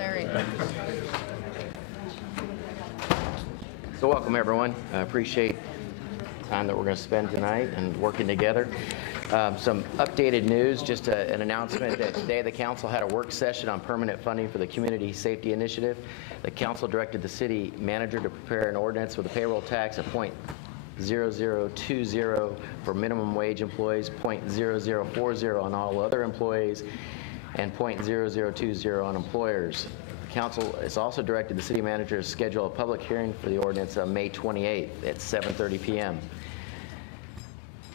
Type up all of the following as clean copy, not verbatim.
Larry. So welcome, everyone. I appreciate the time that we're going to spend tonight and working together. Some updated news, just an announcement that today the council had a work session on permanent funding for the Community Safety Initiative. The council directed the city manager to prepare an ordinance with a payroll tax of .0020 for minimum wage employees, .0040 on all other employees, and .0020 on employers. The council has also directed the city manager to schedule a public hearing for the ordinance on May 28th at 7:30 p.m.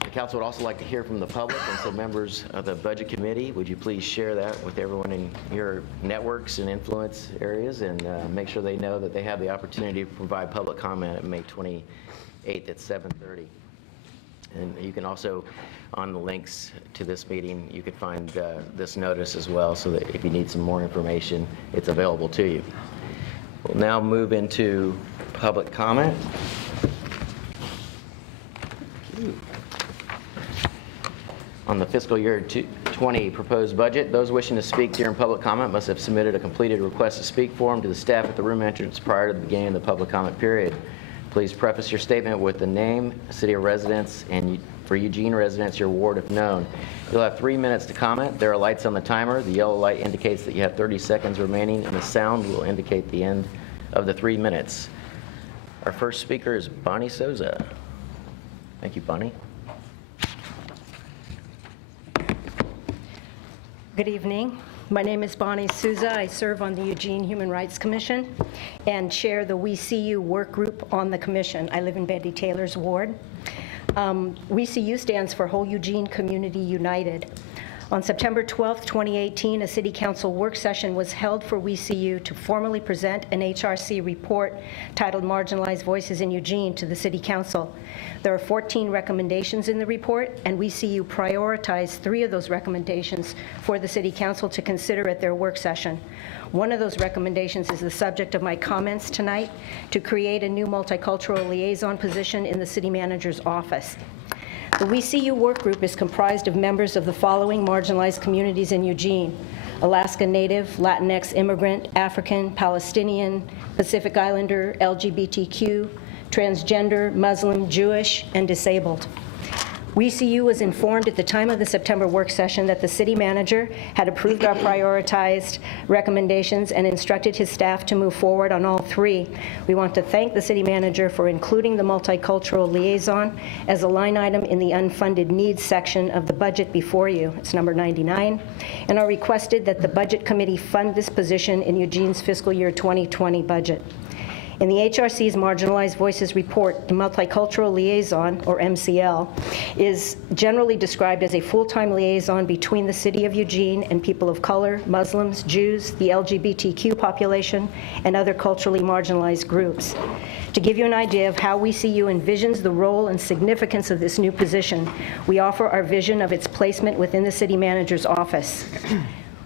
The council would also like to hear from the public, and so members of the budget committee, would you please share that with everyone in your networks and influence areas, and make sure they know that they have the opportunity to provide public comment at May 28th at 7:30. And you can also, on the links to this meeting, you can find this notice as well, so that if you need some more information, it's available to you. We'll now move into public comment. On the fiscal year 20 proposed budget, those wishing to speak during public comment must have submitted a completed request to speak form to the staff at the room entrance prior to the beginning of the public comment period. Please preface your statement with the name, city of residence, and for Eugene residents, your ward if known. You'll have 3 minutes to comment. There are lights on the timer. The yellow light indicates that you have 30 seconds remaining, and the sound will indicate the end of the 3 minutes. Our first speaker is Bonnie Souza. Thank you, Bonnie. Good evening. My name is Bonnie Souza. I serve on the Eugene Human Rights Commission and chair the We See You work group on the commission. I live in Betty Taylor's ward. We See You stands for Whole Eugene Community United. On September 12, 2018, a City Council work session was held for We See You to formally present an HRC report titled Marginalized Voices in Eugene to the City Council. There are 14 recommendations in the report, and We See You prioritized 3 of those recommendations for the City Council to consider at their work session. One of those recommendations is the subject of my comments tonight, to create a new multicultural liaison position in the City Manager's office. The We See You work group is comprised of members of the following marginalized communities in Eugene: Alaska Native, Latinx immigrant, African, Palestinian, Pacific Islander, LGBTQ, transgender, Muslim, Jewish, and disabled. We See You was informed at the time of the September work session that the city manager had approved our prioritized recommendations and instructed his staff to move forward on all 3. We want to thank the city manager for including the multicultural liaison as a line item in the unfunded needs section of the budget before you. It's number 99, and are requested that the budget committee fund this position in Eugene's fiscal year 2020 budget. In the HRC's Marginalized Voices report, the Multicultural Liaison, or MCL, is generally described as a full-time liaison between the City of Eugene and people of color, Muslims, Jews, the LGBTQ population, and other culturally marginalized groups. To give you an idea of how We See You envisions the role and significance of this new position, we offer our vision of its placement within the City Manager's office.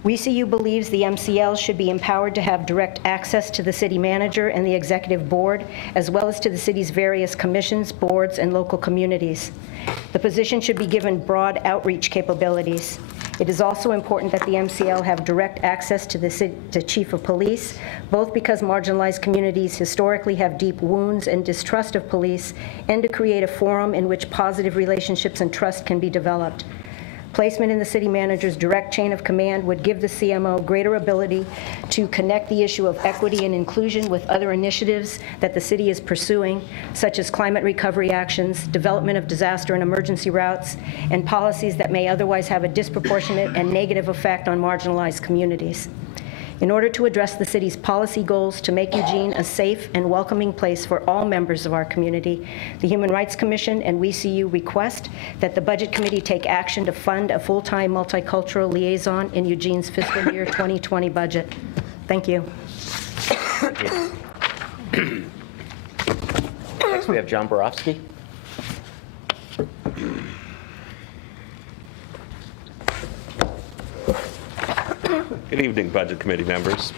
We See You believes the MCL should be empowered to have direct access to the city manager and the executive board, as well as to the city's various commissions, boards, and local communities. The position should be given broad outreach capabilities. It is also important that the MCL have direct access to the chief of police, both because marginalized communities historically have deep wounds and distrust of police, and to create a forum in which positive relationships and trust can be developed. Placement in the city manager's direct chain of command would give the CMO greater ability to connect the issue of equity and inclusion with other initiatives that the city is pursuing, such as climate recovery actions, development of disaster and emergency routes, and policies that may otherwise have a disproportionate and negative effect on marginalized communities. In order to address the city's policy goals to make Eugene a safe and welcoming place for all members of our community, the Human Rights Commission and We See You request that the Budget Committee take action to fund a full-time multicultural liaison in Eugene's fiscal year 2020 budget. Thank you. Next, we have John Borofsky. Good evening, Budget Committee members.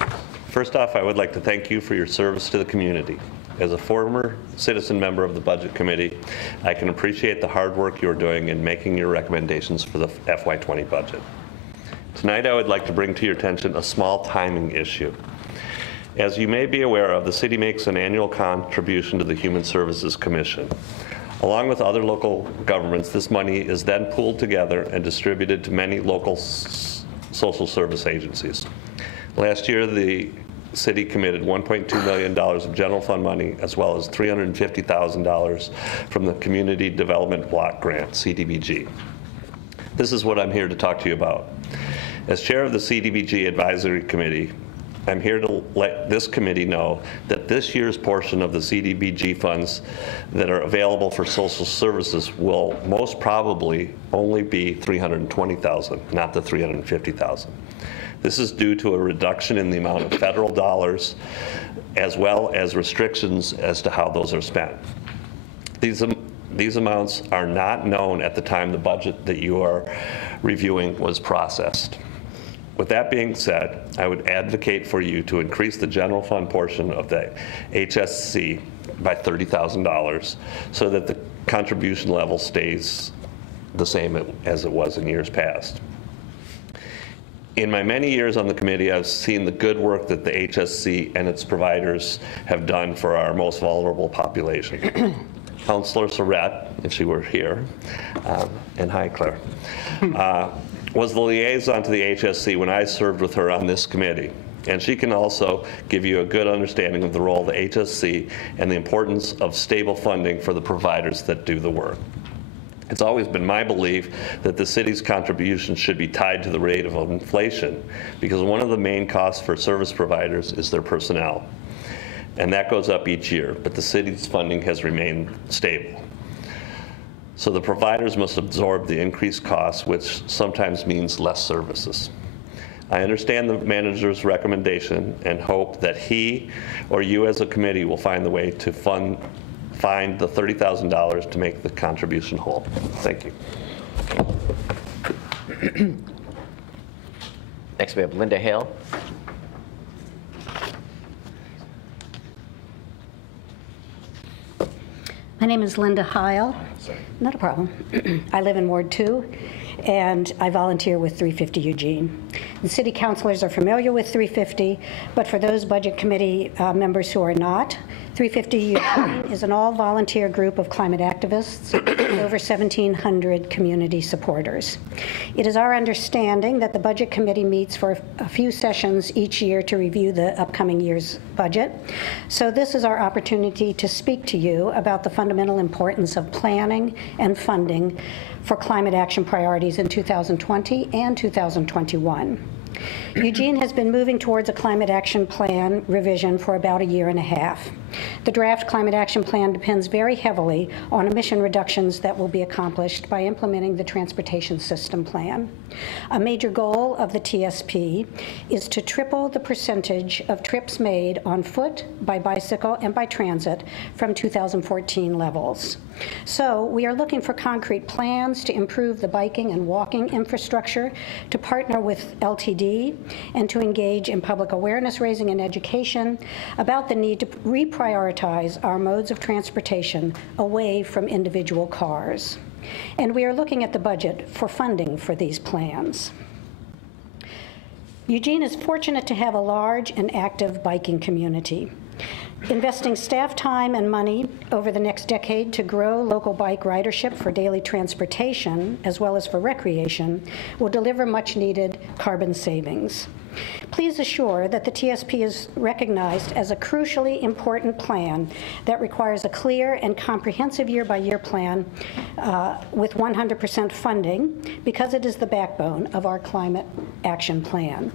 First off, I would like to thank you for your service to the community. As a former citizen member of the Budget Committee, I can appreciate the hard work you're doing in making your recommendations for the FY20 budget. Tonight, I would like to bring to your attention a small timing issue. As you may be aware of, the city makes an annual contribution to the Human Services Commission. Along with other local governments, this money is then pooled together and distributed to many local social service agencies. Last year, the city committed $1.2 million of general fund money, as well as $350,000 from the Community Development Block Grant, CDBG. This is what I'm here to talk to you about. As chair of the CDBG Advisory Committee, I'm here to let this committee know that this year's portion of the CDBG funds that are available for social services will most probably only be $320,000, not the $350,000. This is due to a reduction in the amount of federal dollars, as well as restrictions as to how those are spent. These amounts are not known at the time the budget that you are reviewing was processed. With that being said, I would advocate for you to increase the general fund portion of the HSC by $30,000 so that the contribution level stays the same as it was in years past. In my many years on the committee, I've seen the good work that the HSC and its providers have done for our most vulnerable population. Councilor Surratt, if she were here, and hi, Claire, was the liaison to the HSC when I served with her on this committee. And she can also give you a good understanding of the role of the HSC and the importance of stable funding for the providers that do the work. It's always been my belief that the city's contributions should be tied to the rate of inflation, because one of the main costs for service providers is their personnel. And that goes up each year, but the city's funding has remained stable. So the providers must absorb the increased costs, which sometimes means less services. I understand the manager's recommendation and hope that he or you as a committee will find the way to find the $30,000 to make the contribution whole. Thank you. Next, we have Linda Hale. My name is Linda Heil. Not a problem. I live in Ward 2, and I volunteer with 350 Eugene. The city councilors are familiar with 350, but for those budget committee members who are not, 350 Eugene is an all-volunteer group of climate activists with over 1,700 community supporters. It is our understanding that the budget committee meets for a few sessions each year to review the upcoming year's budget. So this is our opportunity to speak to you about the fundamental importance of planning and funding for climate action priorities in 2020 and 2021. Eugene has been moving towards a climate action plan revision for about a year and a half. The draft climate action plan depends very heavily on emission reductions that will be accomplished by implementing the transportation system plan. A major goal of the TSP is to triple the percentage of trips made on foot, by bicycle, and by transit from 2014 levels. So we are looking for concrete plans to improve the biking and walking infrastructure, to partner with LTD, and to engage in public awareness raising and education about the need to reprioritize our modes of transportation away from individual cars. And we are looking at the budget for funding for these plans. Eugene is fortunate to have a large and active biking community. Investing staff time and money over the next decade to grow local bike ridership for daily transportation, as well as for recreation, will deliver much-needed carbon savings. Please assure that the TSP is recognized as a crucially important plan that requires a clear and comprehensive year-by-year plan with 100% funding, because it is the backbone of our climate action plan.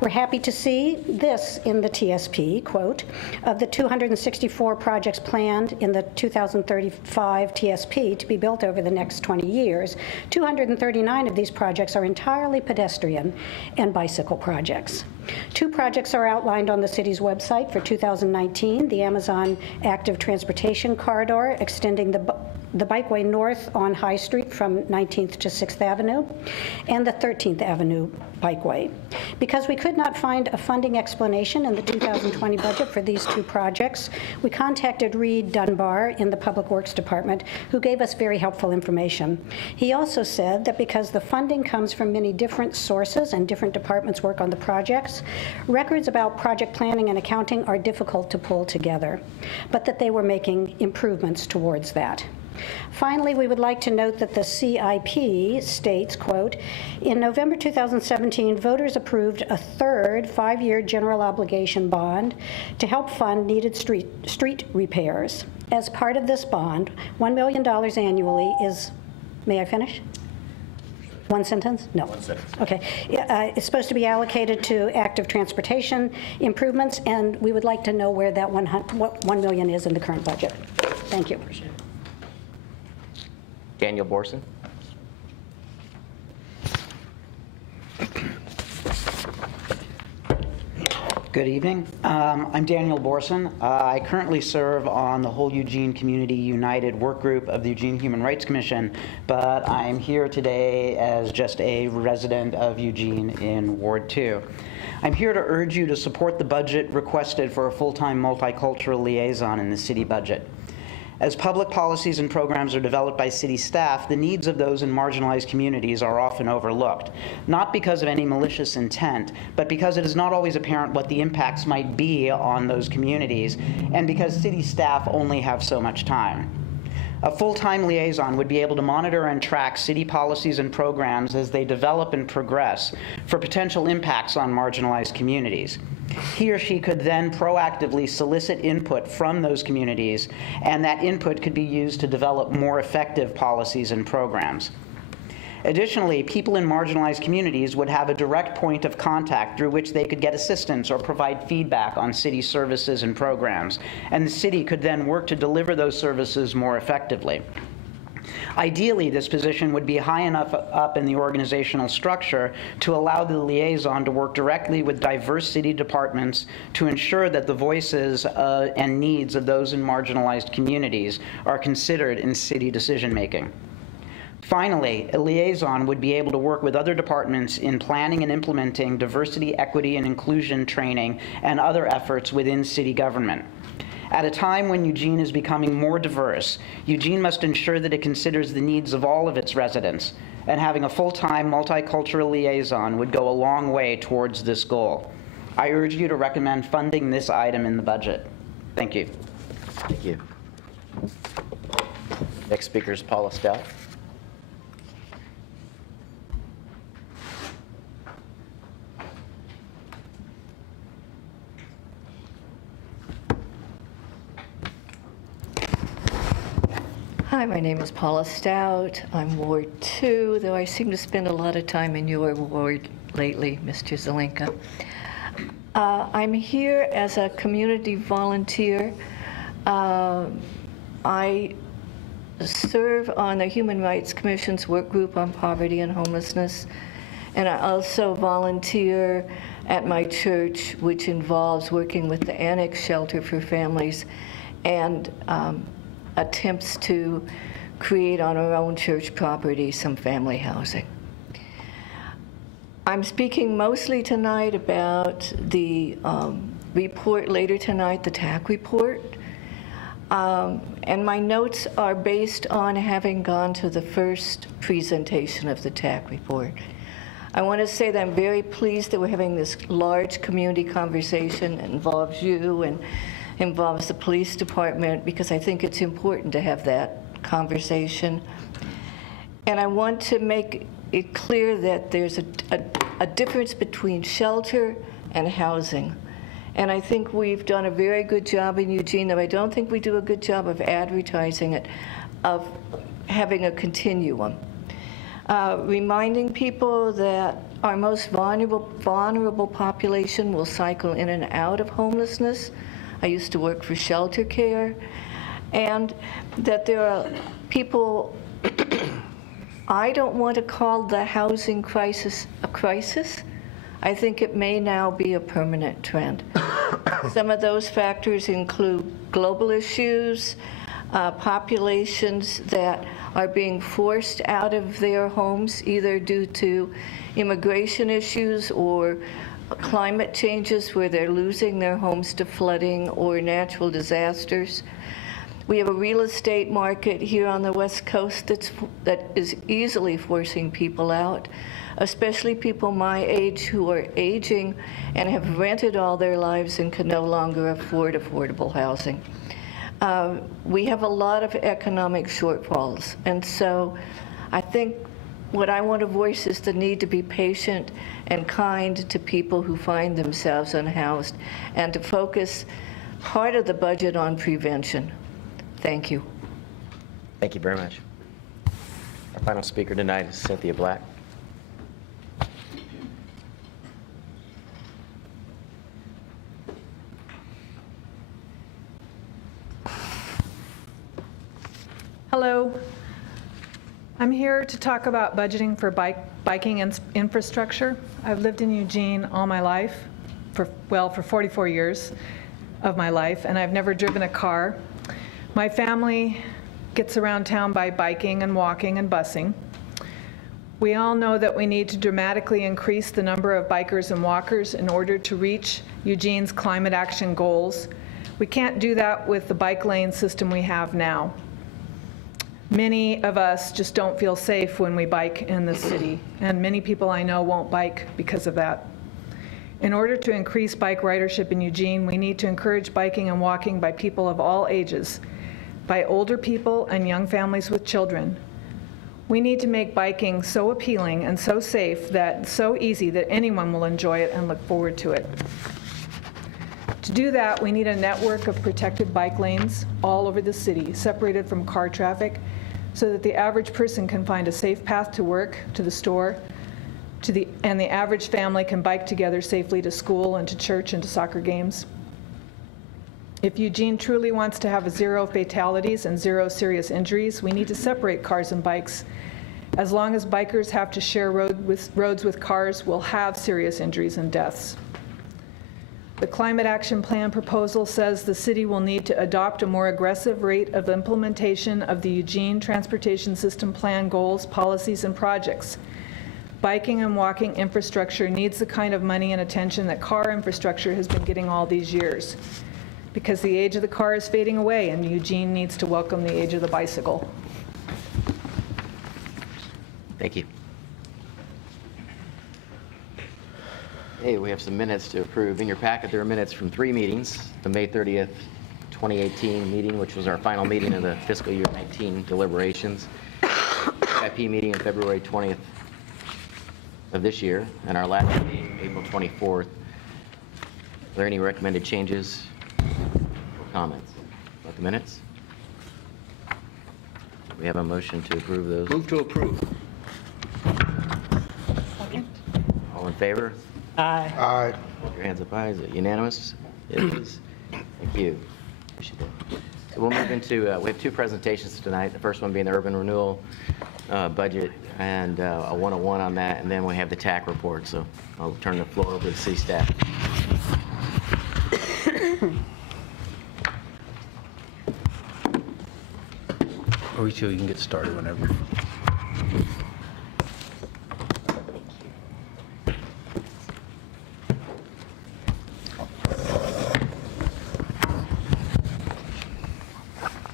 We're happy to see this in the TSP, quote, of the 264 projects planned in the 2035 TSP to be built over the next 20 years, 239 of these projects are entirely pedestrian and bicycle projects. 2 projects are outlined on the city's website for 2019, the Amazon Active Transportation Corridor, extending the the bikeway north on High Street from 19th to 6th Avenue, and the 13th Avenue bikeway. Because we could not find a funding explanation in the 2020 budget for these two projects, we contacted Reed Dunbar in the Public Works Department, who gave us very helpful information. He also said that because the funding comes from many different sources and different departments work on the projects, records about project planning and accounting are difficult to pull together, but that they were making improvements towards that. Finally, we would like to note that the CIP states, quote, "In November 2017, voters approved a third five-year general obligation bond to help fund needed street repairs. As part of this bond, $1 million annually is," may I finish? One sentence? No. One sentence. Okay. It's supposed to be allocated to active transportation improvements, and we would like to know where that $1 million is in the current budget. Thank you. Daniel Borson. Good evening. I'm Daniel Borson. I currently serve on the Whole Eugene Community United work group of the Eugene Human Rights Commission, but I'm here today as just a resident of Eugene in Ward 2. I'm here to urge you to support the budget requested for a full-time multicultural liaison in the city budget. As public policies and programs are developed by city staff, the needs of those in marginalized communities are often overlooked, not because of any malicious intent, but because it is not always apparent what the impacts might be on those communities, and because city staff only have so much time. A full-time liaison would be able to monitor and track city policies and programs as they develop and progress for potential impacts on marginalized communities. He or she could then proactively solicit input from those communities, and that input could be used to develop more effective policies and programs. Additionally, people in marginalized communities would have a direct point of contact through which they could get assistance or provide feedback on city services and programs, and the city could then work to deliver those services more effectively. Ideally, this position would be high enough up in the organizational structure to allow the liaison to work directly with diverse city departments to ensure that the voices and needs of those in marginalized communities are considered in city decision-making. Finally, a liaison would be able to work with other departments in planning and implementing diversity, equity, and inclusion training and other efforts within city government. At a time when Eugene is becoming more diverse, Eugene must ensure that it considers the needs of all of its residents, and having a full-time multicultural liaison would go a long way towards this goal. I urge you to recommend funding this item in the budget. Thank you. Thank you. Next speaker is Paula Stout. Hi, my name is Paula Stout. I'm Ward 2, though I seem to spend a lot of time in your ward lately, Mr. Zelenka. I'm here as a community volunteer. I serve on the Human Rights Commission's work group on poverty and homelessness, and I also volunteer at my church, which involves working with the annex shelter for families and attempts to create on our own church property some family housing. I'm speaking mostly tonight about the report later tonight, the TAC report. And my notes are based on having gone to the first presentation of the TAC report. I want to say that I'm very pleased that we're having this large community conversation that involves you and involves the police department, because I think it's important to have that conversation. And I want to make it clear that there's a difference between shelter and housing. And I think we've done a very good job in Eugene, though I don't think we do a good job of advertising it, of having a continuum. Reminding people that our most vulnerable population will cycle in and out of homelessness. I used to work for shelter care, and that there are people, I don't want to call the housing crisis a crisis. I think it may now be a permanent trend. Some of those factors include global issues, populations that are being forced out of their homes either due to immigration issues or climate changes where they're losing their homes to flooding or natural disasters. We have a real estate market here on the West Coast that is easily forcing people out, especially people my age who are aging and have rented all their lives and can no longer afford affordable housing. We have a lot of economic shortfalls, and so I think what I want to voice is the need to be patient and kind to people who find themselves unhoused and to focus part of the budget on prevention. Thank you. Thank you very much. Our final speaker tonight is Cynthia Black. Hello. I'm here to talk about budgeting for biking infrastructure. I've lived in Eugene all my life, for 44 years of my life, and I've never driven a car. My family gets around town by biking and walking and busing. We all know that we need to dramatically increase the number of bikers and walkers in order to reach Eugene's climate action goals. We can't do that with the bike lane system we have now. Many of us just don't feel safe when we bike in the city, and many people I know won't bike because of that. In order to increase bike ridership in Eugene, we need to encourage biking and walking by people of all ages, by older people and young families with children. We need to make biking so appealing and so safe, so easy that anyone will enjoy it and look forward to it. To do that, we need a network of protected bike lanes all over the city, separated from car traffic, so that the average person can find a safe path to work, to the store, and the average family can bike together safely to school and to church and to soccer games. If Eugene truly wants to have 0 fatalities and 0 serious injuries, we need to separate cars and bikes. As long as bikers have to share roads with cars, we'll have serious injuries and deaths. The Climate Action Plan proposal says the city will need to adopt a more aggressive rate of implementation of the Eugene Transportation System Plan goals, policies, and projects. Biking and walking infrastructure needs the kind of money and attention that car infrastructure has been getting all these years, because the age of the car is fading away and Eugene needs to welcome the age of the bicycle. Thank you. Hey, we have some minutes to approve. In your packet, there are minutes from 3 meetings. The May 30th, 2018 meeting, which was our final meeting of the fiscal year 19 deliberations. IP meeting on February 20th of this year, and our last meeting, April 24th. Are there any recommended changes or comments about the minutes? We have a motion to approve those. Move to approve. All in favor? Aye. Aye. Put your hands up high. Is it unanimous? It is. Thank you. Appreciate that. So we'll move into, we have 2 presentations tonight. The first one being the urban renewal budget and a 101 on that, and then we have the TAC report. So I'll turn the floor over to the city staff. Or you can get started whenever.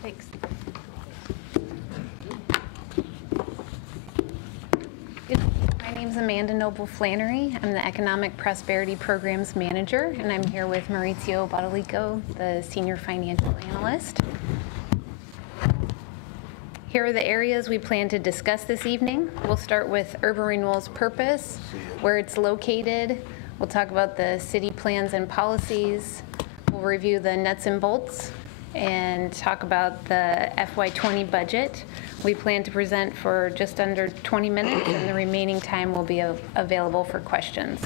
Thanks. My name's Amanda Noble Flannery. I'm the Economic Prosperity Programs Manager, and I'm here with Maurizio Badalico, the Senior Financial Analyst. Here are the areas we plan to discuss this evening. We'll start with urban renewal's purpose, where it's located. We'll talk about the city plans and policies. We'll review the nuts and bolts and talk about the FY20 budget. We plan to present for just under 20 minutes, and the remaining time will be available for questions.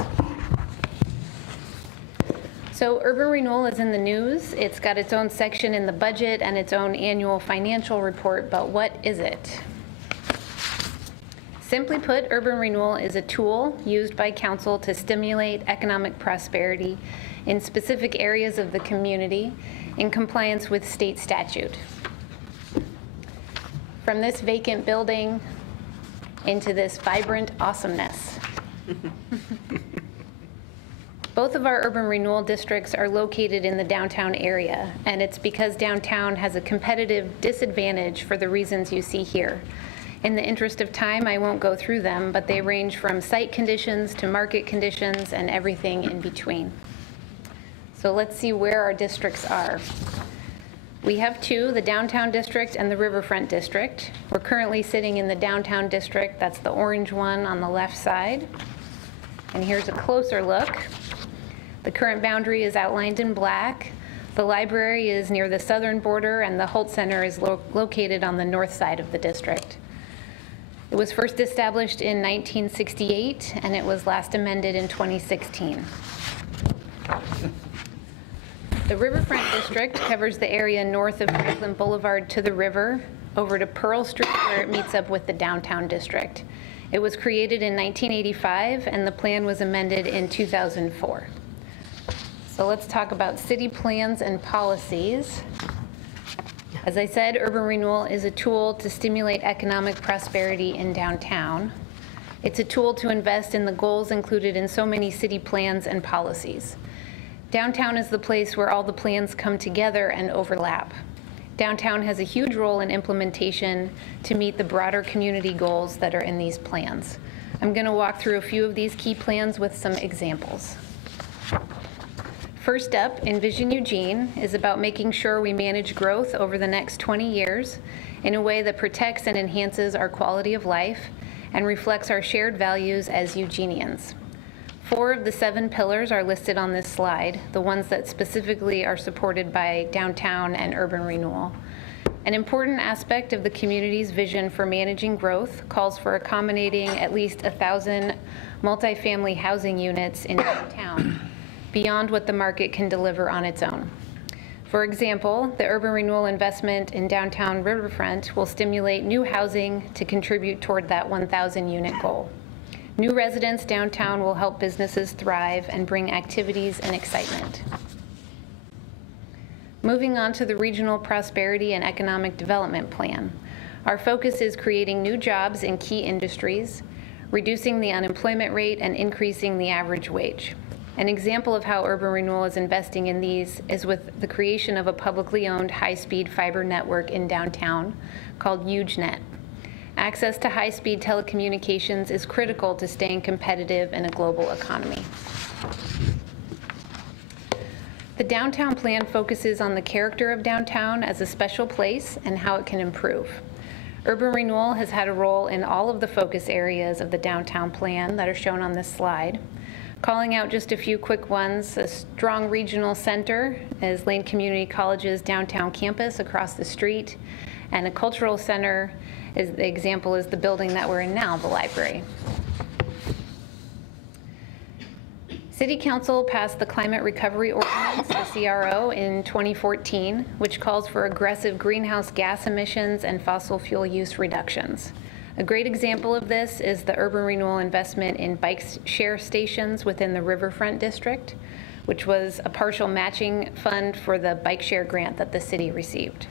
So urban renewal is in the news. It's got its own section in the budget and its own annual financial report, but what is it? Simply put, urban renewal is a tool used by council to stimulate economic prosperity in specific areas of the community in compliance with state statute. from this vacant building into this vibrant awesomeness. Both of our urban renewal districts are located in the downtown area, and it's because downtown has a competitive disadvantage for the reasons you see here. In the interest of time, I won't go through them, but they range from site conditions to market conditions and everything in between. So let's see where our districts are. We have two, the downtown district and the riverfront district. We're currently sitting in the downtown district. That's the orange one on the left side. And here's a closer look. The current boundary is outlined in black. The library is near the southern border, and the Holt Center is located on the north side of the district. It was first established in 1968, and it was last amended in 2016. The Riverfront District covers the area north of Franklin Boulevard to the river, over to Pearl Street, where it meets up with the downtown district. It was created in 1985, and the plan was amended in 2004. So let's talk about city plans and policies. As I said, urban renewal is a tool to stimulate economic prosperity in downtown. It's a tool to invest in the goals included in so many city plans and policies. Downtown is the place where all the plans come together and overlap. Downtown has a huge role in implementation to meet the broader community goals that are in these plans. I'm going to walk through a few of these key plans with some examples. First up, Envision Eugene is about making sure we manage growth over the next 20 years in a way that protects and enhances our quality of life and reflects our shared values as Eugenians. 4 of the 7 pillars are listed on this slide, the ones that specifically are supported by downtown and urban renewal. An important aspect of the community's vision for managing growth calls for accommodating at least 1,000 multifamily housing units in downtown, beyond what the market can deliver on its own. For example, the urban renewal investment in downtown Riverfront will stimulate new housing to contribute toward that 1,000 unit goal. New residents downtown will help businesses thrive and bring activities and excitement. Moving on to the Regional Prosperity and Economic Development Plan. Our focus is creating new jobs in key industries, reducing the unemployment rate, and increasing the average wage. An example of how urban renewal is investing in these is with the creation of a publicly owned high-speed fiber network in downtown called Eugene. Access to high-speed telecommunications is critical to staying competitive in a global economy. The downtown plan focuses on the character of downtown as a special place and how it can improve. Urban renewal has had a role in all of the focus areas of the downtown plan that are shown on this slide. Calling out just a few quick ones, a strong regional center is Lane Community College's downtown campus across the street, and a cultural center is the example is the building that we're in now, the library. City Council passed the Climate Recovery Ordinance, the CRO, in 2014, which calls for aggressive greenhouse gas emissions and fossil fuel use reductions. A great example of this is the urban renewal investment in bike share stations within the Riverfront District, which was a partial matching fund for the bike share grant that the city received.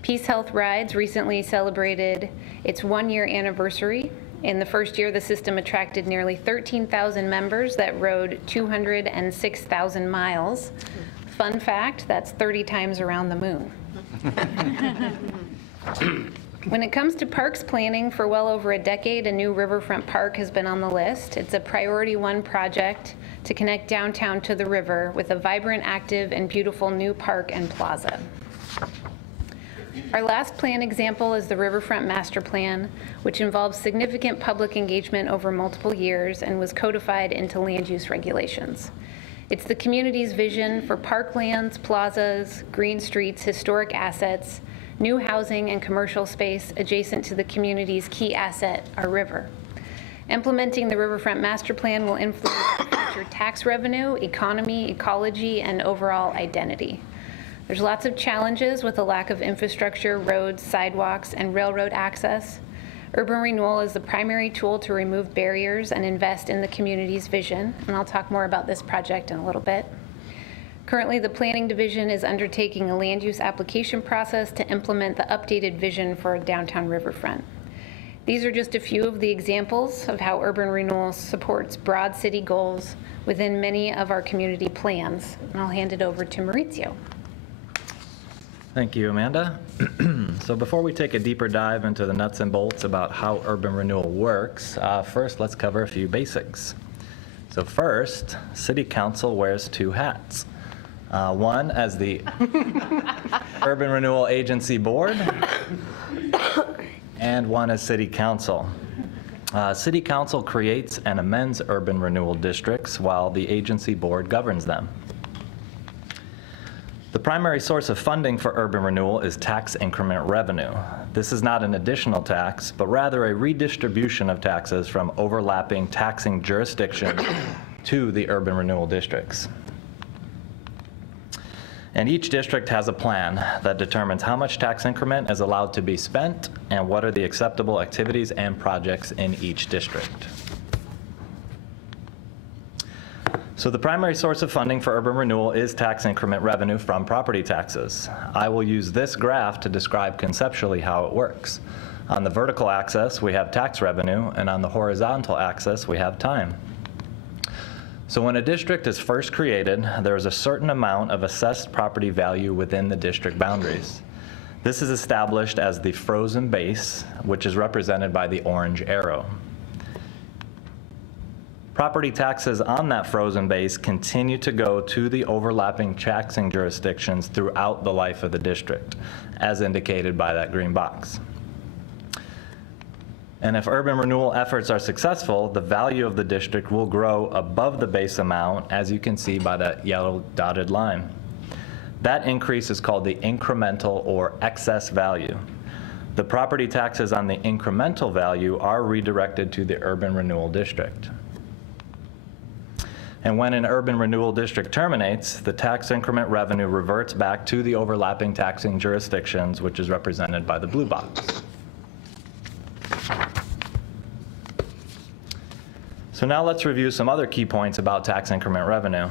Peace Health Rides recently celebrated its 1-year anniversary. In the first year, the system attracted nearly 13,000 members that rode 206,000 miles. Fun fact, that's 30 times around the moon. When it comes to parks planning, for well over a decade, a new riverfront park has been on the list. It's a Priority 1 project to connect downtown to the river with a vibrant, active, and beautiful new park and plaza. Our last plan example is the Riverfront Master Plan, which involves significant public engagement over multiple years and was codified into land use regulations. It's the community's vision for parklands, plazas, green streets, historic assets, new housing and commercial space adjacent to the community's key asset, our river. Implementing the Riverfront Master Plan will influence future tax revenue, economy, ecology, and overall identity. There's lots of challenges with the lack of infrastructure, roads, sidewalks, and railroad access. Urban renewal is the primary tool to remove barriers and invest in the community's vision, and I'll talk more about this project in a little bit. Currently, the Planning Division is undertaking a land use application process to implement the updated vision for downtown Riverfront. These are just a few of the examples of how urban renewal supports broad city goals within many of our community plans. And I'll hand it over to Maurizio. Thank you, Amanda. So before we take a deeper dive into the nuts and bolts about how urban renewal works, first let's cover a few basics. So first, City Council wears two hats. One as the Urban Renewal Agency Board, and one as City Council. City Council creates and amends urban renewal districts while the agency board governs them. The primary source of funding for urban renewal is tax increment revenue. This is not an additional tax, but rather a redistribution of taxes from overlapping taxing jurisdictions to the urban renewal districts. And each district has a plan that determines how much tax increment is allowed to be spent and what are the acceptable activities and projects in each district. So the primary source of funding for urban renewal is tax increment revenue from property taxes. I will use this graph to describe conceptually how it works. On the vertical axis, we have tax revenue, and on the horizontal axis, we have time. So when a district is first created, there is a certain amount of assessed property value within the district boundaries. This is established as the frozen base, which is represented by the orange arrow. Property taxes on that frozen base continue to go to the overlapping taxing jurisdictions throughout the life of the district, as indicated by that green box. And if urban renewal efforts are successful, the value of the district will grow above the base amount, as you can see by that yellow dotted line. That increase is called the incremental or excess value. The property taxes on the incremental value are redirected to the urban renewal district. And when an urban renewal district terminates, the tax increment revenue reverts back to the overlapping taxing jurisdictions, which is represented by the blue box. So now let's review some other key points about tax increment revenue.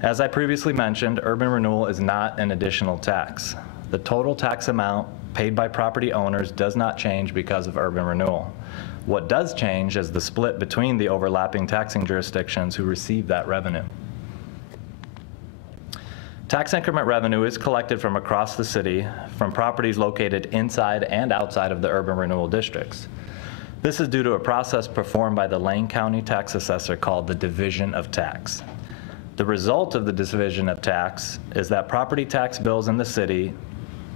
As I previously mentioned, urban renewal is not an additional tax. The total tax amount paid by property owners does not change because of urban renewal. What does change is the split between the overlapping taxing jurisdictions who receive that revenue. Tax increment revenue is collected from across the city from properties located inside and outside of the urban renewal districts. This is due to a process performed by the Lane County tax assessor called the division of tax. The result of the division of tax is that property tax bills in the city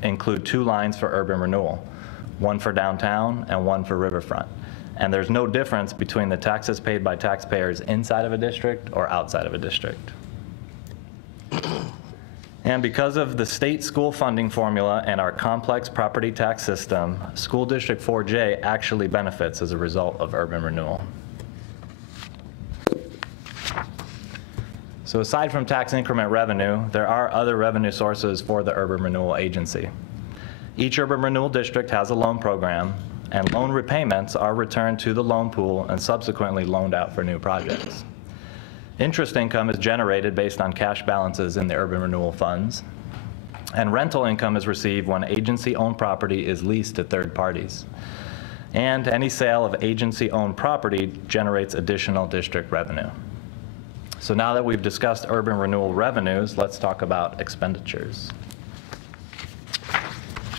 include two lines for urban renewal, one for downtown and one for riverfront. And there's no difference between the taxes paid by taxpayers inside of a district or outside of a district. And because of the state school funding formula and our complex property tax system, School District 4J actually benefits as a result of urban renewal. So aside from tax increment revenue, there are other revenue sources for the urban renewal agency. Each urban renewal district has a loan program, and loan repayments are returned to the loan pool and subsequently loaned out for new projects. Interest income is generated based on cash balances in the urban renewal funds, and rental income is received when agency-owned property is leased to third parties. And any sale of agency-owned property generates additional district revenue. So now that we've discussed urban renewal revenues, let's talk about expenditures.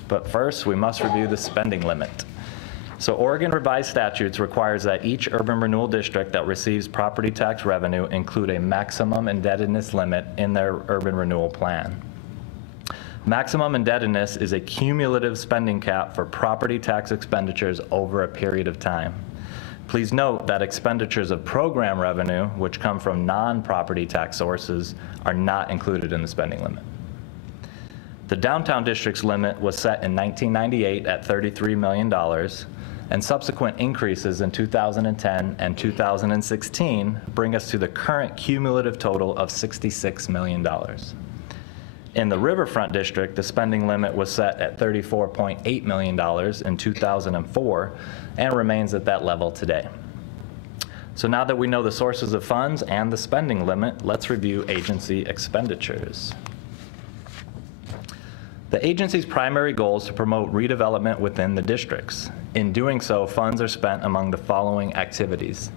But first, we must review the spending limit. So Oregon revised statutes requires that each urban renewal district that receives property tax revenue include a maximum indebtedness limit in their urban renewal plan. Maximum indebtedness is a cumulative spending cap for property tax expenditures over a period of time. Please note that expenditures of program revenue, which come from non-property tax sources, are not included in the spending limit. The downtown district's limit was set in 1998 at $33 million, and subsequent increases in 2010 and 2016 bring us to the current cumulative total of $66 million. In the Riverfront District, the spending limit was set at $34.8 million in 2004 and remains at that level today. So now that we know the sources of funds and the spending limit, let's review agency expenditures. The agency's primary goal is to promote redevelopment within the districts. In doing so, funds are spent among the following activities.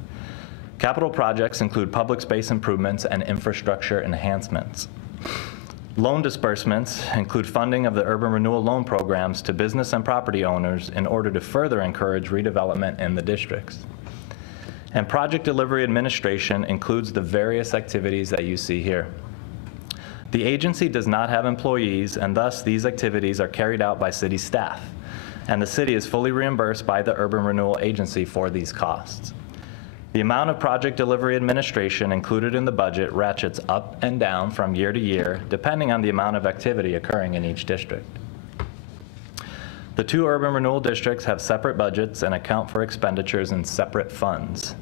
Capital projects include public space improvements and infrastructure enhancements. Loan disbursements include funding of the urban renewal loan programs to business and property owners in order to further encourage redevelopment in the districts. And project delivery administration includes the various activities that you see here. The agency does not have employees, and thus these activities are carried out by city staff, and the city is fully reimbursed by the Urban Renewal Agency for these costs. The amount of project delivery administration included in the budget ratchets up and down from year to year, depending on the amount of activity occurring in each district. The two urban renewal districts have separate budgets and account for expenditures in separate funds.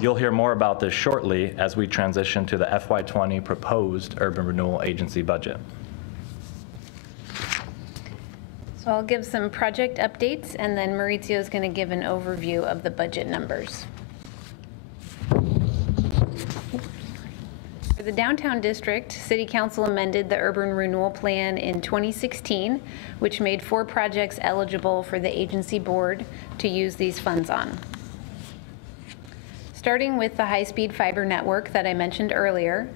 You'll hear more about this shortly as we transition to the FY20 proposed urban renewal agency budget. So I'll give some project updates, and then Maurizio is going to give an overview of the budget numbers. For the downtown district, City Council amended the urban renewal plan in 2016, which made 4 projects eligible for the agency board to use these funds on. Starting with the high-speed fiber network that I mentioned earlier,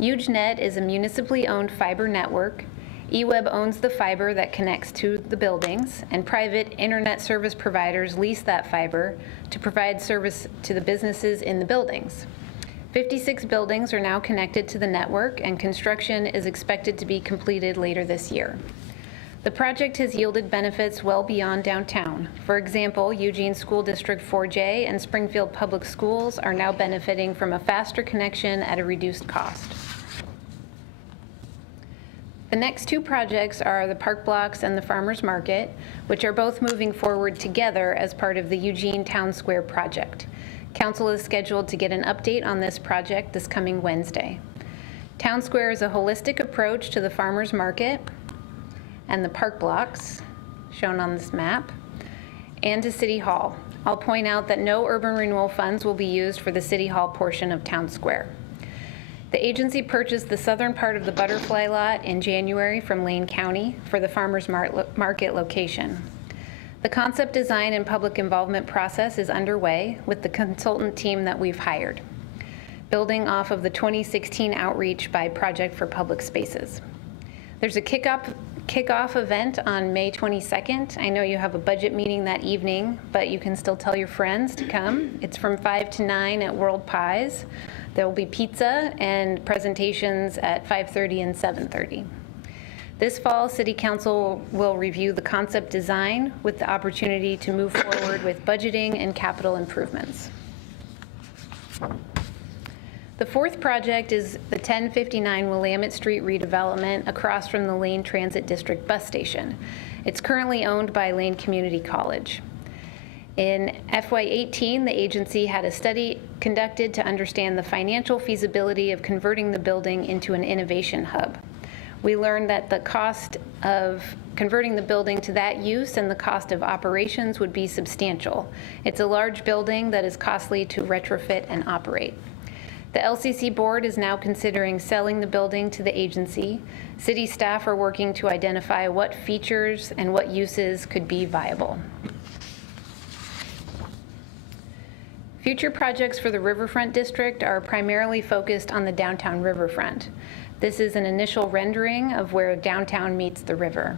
Eugene is a municipally owned fiber network. eWeb owns the fiber that connects to the buildings, and private internet service providers lease that fiber to provide service to the businesses in the buildings. 56 buildings are now connected to the network, and construction is expected to be completed later this year. The project has yielded benefits well beyond downtown. For example, Eugene School District 4J and Springfield Public Schools are now benefiting from a faster connection at a reduced cost. The next 2 projects are the Park Blocks and the Farmers Market, which are both moving forward together as part of the Eugene Town Square project. Council is scheduled to get an update on this project this coming Wednesday. Town Square is a holistic approach to the Farmers Market and the Park Blocks, shown on this map, and to City Hall. I'll point out that no urban renewal funds will be used for the City Hall portion of Town Square. The agency purchased the southern part of the Butterfly Lot in January from Lane County for the Farmers Market location. The concept design and public involvement process is underway with the consultant team that we've hired, building off of the 2016 outreach by Project for Public Spaces. There's a kickoff event on May 22nd. I know you have a budget meeting that evening, but you can still tell your friends to come. It's from 5 to 9 at World Pies. There will be pizza and presentations at 5:30 and 7:30. This fall, City Council will review the concept design with the opportunity to move forward with budgeting and capital improvements. The 4th project is the 1059 Willamette Street redevelopment across from the Lane Transit District bus station. It's currently owned by Lane Community College. In FY18, the agency had a study conducted to understand the financial feasibility of converting the building into an innovation hub. We learned that the cost of converting the building to that use and the cost of operations would be substantial. It's a large building that is costly to retrofit and operate. The LCC board is now considering selling the building to the agency. City staff are working to identify what features and what uses could be viable. Future projects for the Riverfront District are primarily focused on the downtown riverfront. This is an initial rendering of where downtown meets the river,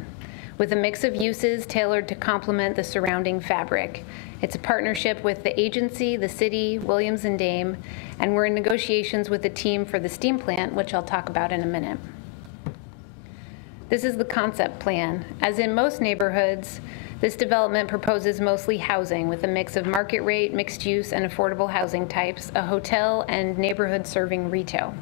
with a mix of uses tailored to complement the surrounding fabric. It's a partnership with the agency, the city, Williams and Dame, and we're in negotiations with the team for the steam plant, which I'll talk about in a minute. This is the concept plan. As in most neighborhoods, this development proposes mostly housing with a mix of market rate, mixed use, and affordable housing types, a hotel, and neighborhood serving retail.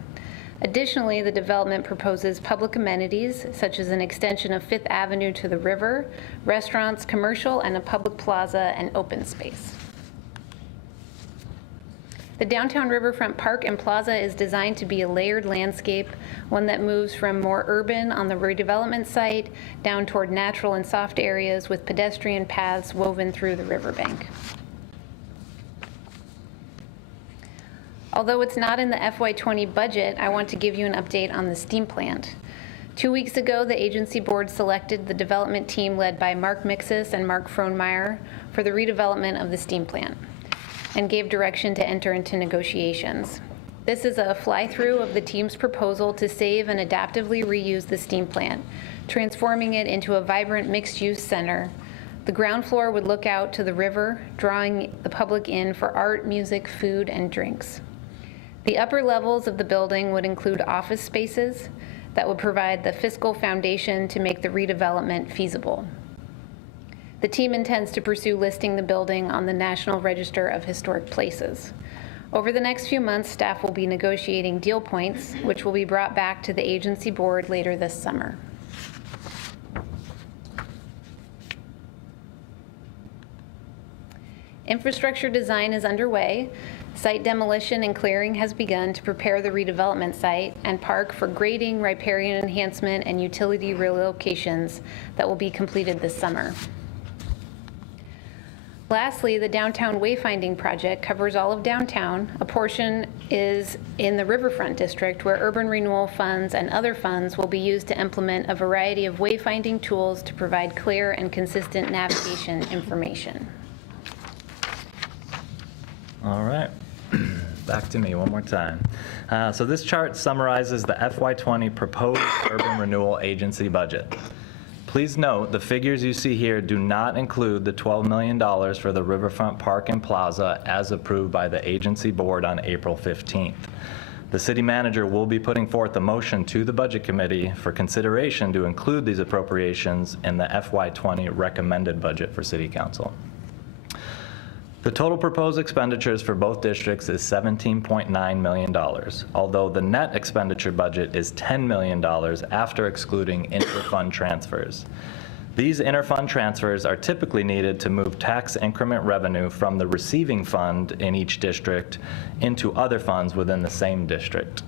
Additionally, the development proposes public amenities, such as an extension of 5th Avenue to the river, restaurants, commercial, and a public plaza and open space. The downtown riverfront park and plaza is designed to be a layered landscape, one that moves from more urban on the redevelopment site down toward natural and soft areas with pedestrian paths woven through the riverbank. Although it's not in the FY20 budget, I want to give you an update on the steam plant. 2 weeks ago, the agency board selected the development team led by Mark Mixis and Mark Frohnmeyer for the redevelopment of the steam plant and gave direction to enter into negotiations. This is a fly-through of the team's proposal to save and adaptively reuse the steam plant, transforming it into a vibrant mixed-use center. The ground floor would look out to the river, drawing the public in for art, music, food, and drinks. The upper levels of the building would include office spaces that would provide the fiscal foundation to make the redevelopment feasible. The team intends to pursue listing the building on the National Register of Historic Places. Over the next few months, staff will be negotiating deal points, which will be brought back to the agency board later this summer. Infrastructure design is underway. Site demolition and clearing has begun to prepare the redevelopment site and park for grading, riparian enhancement, and utility relocations that will be completed this summer. Lastly, the downtown wayfinding project covers all of downtown. A portion is in the Riverfront District, where urban renewal funds and other funds will be used to implement a variety of wayfinding tools to provide clear and consistent navigation information. All right, back to me one more time. So this chart summarizes the FY20 proposed urban renewal agency budget. Please note the figures you see here do not include the $12 million for the Riverfront Park and Plaza as approved by the agency board on April 15th. The city manager will be putting forth a motion to the budget committee for consideration to include these appropriations in the FY20 recommended budget for city council. The total proposed expenditures for both districts is $17.9 million, although the net expenditure budget is $10 million after excluding interfund transfers. These interfund transfers are typically needed to move tax increment revenue from the receiving fund in each district into other funds within the same district.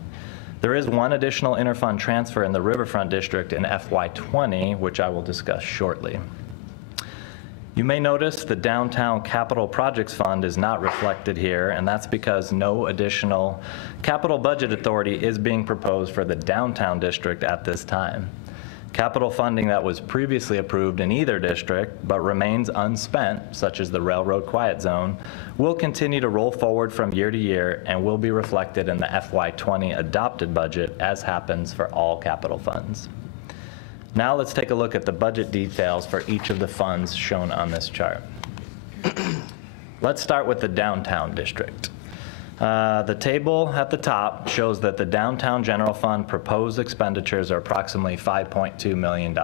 There is one additional interfund transfer in the Riverfront District in FY20, which I will discuss shortly. You may notice the Downtown Capital Projects Fund is not reflected here, and that's because no additional capital budget authority is being proposed for the downtown district at this time. Capital funding that was previously approved in either district but remains unspent, such as the Railroad Quiet Zone, will continue to roll forward from year to year and will be reflected in the FY20 adopted budget, as happens for all capital funds. Now let's take a look at the budget details for each of the funds shown on this chart. Let's start with the downtown district. The table at the top shows that the downtown general fund proposed expenditures are approximately $5.2 million.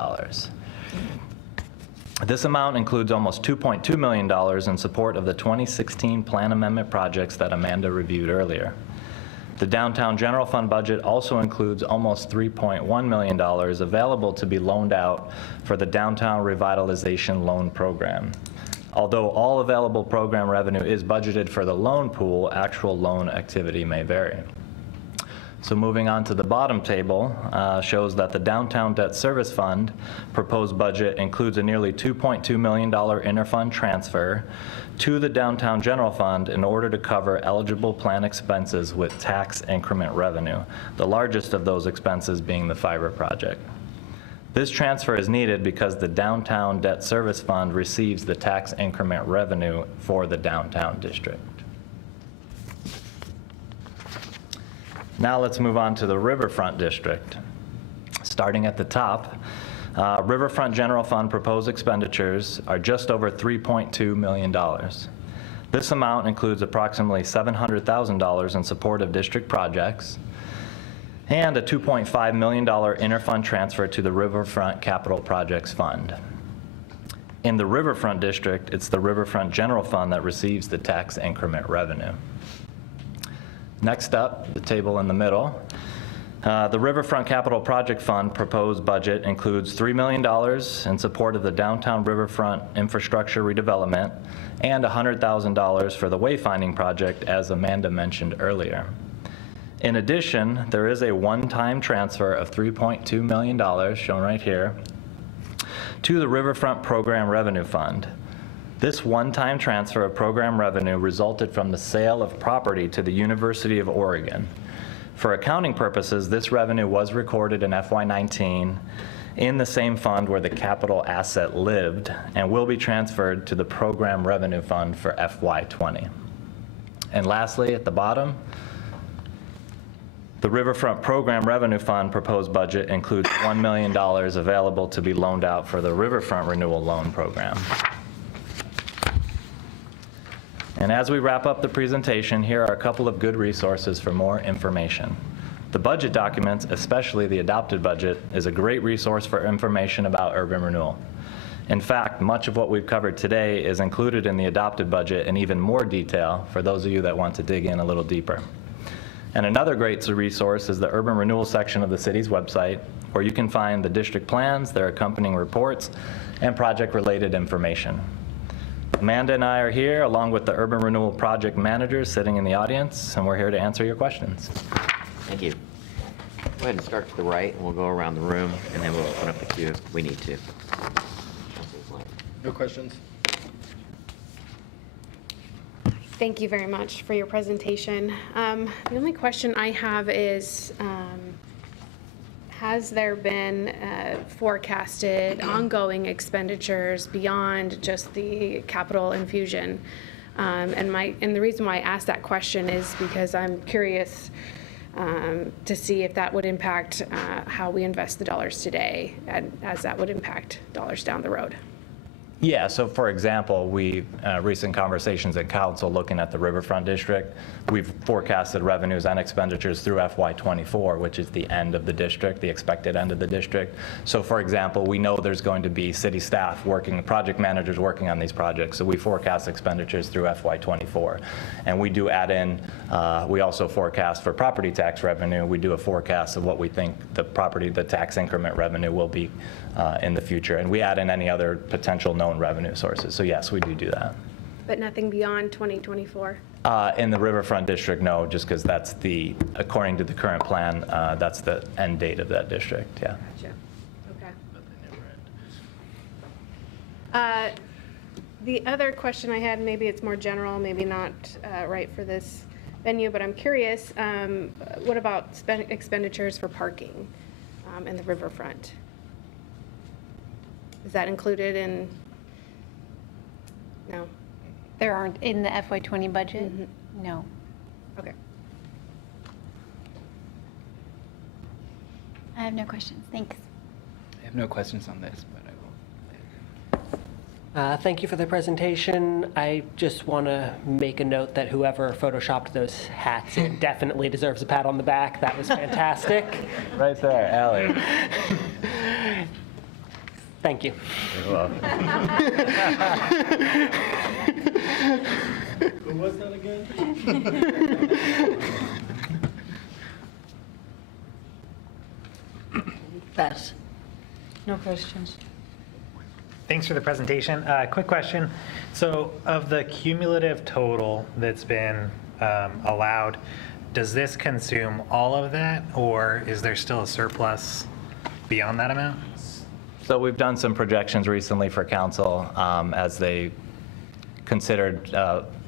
This amount includes almost $2.2 million in support of the 2016 plan amendment projects that Amanda reviewed earlier. The downtown general fund budget also includes almost $3.1 million available to be loaned out for the downtown revitalization loan program. Although all available program revenue is budgeted for the loan pool, actual loan activity may vary. So moving on to the bottom table, shows that the Downtown Debt Service Fund proposed budget includes a nearly $2.2 million interfund transfer to the Downtown General Fund in order to cover eligible plan expenses with tax increment revenue, the largest of those expenses being the fiber project. This transfer is needed because the Downtown Debt Service Fund receives the tax increment revenue for the downtown district. Now let's move on to the Riverfront District. Starting at the top, Riverfront General Fund proposed expenditures are just over $3.2 million. This amount includes approximately $700,000 in support of district projects and a $2.5 million interfund transfer to the Riverfront Capital Projects Fund. In the Riverfront District, it's the Riverfront General Fund that receives the tax increment revenue. Next up, the table in the middle. The Riverfront Capital Project Fund proposed budget includes $3 million in support of the downtown Riverfront infrastructure redevelopment and $100,000 for the wayfinding project, as Amanda mentioned earlier. In addition, there is a one-time transfer of $3.2 million, shown right here, to the Riverfront Program Revenue Fund. This one-time transfer of program revenue resulted from the sale of property to the University of Oregon. For accounting purposes, this revenue was recorded in FY19 in the same fund where the capital asset lived and will be transferred to the program revenue fund for FY20. And lastly, at the bottom, the Riverfront Program Revenue Fund proposed budget includes $1 million available to be loaned out for the Riverfront Renewal Loan Program. And as we wrap up the presentation, here are a couple of good resources for more information. The budget documents, especially the adopted budget, is a great resource for information about urban renewal. In fact, much of what we've covered today is included in the adopted budget in even more detail for those of you that want to dig in a little deeper. And another great resource is the urban renewal section of the city's website, where you can find the district plans, their accompanying reports, and project-related information. Amanda and I are here, along with the urban renewal project managers sitting in the audience, and we're here to answer your questions. Thank you. Go ahead and start to the right, and we'll go around the room, and then we'll open up the queue if we need to. No questions? Thank you very much for your presentation. The only question I have is, has there been forecasted ongoing expenditures beyond just the capital infusion? And the reason why I asked that question is because I'm curious to see if that would impact how we invest the dollars today, and as that would impact dollars down the road. Yeah, so for example, recent conversations in council looking at the Riverfront District, we've forecasted revenues and expenditures through FY24, which is the end of the district, the expected end of the district. So for example, we know there's going to be city staff working, project managers working on these projects, so we forecast expenditures through FY24. And we do add in, we also forecast for property tax revenue, we do a forecast of what we think the tax increment revenue will be in the future. And we add in any other potential known revenue sources. So yes, we do that. But nothing beyond 2024? In the Riverfront District, no, just because that's according to the current plan, that's the end date of that district, yeah. Gotcha. Okay. The other question I had, maybe it's more general, maybe not right for this venue, but I'm curious, what about expenditures for parking in the Riverfront? Is that included in? No. There aren't in the FY20 budget? No. Okay. I have no questions. Thanks. I have no questions on this, but I will. Thank you for the presentation. I just want to make a note that whoever photoshopped those hats in definitely deserves a pat on the back. That was fantastic. Right there, Allie. Thank you. You're welcome. Who was that again? Beth? No questions. Thanks for the presentation. Quick question. So of the cumulative total that's been allowed, does this consume all of that, or is there still a surplus beyond that amount? So we've done some projections recently for council as they considered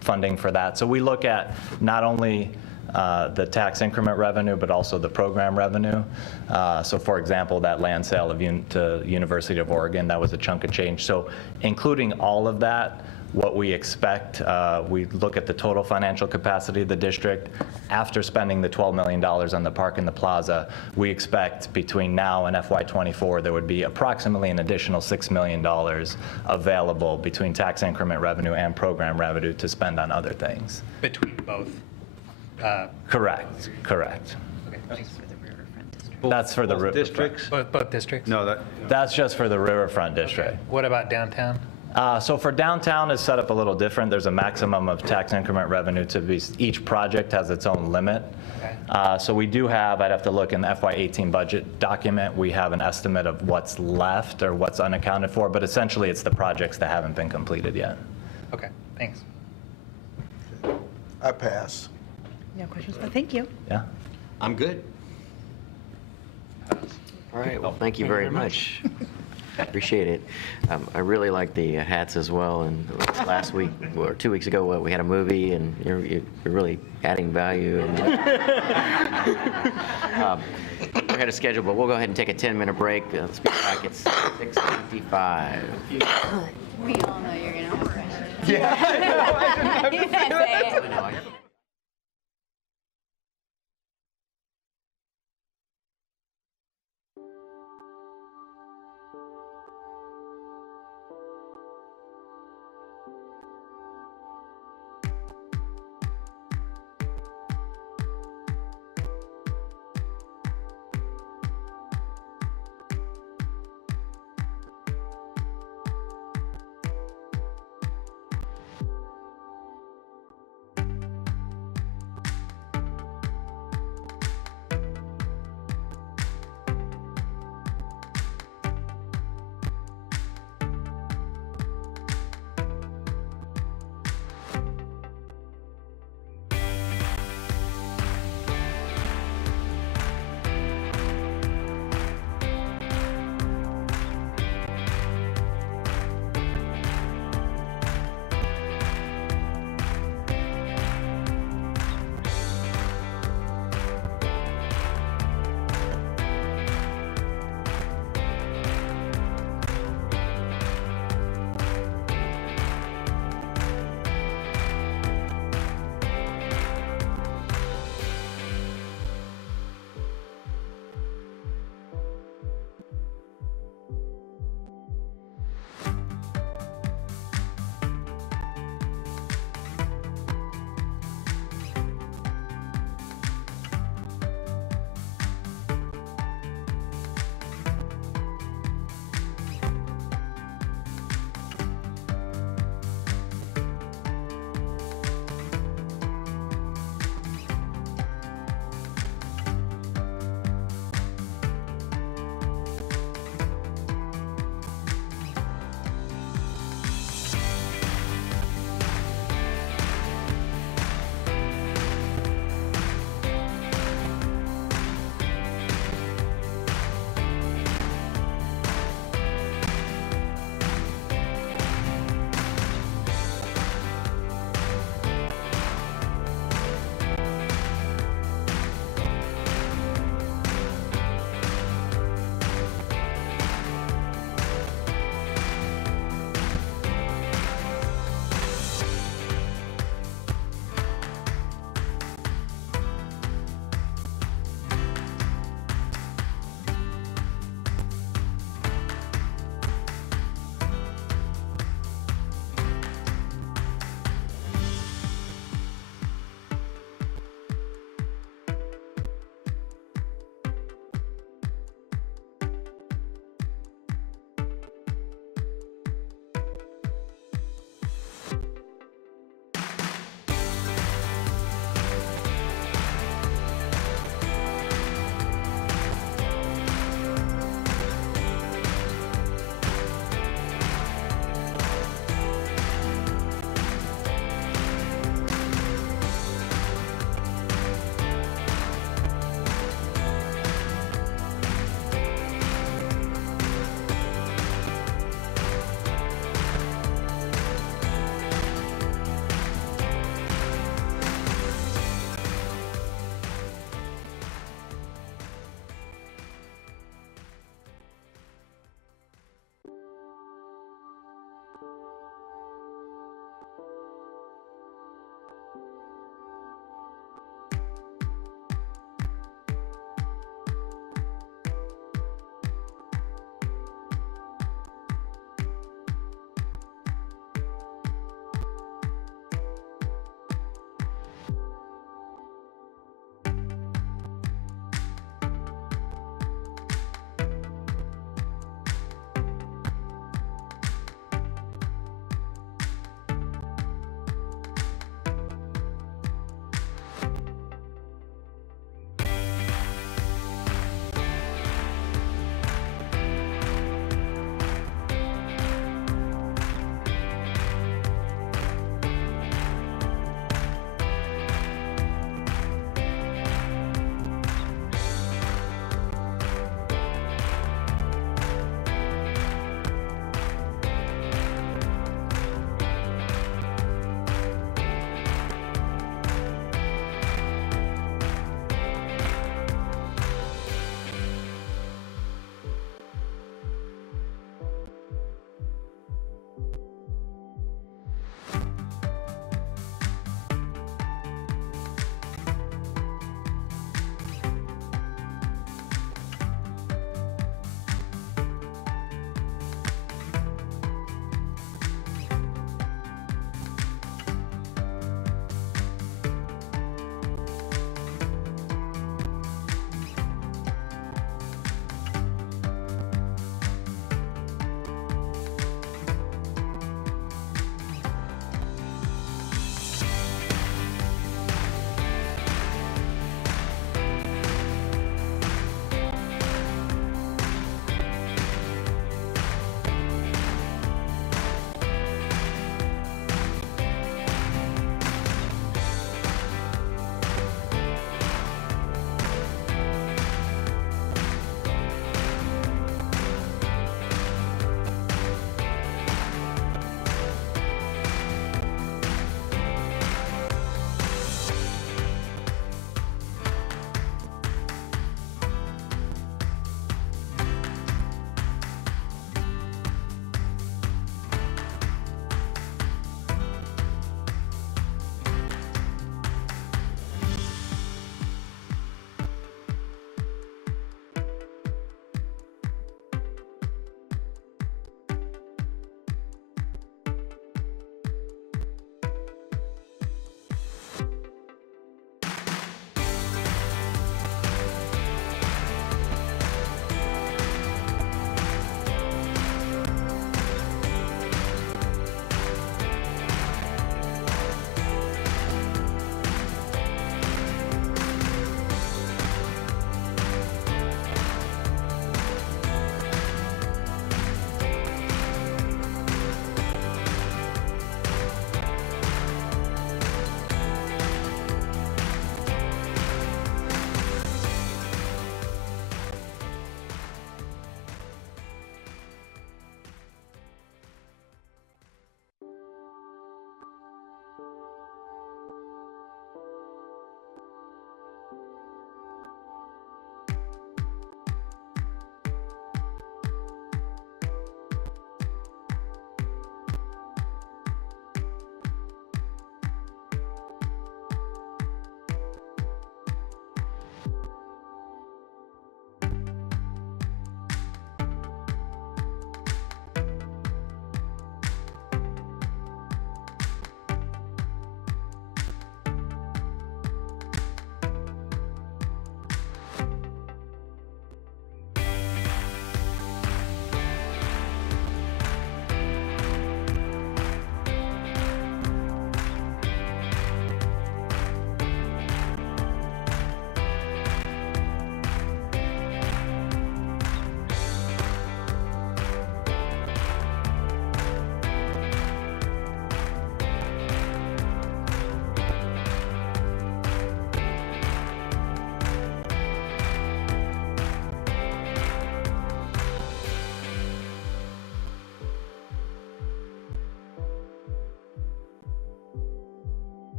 funding for that. So we look at not only the tax increment revenue, but also the program revenue. So for example, that land sale to University of Oregon, that was a chunk of change. So including all of that, what we expect, we look at the total financial capacity of the district. After spending the $12 million on the park and the plaza, we expect between now and FY24, there would be approximately an additional $6 million available between tax increment revenue and program revenue to spend on other things. Between both? Correct. Okay, thanks. That's for the Both districts? Both districts? No, That's just for the Riverfront District. What about downtown? So for downtown is set up a little different. There's a maximum of tax increment revenue to be, each project has its own limit. Okay. So we do have, I'd have to look in the FY18 budget document, we have an estimate of what's left or what's unaccounted for, but essentially it's the projects that haven't been completed yet. Okay, thanks. I pass. No questions, but thank you. Yeah. I'm good. All right, well, thank you very much. Appreciate it. I really like the hats as well. And last week or 2 weeks ago, we had a movie, and you're really adding value. And, we're ahead of schedule, but we'll go ahead and take a 10-minute break. Let's be back at 6:55. We all know you're going to have questions. Yeah. You can't say it. I know,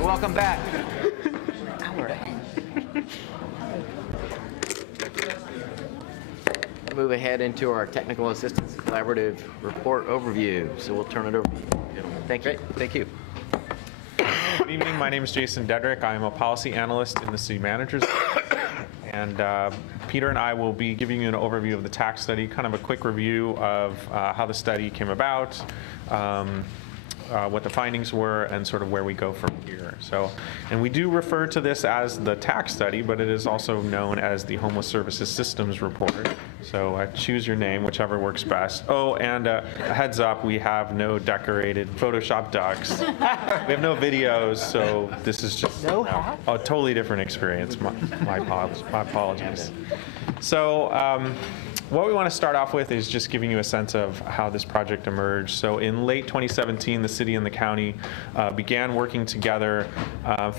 Welcome back. Move ahead into our Technical Assistance Collaborative Report Overview. So we'll turn it over to you, gentlemen. Thank you. Thank you. Good evening. My name is Jason Dedrick. I'm a policy analyst in the city manager's office. And Peter and I will be giving you an overview of the tax study, kind of a quick review of how the study came about, what the findings were, and sort of where we go from here. So, and we do refer to this as the tax study, but it is also known as the Homeless Services Systems Report. So choose your name, whichever works best. Oh, and a heads up, we have no decorated Photoshop ducks. We have no videos, so this is just a totally different experience. My apologies. So, what we want to start off with is just giving you a sense of how this project emerged. So in late 2017, the city and the county began working together,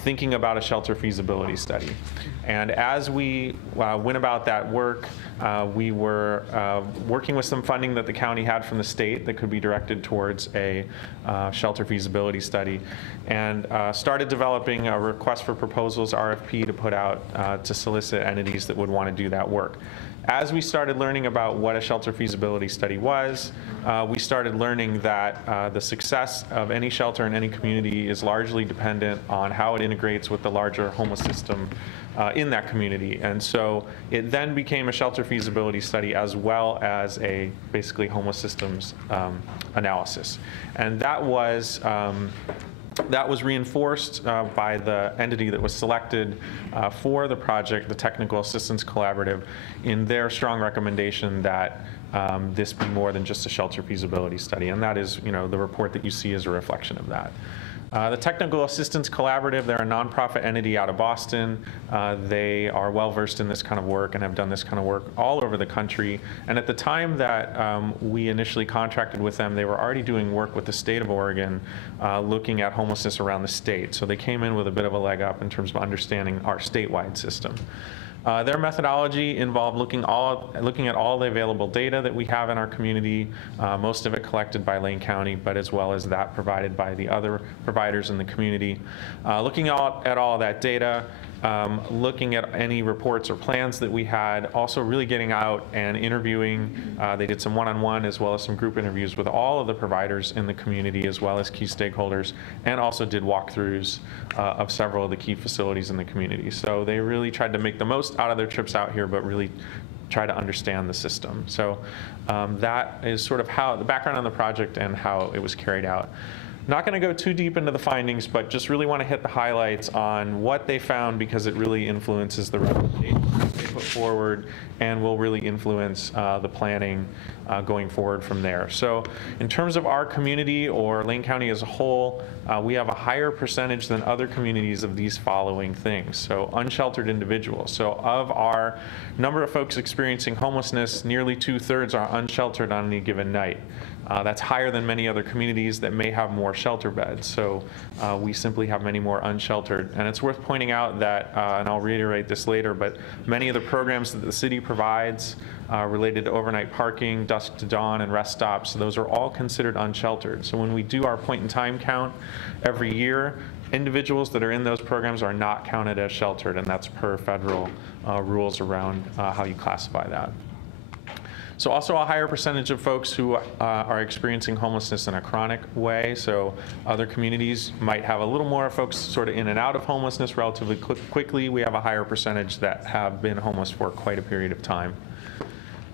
thinking about a shelter feasibility study. And as we went about that work, we were working with some funding that the county had from the state that could be directed towards a shelter feasibility study, and started developing a request for proposals, RFP, to put out to solicit entities that would want to do that work. As we started learning about what a shelter feasibility study was, we started learning that the success of any shelter in any community is largely dependent on how it integrates with the larger homeless system in that community. And so it then became a shelter feasibility study as well as a basically homeless systems analysis. And that was reinforced by the entity that was selected for the project, the Technical Assistance Collaborative, in their strong recommendation that this be more than just a shelter feasibility study. And that is, the report that you see is a reflection of that. The Technical Assistance Collaborative, they're a nonprofit entity out of Boston. They are well versed in this kind of work and have done this kind of work all over the country. And at the time that we initially contracted with them, they were already doing work with the state of Oregon, looking at homelessness around the state. So they came in with a bit of a leg up in terms of understanding our statewide system. Their methodology involved looking at all the available data that we have in our community, most of it collected by Lane County, but as well as that provided by the other providers in the community. Looking at all that data, looking at any reports or plans that we had, also really getting out and interviewing. They did some one-on-one as well as some group interviews with all of the providers in the community as well as key stakeholders, and also did walkthroughs of several of the key facilities in the community. So they really tried to make the most out of their trips out here, but really try to understand the system. So that is sort of how the background on the project and how it was carried out. Not going to go too deep into the findings, but just really want to hit the highlights on what they found, because it really influences the recommendations they put forward and will really influence the planning going forward from there. So in terms of our community or Lane County as a whole, we have a higher percentage than other communities of these following things. So unsheltered individuals. So of our number of folks experiencing homelessness, nearly 2/3 are unsheltered on any given night. That's higher than many other communities that may have more shelter beds. So we simply have many more unsheltered. And it's worth pointing out that, and I'll reiterate this later, but many of the programs that the city provides related to overnight parking, dusk to dawn, and rest stops, those are all considered unsheltered. So when we do our point in time count every year, individuals that are in those programs are not counted as sheltered, and that's per federal rules around how you classify that. So also a higher percentage of folks who are experiencing homelessness in a chronic way. So other communities might have a little more folks sort of in and out of homelessness relatively quickly. We have a higher percentage that have been homeless for quite a period of time.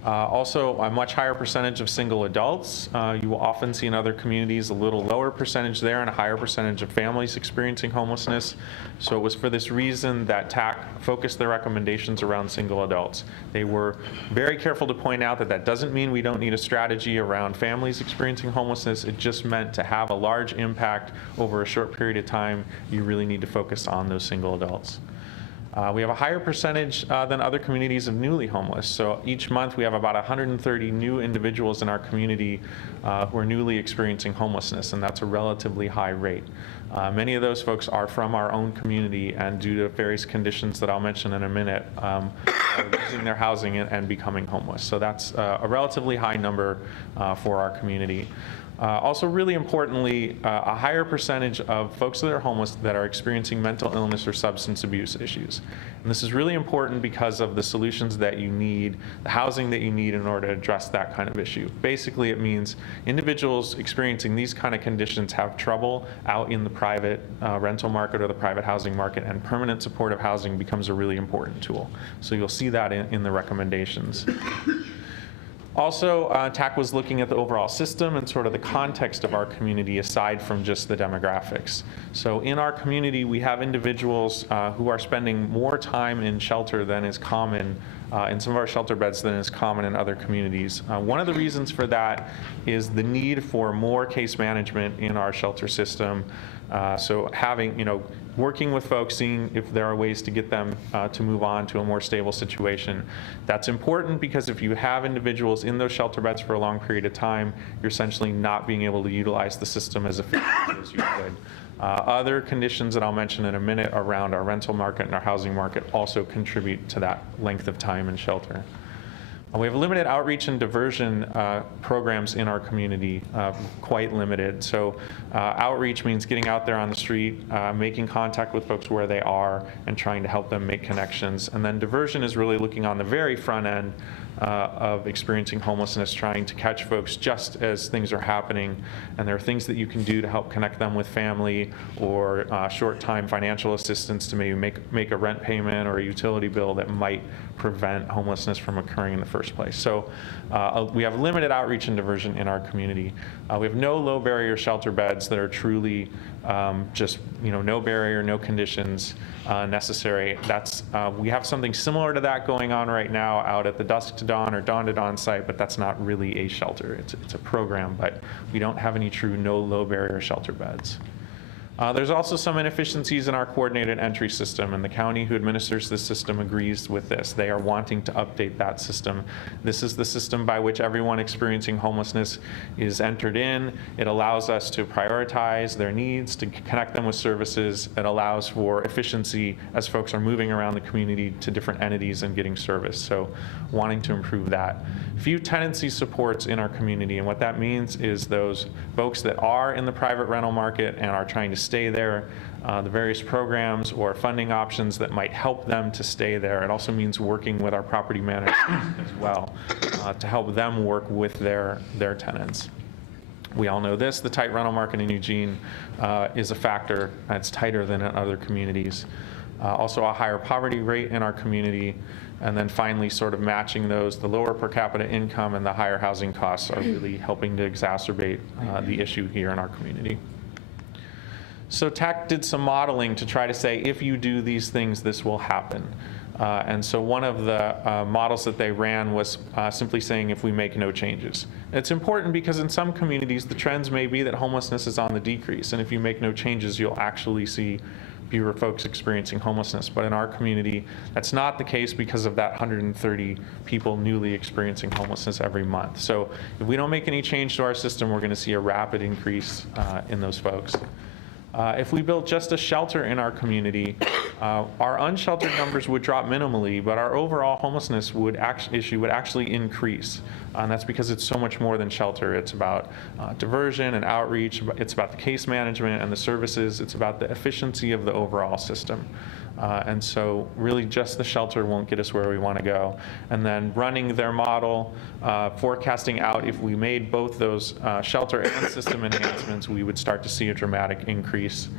Also, a much higher percentage of single adults. You will often see in other communities a little lower percentage there and a higher percentage of families experiencing homelessness. So it was for this reason that TAC focused their recommendations around single adults. They were very careful to point out that that doesn't mean we don't need a strategy around families experiencing homelessness. It just meant to have a large impact over a short period of time, you really need to focus on those single adults. We have a higher percentage than other communities of newly homeless. So each month we have about 130 new individuals in our community who are newly experiencing homelessness, and that's a relatively high rate. Many of those folks are from our own community, and due to various conditions that I'll mention in a minute, are losing their housing and becoming homeless. So that's a relatively high number for our community. Also, really importantly, a higher percentage of folks that are homeless that are experiencing mental illness or substance abuse issues. And this is really important because of the solutions that you need, the housing that you need in order to address that kind of issue. Basically, it means individuals experiencing these kind of conditions have trouble out in the private rental market or the private housing market, and permanent supportive housing becomes a really important tool. So you'll see that in the recommendations. Also, TAC was looking at the overall system and sort of the context of our community aside from just the demographics. So in our community, we have individuals who are spending more time in shelter than is common in some of our shelter beds than is common in other communities. One of the reasons for that is the need for more case management in our shelter system. So having, working with folks, seeing if there are ways to get them to move on to a more stable situation. That's important because if you have individuals in those shelter beds for a long period of time, you're essentially not being able to utilize the system as efficiently as you could. Other conditions that I'll mention in a minute around our rental market and our housing market also contribute to that length of time in shelter. We have limited outreach and diversion programs in our community, quite limited. So outreach means getting out there on the street, making contact with folks where they are, and trying to help them make connections. And then diversion is really looking on the very front end of experiencing homelessness, trying to catch folks just as things are happening. And there are things that you can do to help connect them with family or short-time financial assistance to maybe make a rent payment or a utility bill that might prevent homelessness from occurring in the first place. So we have limited outreach and diversion in our community. We have no low barrier shelter beds that are truly just, no barrier, no conditions necessary. We have something similar to that going on right now out at the Dusk to Dawn or Dawn to Dawn site, but that's not really a shelter. It's a program, but we don't have any true no low barrier shelter beds. There's also some inefficiencies in our coordinated entry system, and the county who administers this system agrees with this. They are wanting to update that system. This is the system by which everyone experiencing homelessness is entered in. It allows us to prioritize their needs, to connect them with services. It allows for efficiency as folks are moving around the community to different entities and getting service. So wanting to improve that. Few tenancy supports in our community, and what that means is those folks that are in the private rental market and are trying to stay there, the various programs or funding options that might help them to stay there. It also means working with our property managers as well to help them work with their tenants. We all know this, the tight rental market in Eugene is a factor. It's tighter than in other communities. Also a higher poverty rate in our community. And then finally, sort of matching those, the lower per capita income and the higher housing costs are really helping to exacerbate the issue here in our community. So TAC did some modeling to try to say, if you do these things, this will happen. And so one of the models that they ran was simply saying if we make no changes. It's important because in some communities, the trends may be that homelessness is on the decrease. And if you make no changes, you'll actually see fewer folks experiencing homelessness. But in our community, that's not the case because of that 130 people newly experiencing homelessness every month. So if we don't make any change to our system, we're going to see a rapid increase in those folks. If we built just a shelter in our community, our unsheltered numbers would drop minimally, but our overall homelessness issue would actually increase. And that's because it's so much more than shelter. It's about diversion and outreach. It's about the case management and the services. It's about the efficiency of the overall system. And so really just the shelter won't get us where we want to go. And then running their model, forecasting out if we made both those shelter and system enhancements, we would start to see a dramatic increase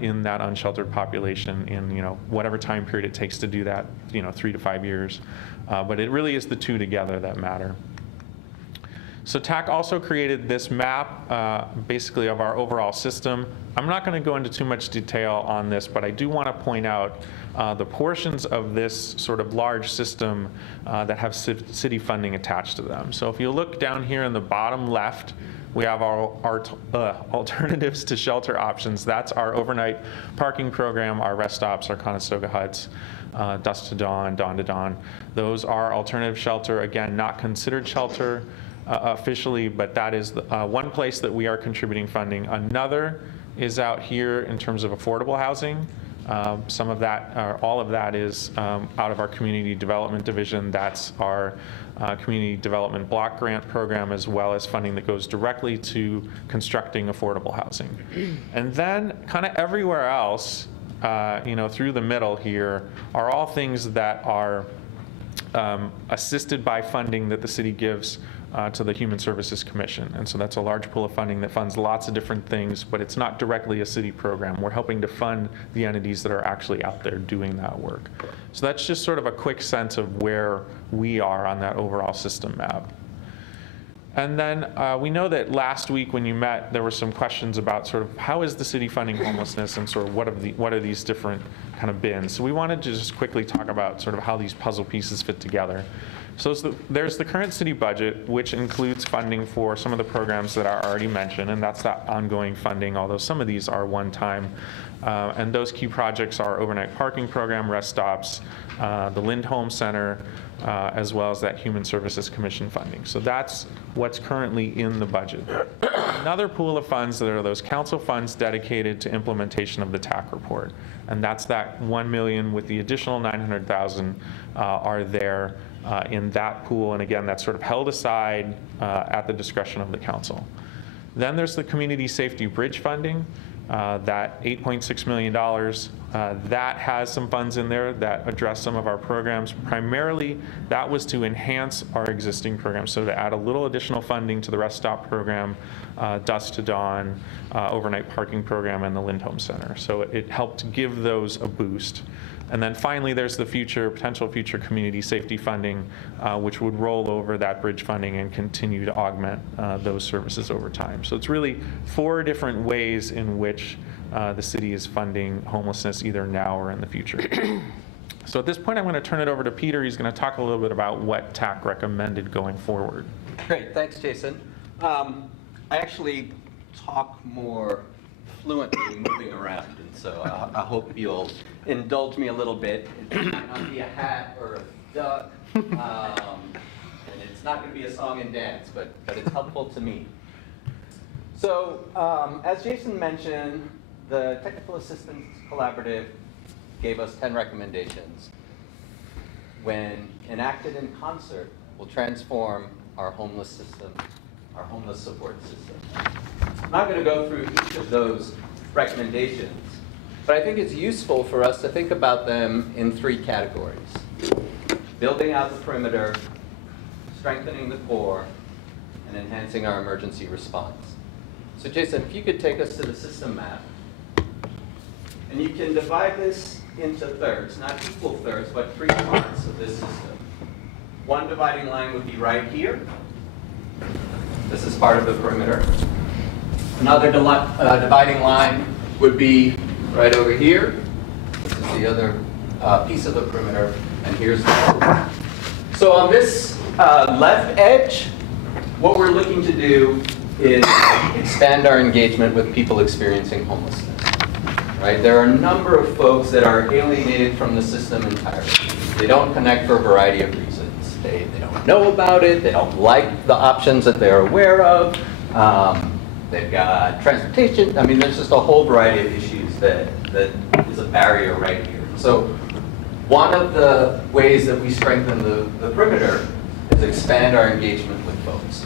in that unsheltered population in whatever time period it takes to do that, 3 to 5 years. But it really is the two together that matter. So TAC also created this map, basically of our overall system. I'm not going to go into too much detail on this, but I do want to point out the portions of this sort of large system that have city funding attached to them. So if you look down here in the bottom left, we have our alternatives to shelter options. That's our overnight parking program, our rest stops, our Conestoga huts, dusk to dawn, dawn to dawn. Those are alternative shelter, again, not considered shelter officially, but that is one place that we are contributing funding. Another is out here in terms of affordable housing. Some of that, or all of that is out of our community development division. That's our community development block grant program, as well as funding that goes directly to constructing affordable housing. And then kind of everywhere else, through the middle here, are all things that are assisted by funding that the city gives to the Human Services Commission. And so that's a large pool of funding that funds lots of different things, but it's not directly a city program. We're helping to fund the entities that are actually out there doing that work. So that's just sort of a quick sense of where we are on that overall system map. And then we know that last week when you met, there were some questions about sort of how is the city funding homelessness and sort of what are these different kind of bins. So we wanted to just quickly talk about sort of how these puzzle pieces fit together. So there's the current city budget, which includes funding for some of the programs that I already mentioned, and that's that ongoing funding, although some of these are one-time. And those key projects are overnight parking program, rest stops, the Lindholm Center, as well as that Human Services Commission funding. So that's what's currently in the budget. Another pool of funds that are those council funds dedicated to implementation of the TAC report. And that's that 1 million with the additional 900,000 are there in that pool. And again, that's sort of held aside at the discretion of the council. Then there's the community safety bridge funding. That $8.6 million, that has some funds in there that address some of our programs. Primarily, that was to enhance our existing programs, so to add a little additional funding to the rest stop program, dusk to dawn, overnight parking program, and the Lindholm Center. So it helped give those a boost. And then finally, there's the potential future community safety funding, which would roll over that bridge funding and continue to augment those services over time. So it's really 4 different ways in which the city is funding homelessness, either now or in the future. So at this point, I'm going to turn it over to Peter. He's going to talk a little bit about what TAC recommended going forward. Great, thanks, Jason. I actually talk more fluently moving around, and so I hope you'll indulge me a little bit. It might not be a hat or a duck, and it's not going to be a song and dance, but it's helpful to me. So as Jason mentioned, the Technical Assistance Collaborative gave us 10 recommendations. When enacted in concert, will transform our homeless system, our homeless support system. I'm not going to go through each of those recommendations, but I think it's useful for us to think about them in 3 categories. Building out the perimeter, strengthening the core, and enhancing our emergency response. So Jason, if you could take us to the system map. And you can divide this into thirds, not equal thirds, but 3 parts of this system. One dividing line would be right here. This is part of the perimeter. Another dividing line would be right over here. This is the other piece of the perimeter, and here's the core. So on this left edge, what we're looking to do is expand our engagement with people experiencing homelessness. Right? There are a number of folks that are alienated from the system entirely. They don't connect for a variety of reasons. They don't know about it. They don't like the options that they're aware of. They've got transportation. I mean, there's just a whole variety of issues that is a barrier right here. So one of the ways that we strengthen the perimeter is expand our engagement with folks.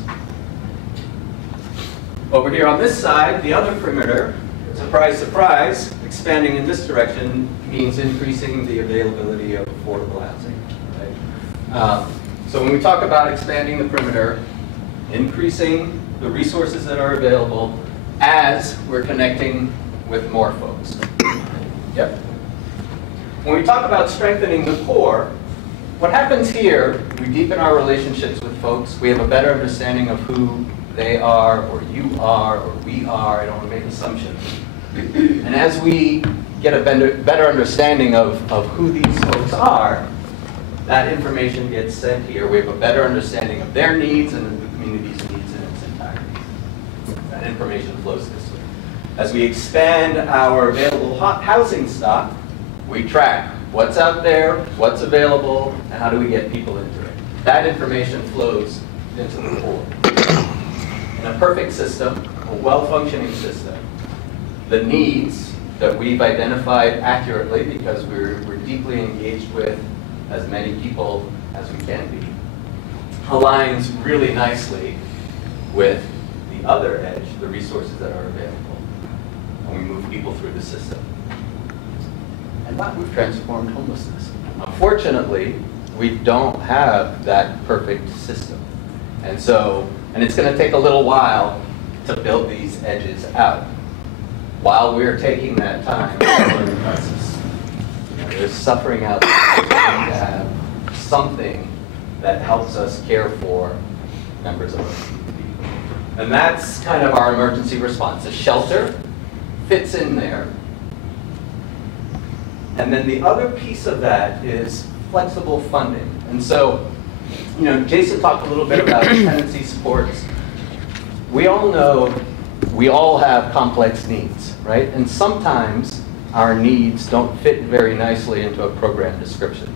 Over here on this side, the other perimeter, surprise, surprise, expanding in this direction means increasing the availability of affordable housing. Right? So when we talk about expanding the perimeter, increasing the resources that are available as we're connecting with more folks. Yep. When we talk about strengthening the core, what happens here, we deepen our relationships with folks. We have a better understanding of who they are, or you are, or we are. I don't want to make assumptions. And as we get a better understanding of who these folks are, that information gets sent here. We have a better understanding of their needs and the community's needs in its entirety. That information flows this way. As we expand our available housing stock, we track what's out there, what's available, and how do we get people into it. That information flows into the pool. In a perfect system, a well-functioning system, the needs that we've identified accurately, because we're deeply engaged with as many people as we can be, aligns really nicely with the other edge, the resources that are available. And we move people through the system. And that we've transformed homelessness. Unfortunately, we don't have that perfect system. And it's going to take a little while to build these edges out. While we're taking that time to learn the crisis, there's suffering out there. We need to have something that helps us care for members of our community. And that's kind of our emergency response. A shelter fits in there. And then the other piece of that is flexible funding. And so, Jason talked a little bit about tenancy supports. We all know we all have complex needs, right? And sometimes our needs don't fit very nicely into a program description.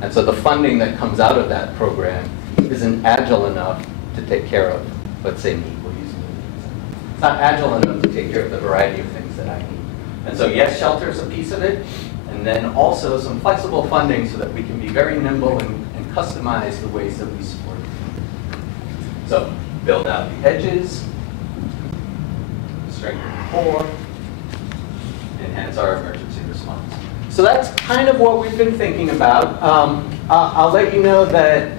And so the funding that comes out of that program isn't agile enough to take care of, let's say, need. We'll use needs. It's not agile enough to take care of the variety of things that I need. And so yes, shelter is a piece of it, and then also some flexible funding so that we can be very nimble and customize the ways that we support it. So build out the edges, strengthen the core, enhance our emergency response. So that's kind of what we've been thinking about. I'll let you know that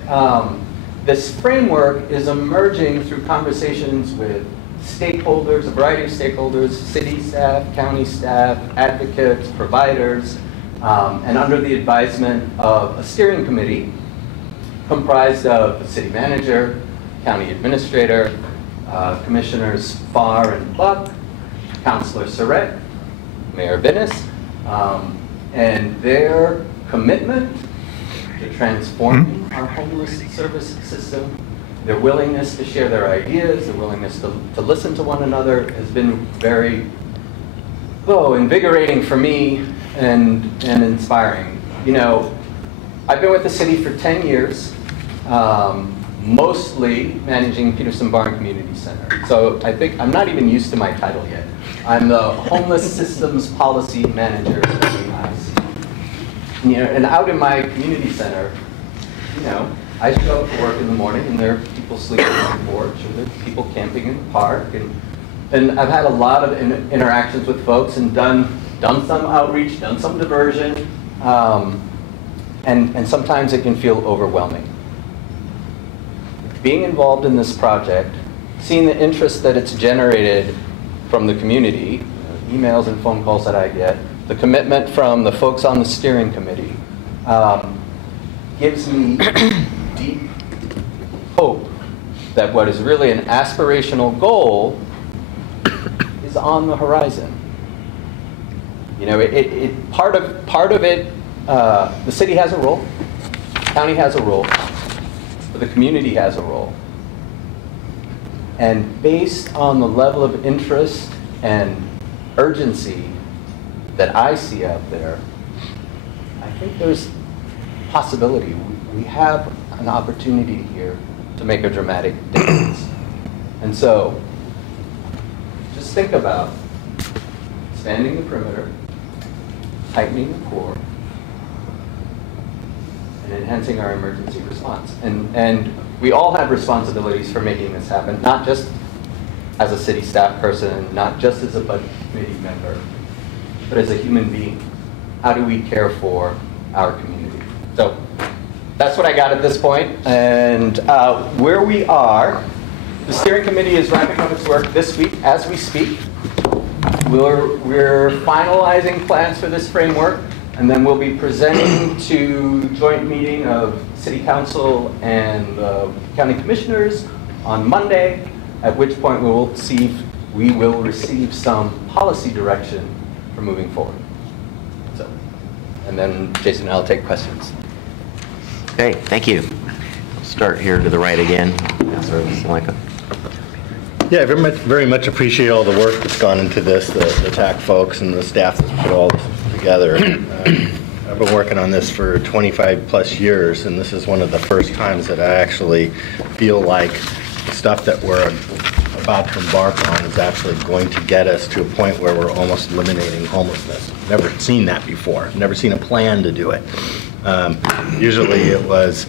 this framework is emerging through conversations with stakeholders, a variety of stakeholders, city staff, county staff, advocates, providers, and under the advisement of a steering committee comprised of the city manager, county administrator, Commissioners Farr and Buck, Councilor Surratt, Mayor Binnis, and their commitment to transforming our homeless service system, their willingness to share their ideas, their willingness to listen to one another has been very invigorating for me and inspiring. I've been with the city for 10 years, mostly managing Peterson Barn Community Center. So I think I'm not even used to my title yet. I'm the Homeless Systems Policy Manager at WIC. And out in my community center, I show up for work in the morning and there are people sleeping on the porch, or there are people camping in the park, and I've had a lot of interactions with folks and done some outreach, done some diversion, and sometimes it can feel overwhelming. Being involved in this project, seeing the interest that it's generated from the community, emails and phone calls that I get, the commitment from the folks on the steering committee, gives me deep hope that what is really an aspirational goal is on the horizon. Part of it, the city has a role, county has a role, but the community has a role. And based on the level of interest and urgency that I see out there, I think there's possibility. We have an opportunity here to make a dramatic difference. And so, just think about expanding the perimeter, tightening the core, and enhancing our emergency response. And we all have responsibilities for making this happen, not just as a city staff person, not just as a budget committee member, but as a human being. How do we care for our community? So that's what I got at this point. And where we are, the steering committee is wrapping up its work this week as we speak. We're finalizing plans for this framework, And then we'll be presenting to joint meeting of City Council and County Commissioners on Monday, at which point we will receive some policy direction for moving forward. So, and then Jason and I'll take questions. Okay, thank you. I'll start here to the right again. Councilor Salenka. Yeah, very much appreciate all the work that's gone into this, the TAC folks and the staff that's put all this together. I've been working on this for 25 plus years, and this is one of the first times that I actually feel like the stuff that we're about to embark on is actually going to get us to a point where we're almost eliminating homelessness. Never seen that before. Never seen a plan to do it. Usually it was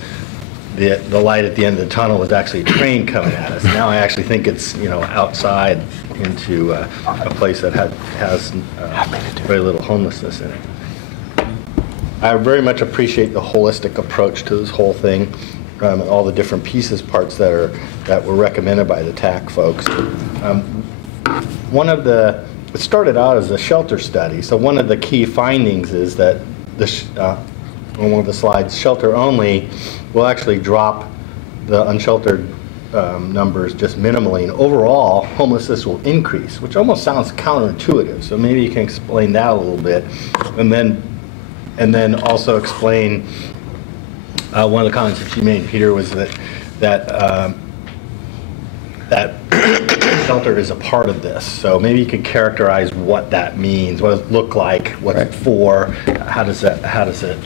the light at the end of the tunnel was actually a train coming at us. Now I actually think it's, you know, outside into a place that has very little homelessness in it. I very much appreciate the holistic approach to this whole thing, and all the different pieces, parts that were recommended by the TAC folks. It started out as a shelter study, so one of the key findings is that on one of the slides, shelter only will actually drop the unsheltered numbers just minimally, and overall homelessness will increase, which almost sounds counterintuitive. So maybe you can explain that a little bit, and then also explain one of the comments that you made, Peter, was that shelter is a part of this. So maybe you could characterize what that means, what does it look like, what's it for, how does it?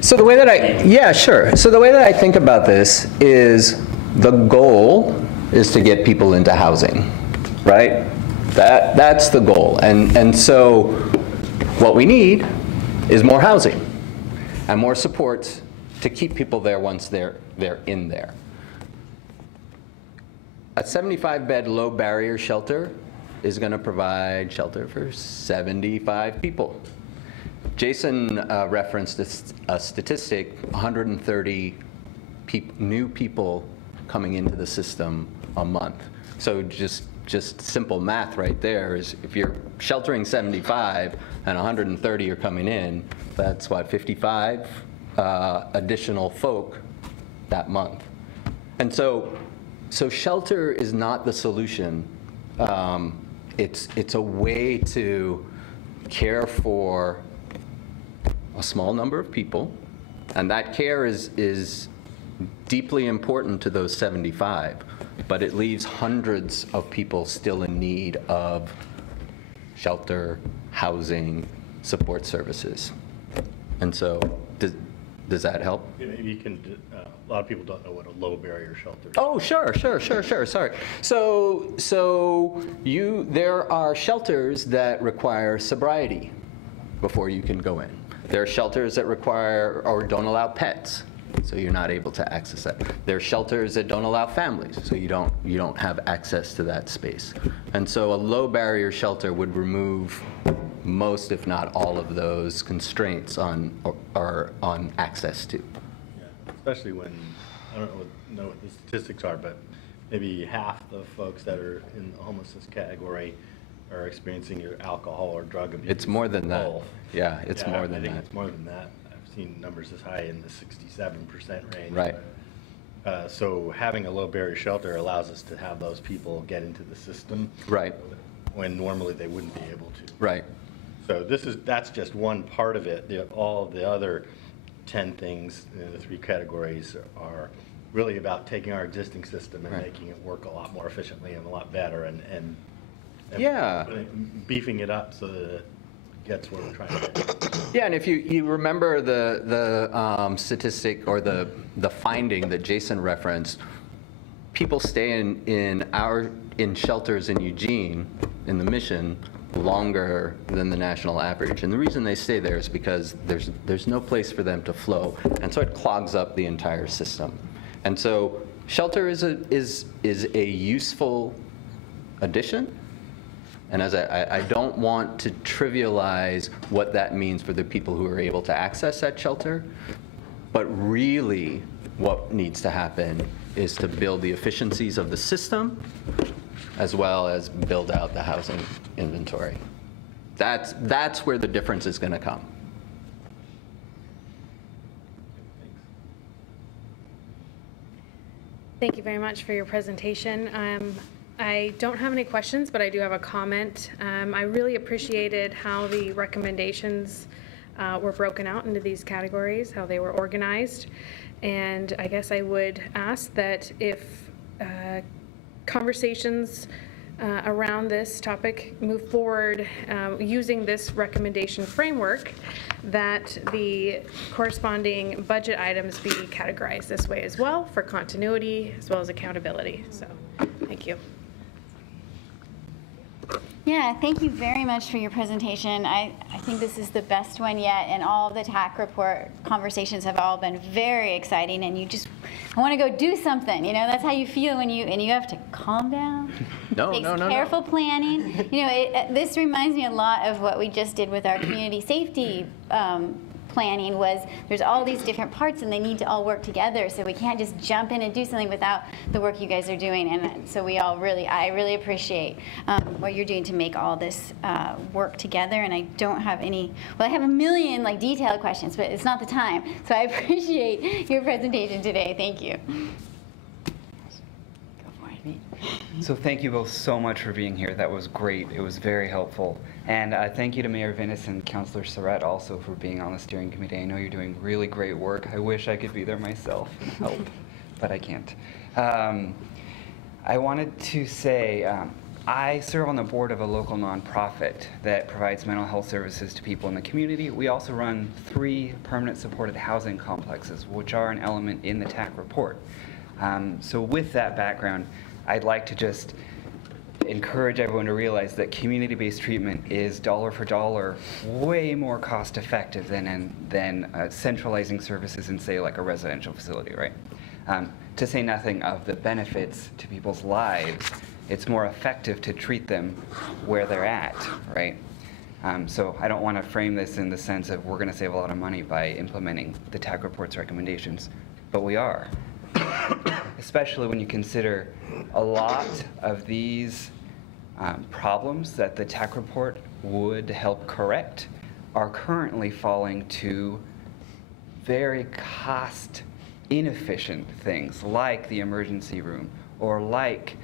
So the way that So the way that I think about this is the goal is to get people into housing, right? That's the goal. And so what we need is more housing and more supports to keep people there once they're in there. A 75-bed low barrier shelter is going to provide shelter for 75 people. Jason referenced a statistic, 130 new people coming into the system a month. So just simple math right there is if you're sheltering 75 and 130 are coming in, that's what, 55 additional folk that month. And so shelter is not the solution. It's a way to care for a small number of people, and that care is deeply important to those 75, but it leaves hundreds of people still in need of shelter, housing, support services. And so, does that help? Maybe you can, a lot of people don't know what a low barrier shelter is. Oh, sure, sorry. So there are shelters that require sobriety before you can go in. There are shelters that require or don't allow pets, so you're not able to access that. There are shelters that don't allow families, so you don't have access to that space. And so a low barrier shelter would remove most, if not all, of those constraints on access to. Yeah, especially when, I don't know what the statistics are, but maybe half the folks that are in the homelessness category are experiencing either alcohol or drug abuse. It's more than that. Yeah, it's more than that. I think it's more than that. I've seen numbers as high in the 67% range. Right. So having a low barrier shelter allows us to have those people get into the system. Right. When normally they wouldn't be able to. Right. So that's just one part of it. All the other 10 things in the 3 categories are really about taking our existing system and making it work a lot more efficiently and a lot better, and beefing it up so that it gets where we're trying to get. Yeah, and if you remember the statistic or the finding that Jason referenced, people stay in shelters in Eugene, in the Mission, longer than the national average. And the reason they stay there is because there's no place for them to flow, and so it clogs up the entire system. And so shelter is a useful addition. And as I don't want to trivialize what that means for the people who are able to access that shelter, but really what needs to happen is to build the efficiencies of the system as well as build out the housing inventory. That's where the difference is going to come. Thank you very much for your presentation. I don't have any questions, but I do have a comment. I really appreciated how the recommendations were broken out into these categories, how they were organized. And I guess I would ask that if conversations around this topic move forward using this recommendation framework, that the corresponding budget items be categorized this way as well for continuity as well as accountability. So, thank you. Yeah, thank you very much for your presentation. I think this is the best one yet, and all the TAC report conversations have all been very exciting, and you just want to go do something. You know, that's how you feel when you have to calm down. No, Takes no, no, careful planning. You know, this reminds me a lot of what we just did with our community safety planning. Was there's all these different parts and they need to all work together, so we can't just jump in and do something without the work you guys are doing. And so I really appreciate what you're doing to make all this work together. And I don't have I have a million like detailed questions, but it's not the time. So I appreciate your presentation today. Thank you. So thank you both so much for being here. That was great. It was very helpful. And thank you to Mayor Vinnis and Councilor Surratt also for being on the steering committee. I know you're doing really great work. I wish I could be there myself and help, but I can't. I wanted to say I serve on the board of a local nonprofit that provides mental health services to people in the community. We also run 3 permanent supported housing complexes, which are an element in the TAC report. So with that background, I'd like to just encourage everyone to realize that community-based treatment is dollar for dollar way more cost-effective than centralizing services in, say, like a residential facility, right? To say nothing of the benefits to people's lives, it's more effective to treat them where they're at, right? So I don't want to frame this in the sense of we're going to save a lot of money by implementing the TAC report's recommendations, but we are. Especially when you consider a lot of these problems that the TAC report would help correct are currently falling to very cost inefficient things like the emergency room or like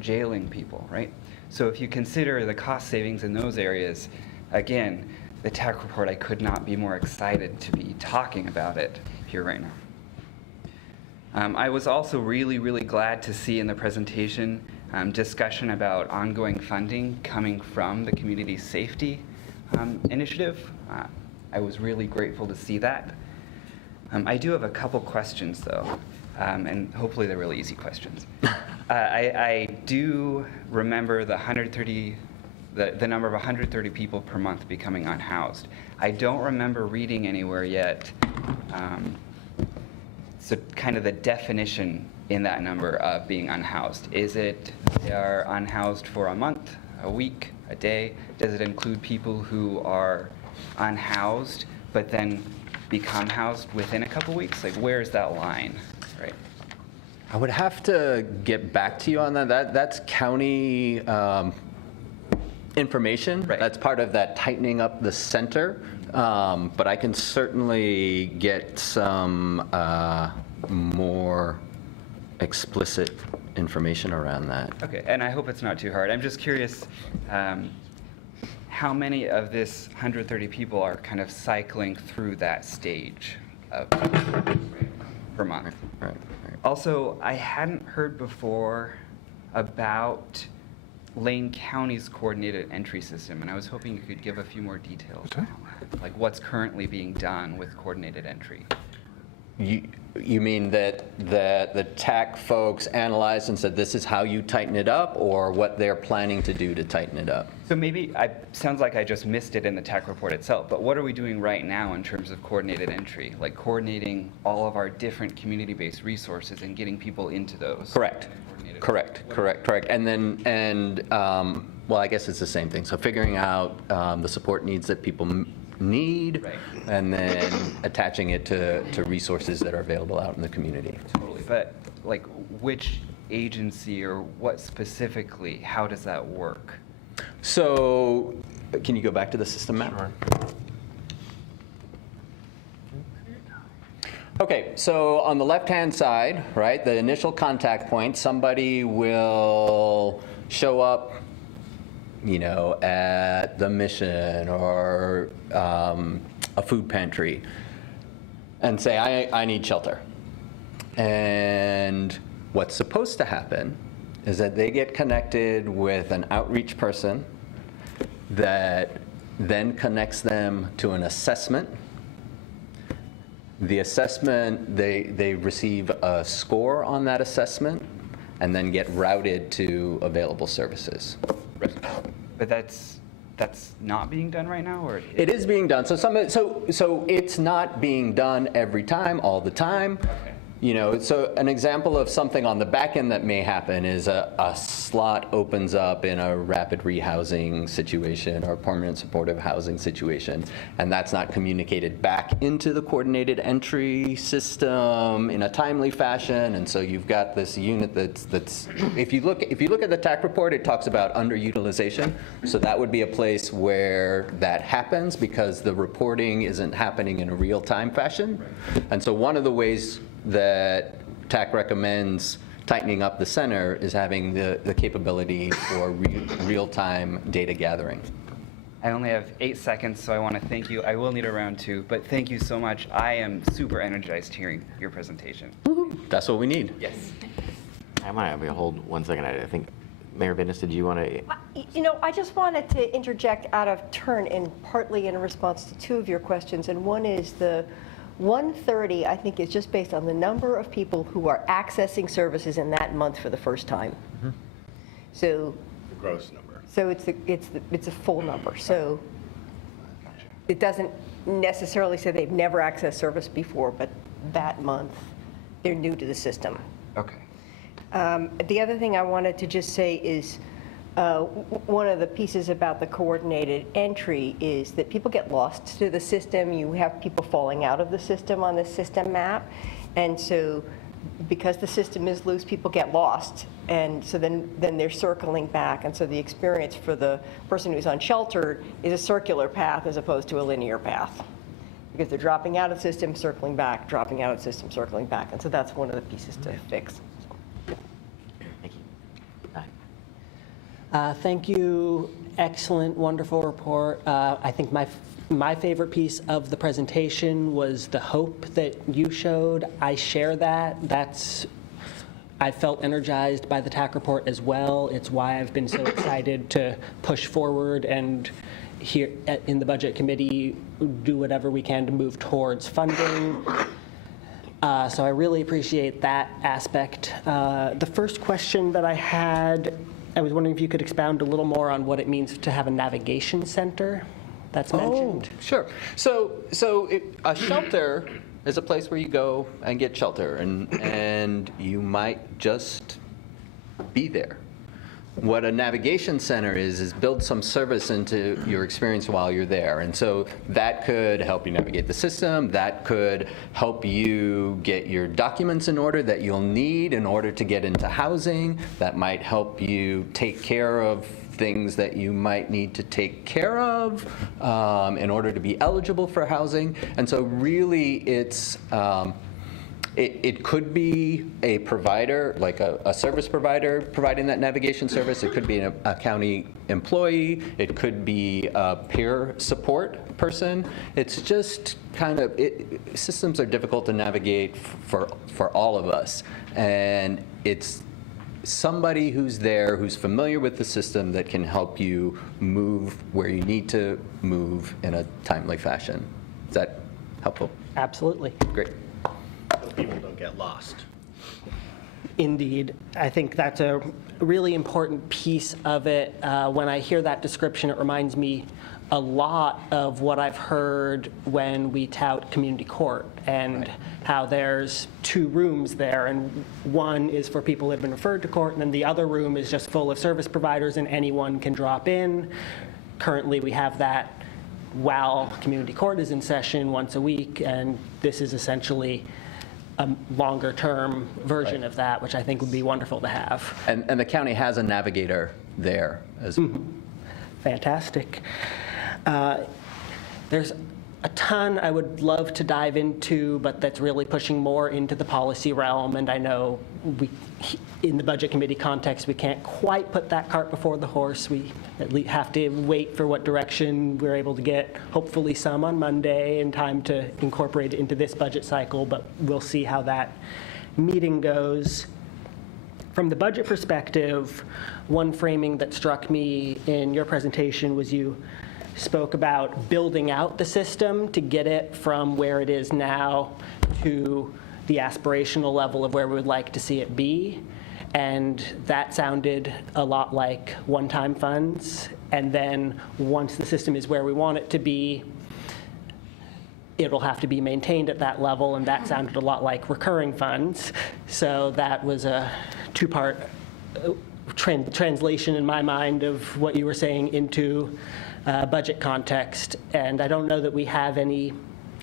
jailing people, right? So if you consider the cost savings in those areas, again, the TAC report, I could not be more excited to be talking about it here right now. I was also really, really glad to see in the presentation discussion about ongoing funding coming from the Community Safety Initiative. I was really grateful to see that. I do have a couple questions though, and hopefully they're really easy questions. I do remember the number of 130 people per month becoming unhoused. I don't remember reading anywhere yet so kind of the definition in that number of being unhoused. Is it they are unhoused for a month, a week, a day? Does it include people who are unhoused but then become housed within a couple weeks? Like, where's that line, right? I would have to get back to you on that. That's county information. Right. That's part of that tightening up the center. But I can certainly get some more explicit information around that. Okay, and I hope it's not too hard. I'm just curious how many of this 130 people are kind of cycling through that stage of per month. Right. Also, I hadn't heard before about Lane County's coordinated entry system, and I was hoping you could give a few more details. Okay. Like what's currently being done with coordinated entry. You mean that the TAC folks analyzed and said this is how you tighten it up, or what they're planning to do to tighten it up? So maybe, sounds like I just missed it in the TAC report itself, but what are we doing right now in terms of coordinated entry? Like coordinating all of our different community-based resources and getting people into those? Correct. And then, well, I guess it's the same thing. So figuring out the support needs that people need, right, and then attaching it to resources that are available out in the community. Totally, but like which agency or what specifically, how does that work? So can you go back to the system map? Okay, so on the left-hand side, right, the initial contact point, somebody will show up, you know, at the Mission or a food pantry and say, I need shelter. And what's supposed to happen is that they get connected with an outreach person that then connects them to an assessment. The assessment, they receive a score on that assessment and then get routed to available services. But that's not being done right now, or? It is being done. So it's not being done every time, all the time. Okay. You know, so an example of something on the back end that may happen is a slot opens up in a rapid rehousing situation or permanent supportive housing situation, and that's not communicated back into the coordinated entry system in a timely fashion. And so you've got this unit that's if you look at the TAC report, it talks about underutilization. So that would be a place where that happens because the reporting isn't happening in a real-time fashion. And so one of the ways that TAC recommends tightening up the center is having the capability for real-time data gathering. I only have 8 seconds, so I want to thank you. I will need a round 2, but thank you so much. I am super energized hearing your presentation. That's what we need. Yes. I might have to hold 1 second. I think, Mayor Bendis, did you want to? You know, I just wanted to interject out of turn and partly in response to 2 of your questions. And one is the 130, I think, is just based on the number of people who are accessing services in that month for the first time. Mm-hmm. So The gross number. So it's a full number. So it doesn't necessarily say they've never accessed service before, but that month they're new to the system. Okay. The other thing I wanted to just say is one of the pieces about the coordinated entry is that people get lost to the system. You have people falling out of the system on the system map. And so because the system is loose, people get lost. And so then they're circling back. And so the experience for the person who's unsheltered is a circular path as opposed to a linear path. Because they're dropping out of the system, circling back, dropping out of the system, circling back. And so that's one of the pieces to fix. Thank you. Excellent, wonderful report. I think my favorite piece of the presentation was the hope that you showed. I share that. I felt energized by the TAC report as well. It's why I've been so excited to push forward and here in the budget committee do whatever we can to move towards funding. So I really appreciate that aspect. The first question that I had, I was wondering if you could expound a little more on what it means to have a navigation center that's mentioned. Sure. So a shelter is a place where you go and get shelter, and you might just be there. What a navigation center is build some service into your experience while you're there. And so that could help you navigate the system. That could help you get your documents in order that you'll need in order to get into housing. That might help you take care of things that you might need to take care of in order to be eligible for housing. And so really it's it could be a provider, like a service provider providing that navigation service. It could be a county employee. It could be a peer support person. It's just kind of, systems are difficult to navigate for all of us. And it's somebody who's there, who's familiar with the system that can help you move where you need to move in a timely fashion. Is that helpful? Absolutely. Great. People don't get lost. Indeed. I think that's a really important piece of it. When I hear that description, it reminds me a lot of what I've heard when we tout community court and how there's 2 rooms there, and one is for people who have been referred to court, and then the other room is just full of service providers and anyone can drop in. Currently, we have that while community court is in session once a week, and this is essentially a longer-term version of that, which I think would be wonderful to have. And the county has a navigator there as well. Fantastic. There's a ton I would love to dive into, but that's really pushing more into the policy realm. And I know in the Budget Committee context, we can't quite put that cart before the horse. We at least have to wait for what direction we're able to get, hopefully some on Monday, in time to incorporate it into this budget cycle, but we'll see how that meeting goes. From the budget perspective, one framing that struck me in your presentation was you spoke about building out the system to get it from where it is now to the aspirational level of where we would like to see it be. And that sounded a lot like one-time funds. And then once the system is where we want it to be, it'll have to be maintained at that level, and that sounded a lot like recurring funds. So that was a two-part translation in my mind of what you were saying into budget context. And I don't know that we have any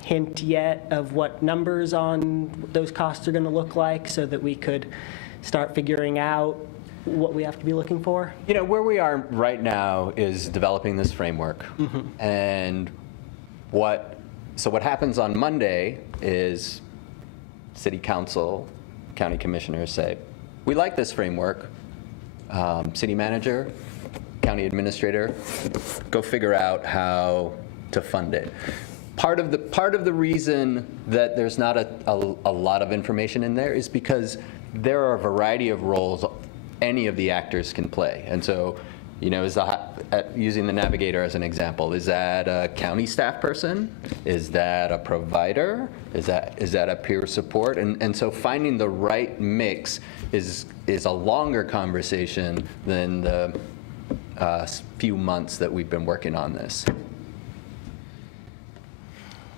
hint yet of what numbers on those costs are going to look like, so that we could start figuring out what we have to be looking for. You know, where we are right now is developing this framework. And what happens on Monday is City Council, County Commissioners say, we like this framework. City Manager, County Administrator, go figure out how to fund it. Part of the reason that there's not a lot of information in there is because there are a variety of roles any of the actors can play. And so, you know, using the navigator as an example, is that a county staff person? Is that a provider? Is that a peer support? And so finding the right mix is a longer conversation than the few months that we've been working on this.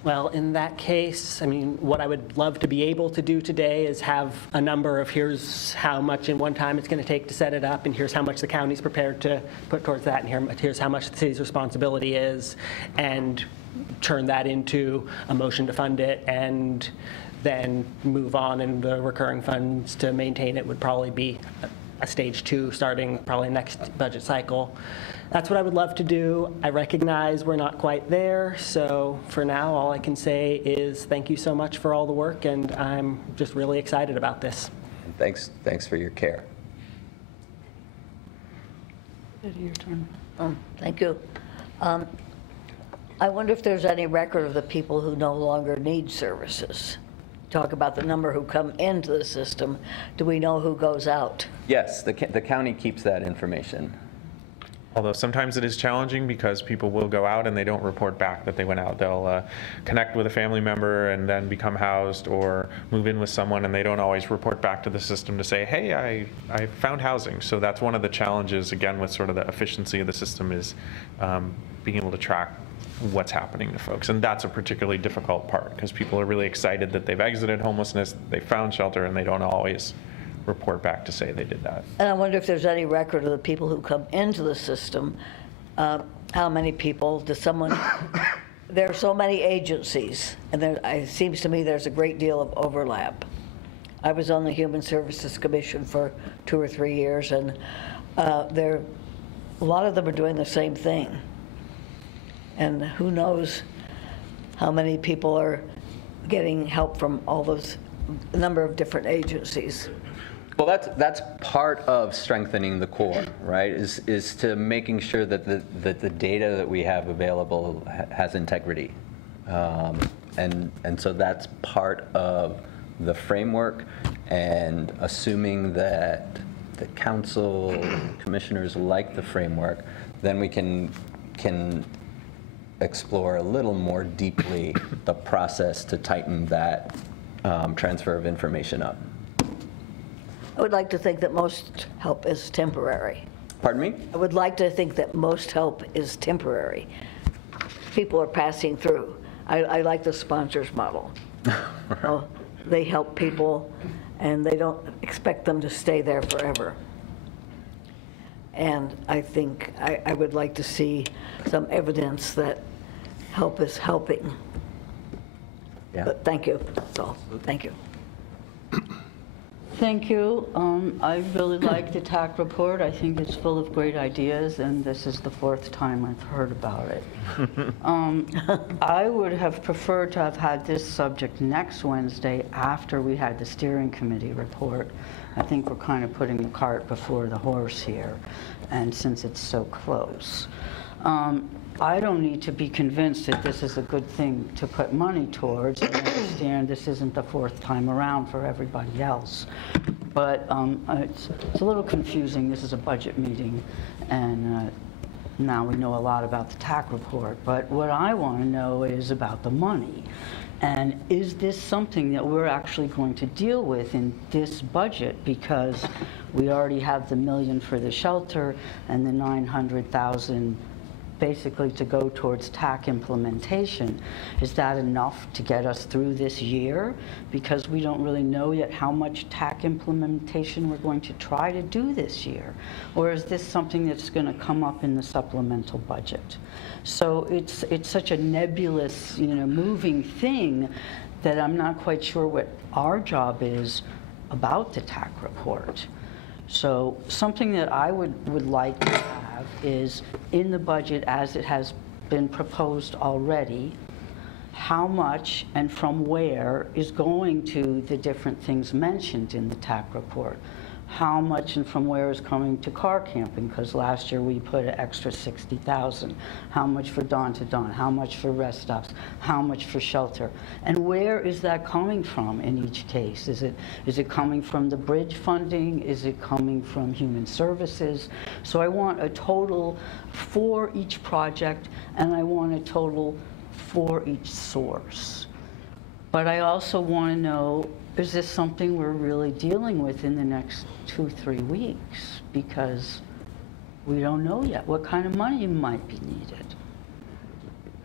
Well, in that case, I mean, what I would love to be able to do today is have a number of here's how much in one time it's going to take to set it up, and here's how much the county's prepared to put towards that, and here's how much the city's responsibility is, and turn that into a motion to fund it, and then move on, and the recurring funds to maintain it would probably be a stage 2 starting probably next budget cycle. That's what I would love to do. I recognize we're not quite there, so for now, all I can say is thank you so much for all the work, and I'm just really excited about this. Thanks for your care. Your turn. Thank you. I wonder if there's any record of the people who no longer need services. Talk about the number who come into the system. Do we know who goes out? Yes, the county keeps that information. Although sometimes it is challenging because people will go out and they don't report back that they went out. They'll connect with a family member and then become housed, or move in with someone, and they don't always report back to the system to say, hey, I found housing. So that's one of the challenges, again, with sort of the efficiency of the system, is being able to track what's happening to folks. And that's a particularly difficult part, because people are really excited that they've exited homelessness, they found shelter, and they don't always report back to say they did that. And I wonder if there's any record of the people who come into the system. How many people does someone, there are so many agencies, and it seems to me there's a great deal of overlap. I was on the Human Services Commission for 2 or 3 years, and a lot of them are doing the same thing. And who knows how many people are getting help from all those number of different agencies. Well, that's part of strengthening the core, right? Is to making sure that the data that we have available has integrity, and so that's part of the framework. And assuming that the council commissioners like the framework, then we can explore a little more deeply the process to tighten that transfer of information up. I would like to think that most help is temporary. Pardon me? I would like to think that most help is temporary. People are passing through. I like the sponsors model. Well, they help people, and they don't expect them to stay there forever. And I think I would like to see some evidence that help is helping. Yeah. But thank you, that's all. Thank you. Thank you. I really like the TAC report. I think it's full of great ideas, and this is the 4th time I've heard about it. I would have preferred to have had this subject next Wednesday after we had the steering committee report. I think we're kind of putting the cart before the horse here, and since it's so close. I don't need to be convinced that this is a good thing to put money towards. I understand this isn't the 4th time around for everybody else. But it's a little confusing. This is a budget meeting, and now we know a lot about the TAC report. But what I want to know is about the money. And is this something that we're actually going to deal with in this budget? Because we already have the $1 million for the shelter and the 900,000 basically to go towards TAC implementation. Is that enough to get us through this year? Because we don't really know yet how much TAC implementation we're going to try to do this year. Or is this something that's going to come up in the supplemental budget? So it's such a nebulous, moving thing that I'm not quite sure what our job is about the TAC report. So something that I would like to have is in the budget as it has been proposed already, how much and from where is going to the different things mentioned in the TAC report. How much and from where is coming to car camping, because last year we put an extra 60,000. How much for dawn to dawn, how much for rest stops, how much for shelter. And where is that coming from in each case? Is it coming from the bridge funding? Is it coming from human services? So I want a total for each project, and I want a total for each source. But I also want to know, is this something we're really dealing with in the next 2-3 weeks? Because we don't know yet what kind of money might be needed.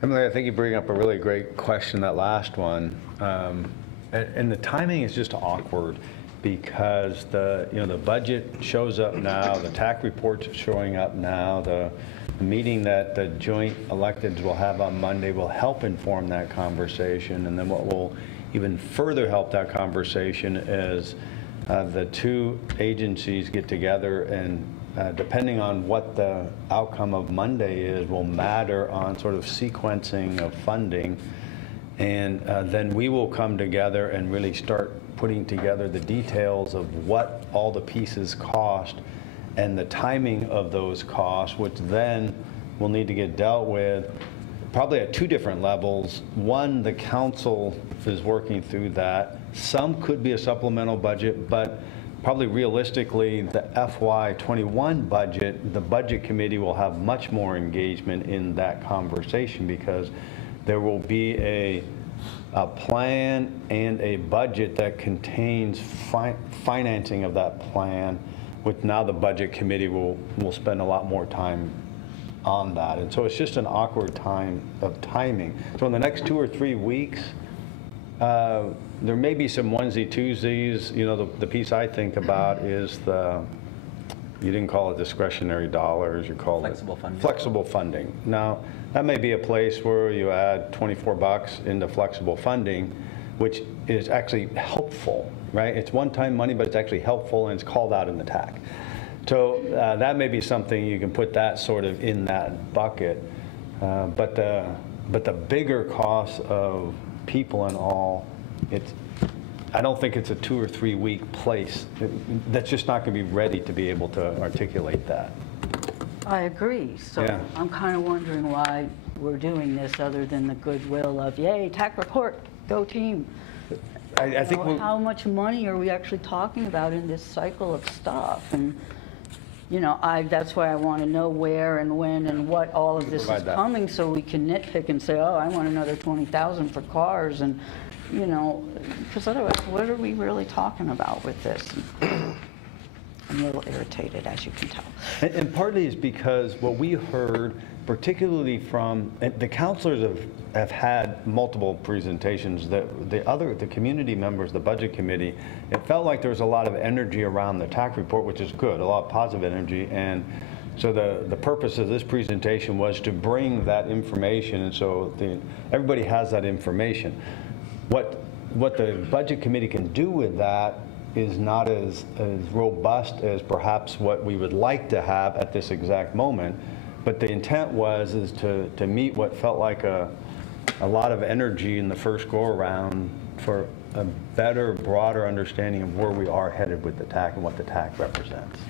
Emily, I think you bring up a really great question, that last one. And the timing is just awkward because the budget shows up now, the TAC report's showing up now, the meeting that the joint electeds will have on Monday will help inform that conversation. And then what will even further help that conversation is the two agencies get together, and depending on what the outcome of Monday is will matter on sort of sequencing of funding. And then we will come together and really start putting together the details of what all the pieces cost and the timing of those costs, which then will need to get dealt with probably at 2 different levels. One, the council is working through that. Some could be a supplemental budget, but probably realistically, the FY21 budget, the budget committee will have much more engagement in that conversation because there will be a plan and a budget that contains financing of that plan, which now the budget committee will spend a lot more time on that. And so it's just an awkward time of timing. So in the next 2 or 3 weeks, there may be some onesie twosies. The piece I think about is you didn't call it discretionary dollars, you called Flexible it funding. flexible funding. Now, that may be a place where you add $24 into flexible funding, which is actually helpful, right? It's one-time money, but it's actually helpful, and it's called out in the TAC. So that may be something you can put that sort of in that bucket. But the bigger costs of people and all, I don't think it's a 2 or 3 week place. That's just not going to be ready to be able to articulate that. I agree. So Yeah. I'm kind of wondering why we're doing this other than the goodwill of, yay, TAC report, go team. I think how much money are we actually talking about in this cycle of stuff? And that's why I want to know where and when and what all of this is Provide that. coming, so we can nitpick and say, oh, I want another 20,000 for cars, and because otherwise, what are we really talking about with this? I'm a little irritated, as you can tell. And partly is because what we heard, particularly from the counselors have had multiple presentations. The community members, the budget committee, it felt like there was a lot of energy around the TAC report, which is good, a lot of positive energy. And so the purpose of this presentation was to bring that information, and so everybody has that information. What the budget committee can do with that is not as robust as perhaps what we would like to have at this exact moment. But the intent is to meet what felt like a lot of energy in the first go-around for a better, broader understanding of where we are headed with the TAC and what the TAC represents.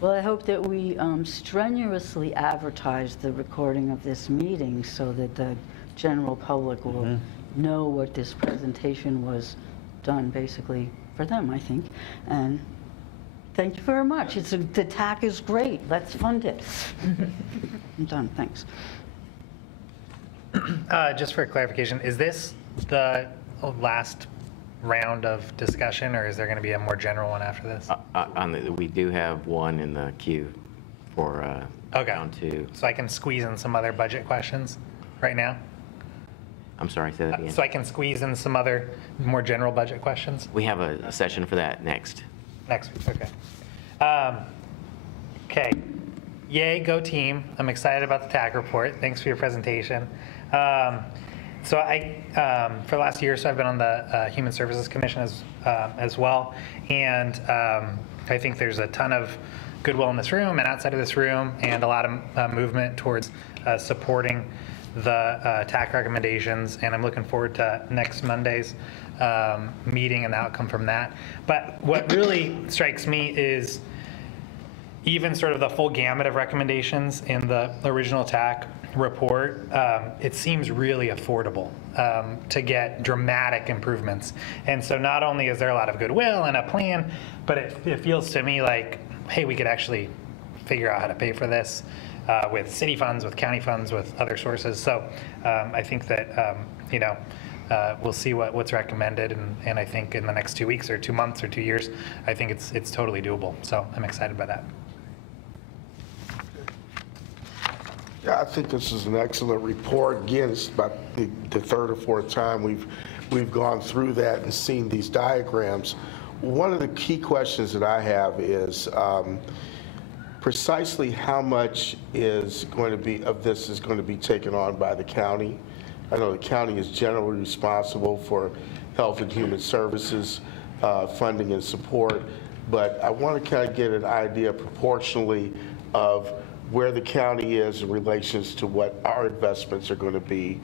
Well, I hope that we strenuously advertise the recording of this meeting so that the general public will know what this presentation was done basically for them, I think. And thank you very much. The TAC is great. Let's fund it. I'm done. Thanks. Just for clarification, is this the last round of discussion, or is there going to be a more general one after this? We do have one in the queue for round 2. So I can squeeze in some other budget questions right now? I'm sorry, say that again. So I can squeeze in some other more general budget questions? We have a session for that next. Next week, okay. Okay, yay, go team. I'm excited about the TAC report. Thanks for your presentation. So for the last year or so, I've been on the Human Services Commission as well. And I think there's a ton of goodwill in this room and outside of this room, and a lot of movement towards supporting the TAC recommendations. And I'm looking forward to next Monday's meeting and the outcome from that. But what really strikes me is even sort of the full gamut of recommendations in the original TAC report, it seems really affordable to get dramatic improvements. And so not only is there a lot of goodwill and a plan, but it feels to me like, hey, we could actually figure out how to pay for this with city funds, with county funds, with other sources. So I think that, we'll see what's recommended. And I think in the next 2 weeks or 2 months or 2 years, I think it's totally doable. So I'm excited by that. Yeah, I think this is an excellent report. Again, it's about the third or fourth time we've gone through that and seen these diagrams. One of the key questions that I have is precisely how much is going to be of this is going to be taken on by the county. I know the county is generally responsible for health and human services funding and support, but I want to kind of get an idea proportionally of where the county is in relations to what our investments are going to be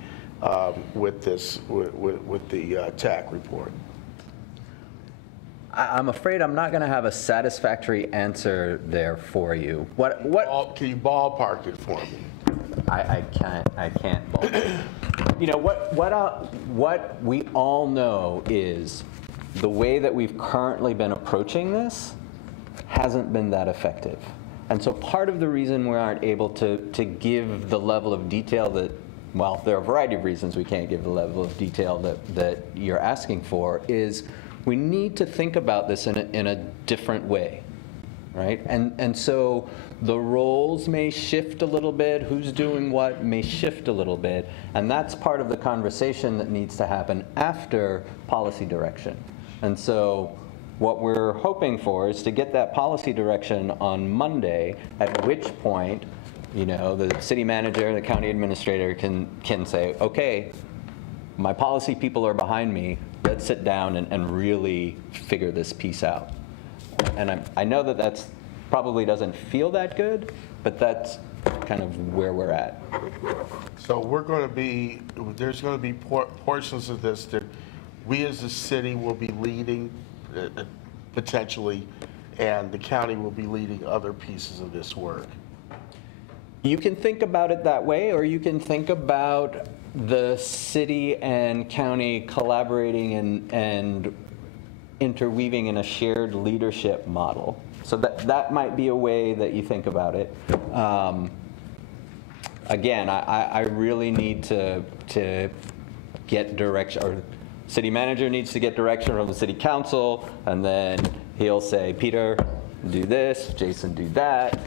with the TAC report. I'm afraid I'm not going to have a satisfactory answer there for you. What can you ballpark it for me? I can't ballpark. What we all know is the way that we've currently been approaching this hasn't been that effective. And so part of the reason we aren't able to give the level of detail that, well, there are a variety of reasons we can't give the level of detail that you're asking for, is we need to think about this in a different way, right? And so the roles may shift a little bit, who's doing what may shift a little bit, and that's part of the conversation that needs to happen after policy direction. And so what we're hoping for is to get that policy direction on Monday, at which point, the city manager, the county administrator can say, okay, my policy people are behind me, let's sit down and really figure this piece out. And I know that's probably doesn't feel that good, but that's kind of where we're at. So there's going to be portions of this that we as a city will be leading potentially, and the county will be leading other pieces of this work. You can think about it that way, or you can think about the city and county collaborating and interweaving in a shared leadership model. So that might be a way that you think about it. Again, I really need to get direction, or city manager needs to get direction from the city council, and then he'll say, Peter, do this, Jason, do that,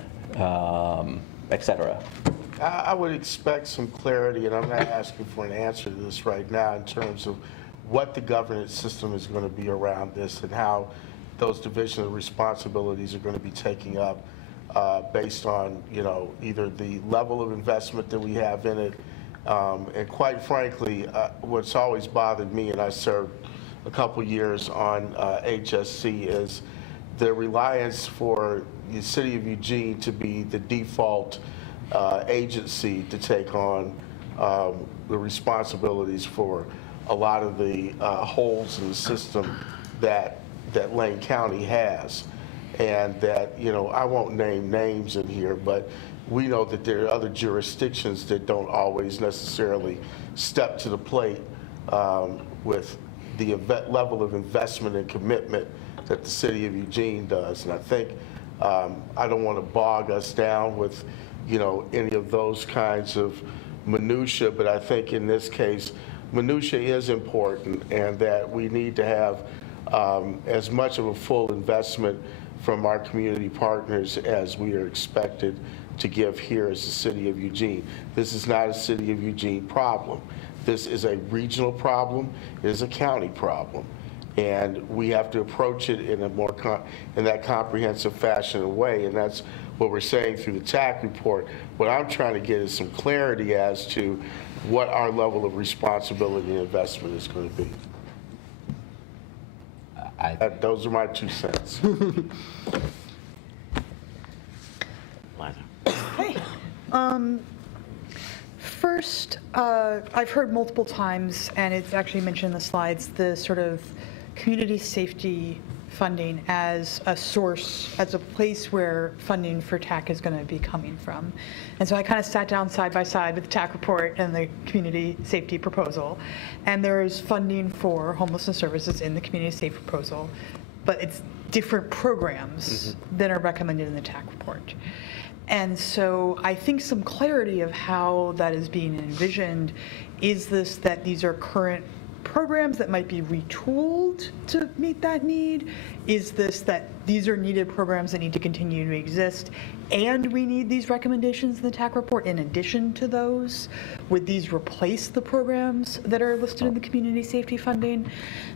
etc. I would expect some clarity, and I'm not asking for an answer to this right now, in terms of what the governance system is going to be around this and how those division of responsibilities are going to be taking up based on, either the level of investment that we have in it. And quite frankly, what's always bothered me, and I served a couple years on HSC is the reliance for the city of Eugene to be the default agency to take on the responsibilities for a lot of the holes in the system that Lane County has. And that, you know, I won't name names in here, but we know that there are other jurisdictions that don't always necessarily step to the plate with the level of investment and commitment that the city of Eugene does. And I think I don't want to bog us down with, you know, any of those kinds of minutia, but I think in this case, minutia is important, and that we need to have as much of a full investment from our community partners as we are expected to give here as the city of Eugene. This is not a city of Eugene problem. This is a regional problem. It is a county problem. And we have to approach it in a more in that comprehensive fashion and way, and that's what we're saying through the TAC report. What I'm trying to get is some clarity as to what our level of responsibility and investment is going to be. Those are my 2 cents. Hey. First, I've heard multiple times, and it's actually mentioned in the slides, the sort of community safety funding as a source, as a place where funding for TAC is going to be coming from. And so I kind of sat down side by side with the TAC report and the community safety proposal. And there's funding for homelessness services in the community safety proposal, but it's different programs that are recommended in the TAC report. And so I think some clarity of how that is being envisioned is this, that these are current programs that might be retooled to meet that need? Is this that these are needed programs that need to continue to exist, and we need these recommendations in the TAC report in addition to those? Would these replace the programs that are listed in the community safety funding?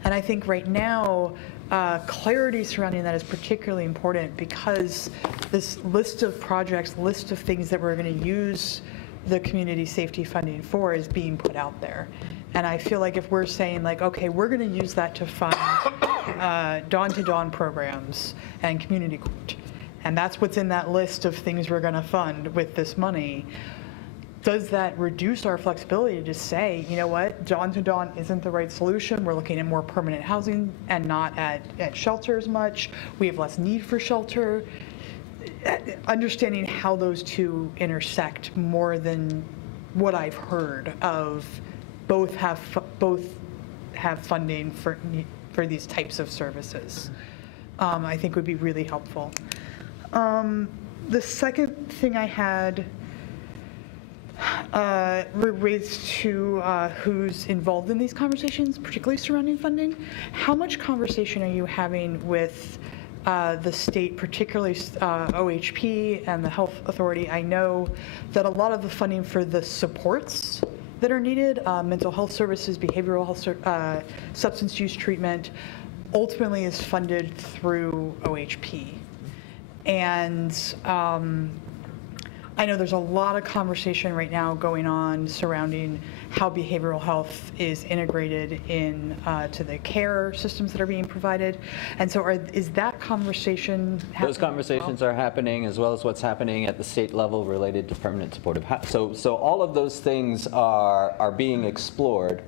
And I think right now, clarity surrounding that is particularly important, because this list of projects, list of things that we're going to use the community safety funding for is being put out there. And I feel like if we're saying, like, okay, we're going to use that to fund dawn-to-dawn programs and community court, and that's what's in that list of things we're going to fund with this money, does that reduce our flexibility to say, you know what, dawn-to-dawn isn't the right solution? We're looking at more permanent housing and not at shelters much. We have less need for shelter. Understanding how those two intersect more than what I've heard of both have funding for these types of services, I think would be really helpful. The second thing I had relates to who's involved in these conversations, particularly surrounding funding. How much conversation are you having with the state, particularly OHP and the Health Authority? I know that a lot of the funding for the supports that are needed, mental health services, behavioral health, substance use treatment, ultimately is funded through OHP. And I know there's a lot of conversation right now going on surrounding how behavioral health is integrated in to the care systems that are being provided. And so is that conversation happening? Those conversations are happening, as well as what's happening at the state level related to permanent supportive housing. So all of those things are being explored.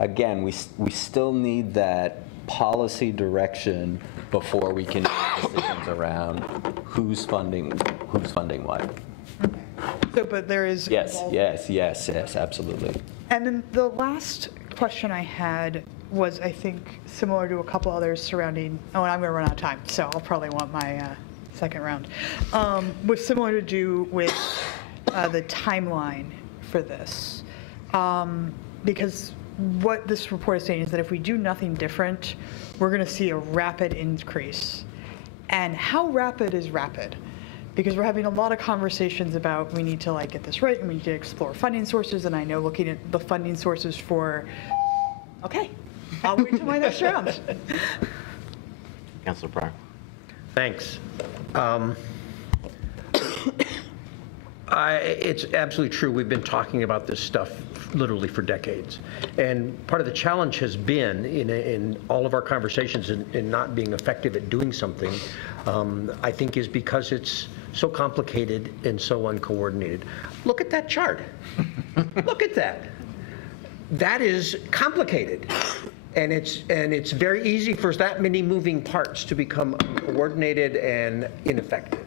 Again, we still need that policy direction before we can make decisions around who's funding what. So, but there is... Yes, absolutely. And then the last question I had was, I think, similar to a couple others surrounding, and I'm going to run out of time, so I'll probably want my second round, was similar to do with the timeline for this. Because what this report is saying is that if we do nothing different, we're going to see a rapid increase. And how rapid is rapid? Because we're having a lot of conversations about we need to get this right, and we need to explore funding sources, and I know looking at the funding sources for, okay, I'll wait till my next round. Councilor Pryor. Thanks. It's absolutely true. We've been talking about this stuff literally for decades. And part of the challenge has been in all of our conversations in not being effective at doing something, I think is because it's so complicated and so uncoordinated. Look at that chart. Look at that. That is complicated. And it's very easy for that many moving parts to become uncoordinated and ineffective.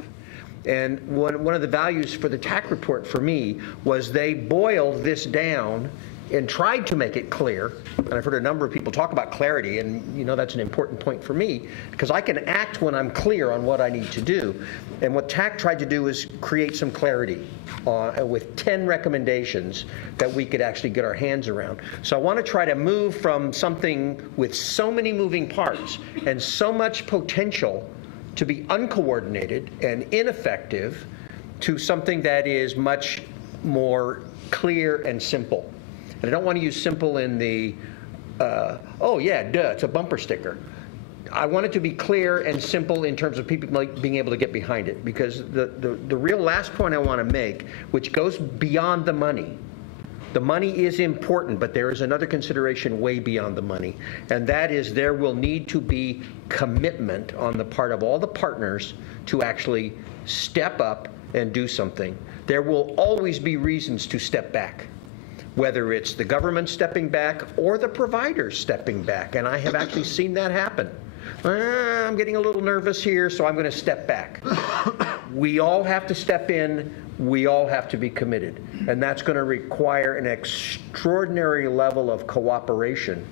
And one of the values for the TAC report for me was they boiled this down and tried to make it clear. And I've heard a number of people talk about clarity, and that's an important point for me because I can act when I'm clear on what I need to do. And what TAC tried to do is create some clarity with 10 recommendations that we could actually get our hands around. So I want to try to move from something with so many moving parts and so much potential to be uncoordinated and ineffective to something that is much more clear and simple. And I don't want to use simple in the, oh yeah, duh, it's a bumper sticker. I want it to be clear and simple in terms of people being able to get behind it, because the real last point I want to make, which goes beyond the money. The money is important, but there is another consideration way beyond the money, and that is there will need to be commitment on the part of all the partners to actually step up and do something. There will always be reasons to step back, whether it's the government stepping back or the providers stepping back, and I have actually seen that happen. I'm getting a little nervous here, so I'm going to step back. We all have to step in. We all have to be committed. And that's going to require an extraordinary level of cooperation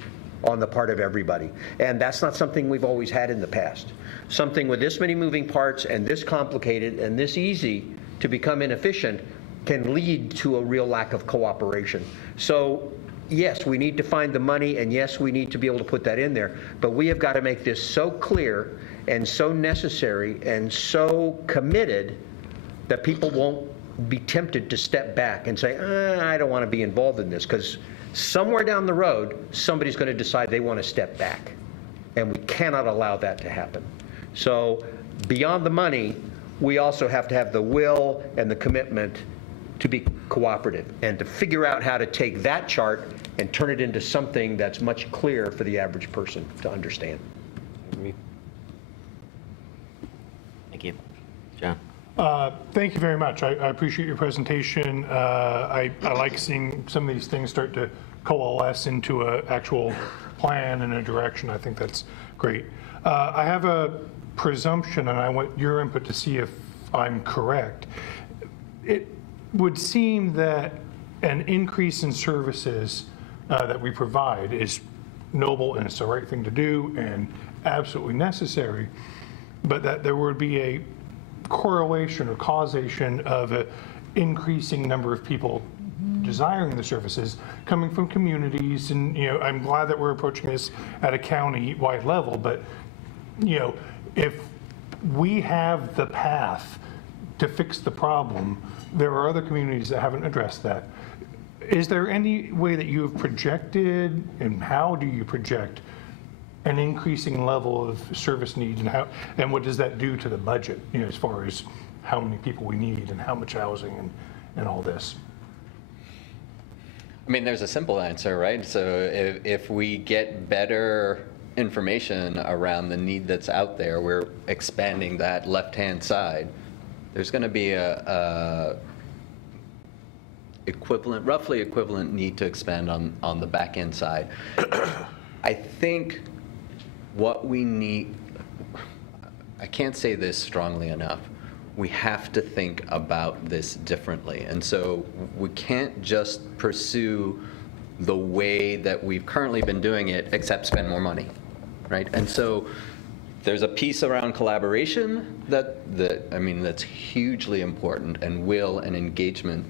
on the part of everybody. And that's not something we've always had in the past. Something with this many moving parts and this complicated and this easy to become inefficient can lead to a real lack of cooperation. So yes, we need to find the money, and yes, we need to be able to put that in there, but we have got to make this so clear and so necessary and so committed that people won't be tempted to step back and say, I don't want to be involved in this, because somewhere down the road, somebody's going to decide they want to step back, and we cannot allow that to happen. So beyond the money, we also have to have the will and the commitment to be cooperative and to figure out how to take that chart and turn it into something that's much clearer for the average person to understand. Thank you. John? Thank you very much. I appreciate your presentation. I like seeing some of these things start to coalesce into an actual plan and a direction. I think that's great. I have a presumption, and I want your input to see if I'm correct. It would seem that an increase in services that we provide is noble and it's the right thing to do and absolutely necessary, but that there would be a correlation or causation of an increasing number of people desiring the services coming from communities. And I'm glad that we're approaching this at a county-wide level, but if we have the path to fix the problem, there are other communities that haven't addressed that. Is there any way that you have projected, and how do you project an increasing level of service needs, and what does that do to the budget, as far as how many people we need and how much housing and all this? I mean, there's a simple answer, right? So if we get better information around the need that's out there, we're expanding that left-hand side. There's going to be a roughly equivalent need to expand on the back end side. I think what we need, I can't say this strongly enough, we have to think about this differently. And so we can't just pursue the way that we've currently been doing it, except spend more money, right? And so there's a piece around collaboration that's hugely important, and will and engagement.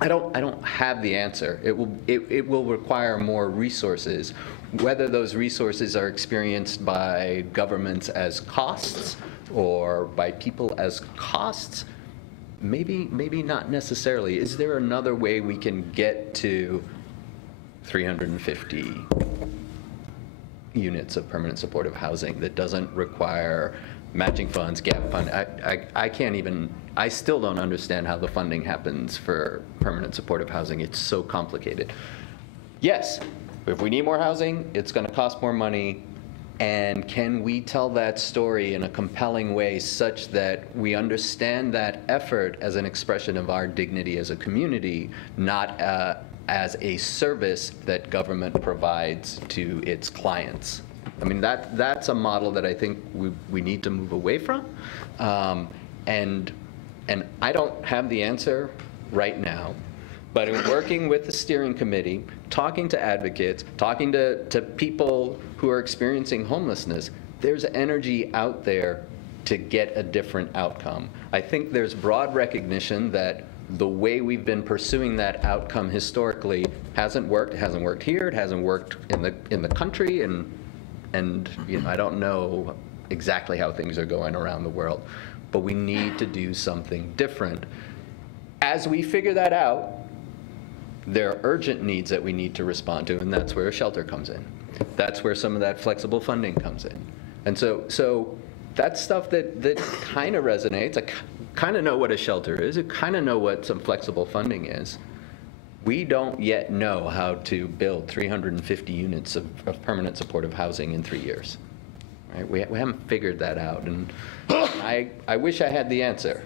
I don't have the answer. It will require more resources. Whether those resources are experienced by governments as costs or by people as costs, maybe not necessarily. Is there another way we can get to 350 units of permanent supportive housing that doesn't require matching funds, gap fund. I can't even, I still don't understand how the funding happens for permanent supportive housing. It's so complicated. Yes, if we need more housing, it's going to cost more money. And can we tell that story in a compelling way such that we understand that effort as an expression of our dignity as a community, not as a service that government provides to its clients? I mean, that's a model that I think we need to move away from. And I don't have the answer right now. But in working with the steering committee, talking to advocates, talking to people who are experiencing homelessness, there's energy out there to get a different outcome. I think there's broad recognition that the way we've been pursuing that outcome historically hasn't worked. It hasn't worked here. It hasn't worked in the country. And you know, I don't know exactly how things are going around the world. But we need to do something different. As we figure that out, there are urgent needs that we need to respond to, and that's where a shelter comes in. That's where some of that flexible funding comes in. And so that's stuff that kind of resonates. I kind of know what a shelter is. I kind of know what some flexible funding is. We don't yet know how to build 350 units of permanent supportive housing in 3 years. Right? We haven't figured that out. And I wish I had the answer,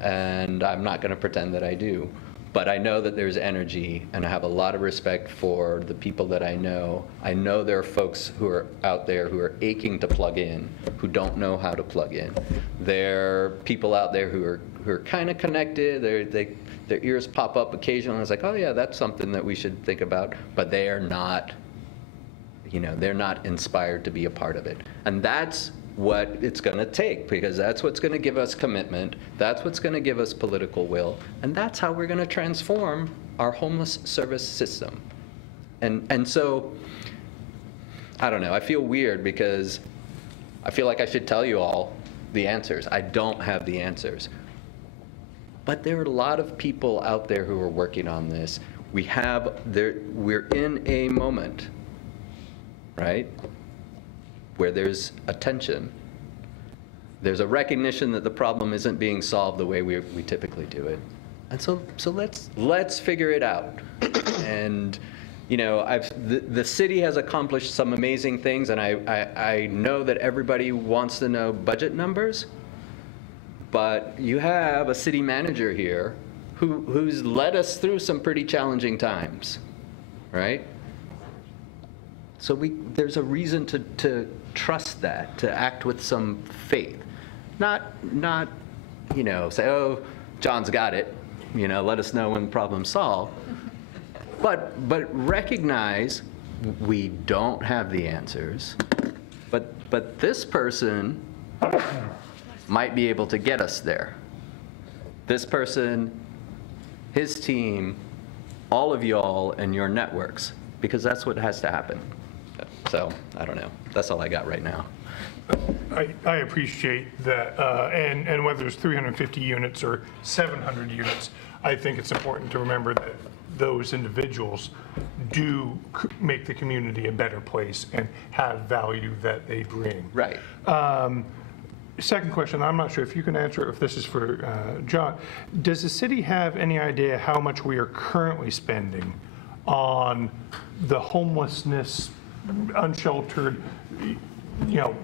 and I'm not going to pretend that I do. But I know that there's energy, and I have a lot of respect for the people that I know. I know there are folks who are out there who are aching to plug in, who don't know how to plug in. There are people out there who are kind of connected. Their ears pop up occasionally. It's like, oh yeah, that's something that we should think about. But they are not, you know, they're not inspired to be a part of it. And that's what it's going to take, because that's what's going to give us commitment, that's what's going to give us political will, and that's how we're going to transform our homeless service system. And so, I don't know, I feel weird because I feel like I should tell you all the answers. I don't have the answers. But there are a lot of people out there who are working on this. We're in a moment, right, where there's a tension. There's a recognition that the problem isn't being solved the way we typically do it. And so let's figure it out. And you know, the city has accomplished some amazing things, and I know that everybody wants to know budget numbers, but you have a city manager here who's led us through some pretty challenging times, right? So there's a reason to trust that, to act with some faith. Not you know, say, oh, John's got it, you know, let us know when the problem's solved. But recognize we don't have the answers, but this person might be able to get us there. This person, his team, all of y'all and your networks, because that's what has to happen. So, I don't know. That's all I got right now. I appreciate that, and whether it's 350 units or 700 units, I think it's important to remember that those individuals do make the community a better place and have value that they bring. Right. Second question, I'm not sure if you can answer, if this is for John. Does the city have any idea how much we are currently spending on the homelessness, unsheltered, you know,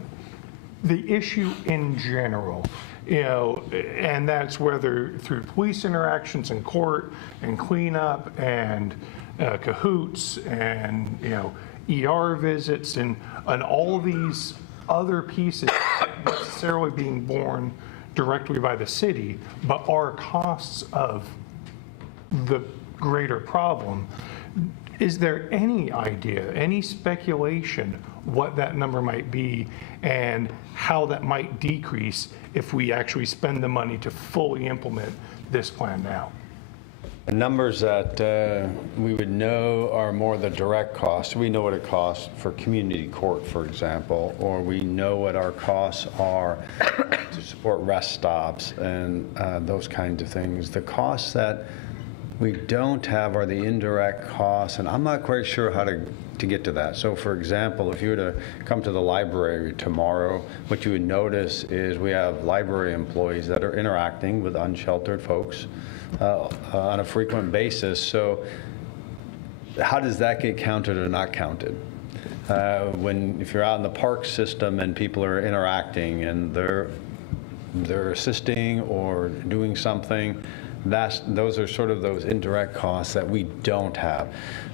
the issue in general, you know, and that's whether through police interactions in court and cleanup and cahoots and, you know, ER visits and all these other pieces not necessarily being borne directly by the city, but are costs of the greater problem. Is there any idea, any speculation what that number might be and how that might decrease if we actually spend the money to fully implement this plan now? The numbers that we would know are more the direct costs. We know what it costs for community court, for example, or we know what our costs are to support rest stops and those kinds of things. The costs that we don't have are the indirect costs, and I'm not quite sure how to get to that. So for example, if you were to come to the library tomorrow, what you would notice is we have library employees that are interacting with unsheltered folks on a frequent basis. So how does that get counted or not counted? If you're out in the park system and people are interacting and they're assisting or doing something, those are sort of those indirect costs that we don't have.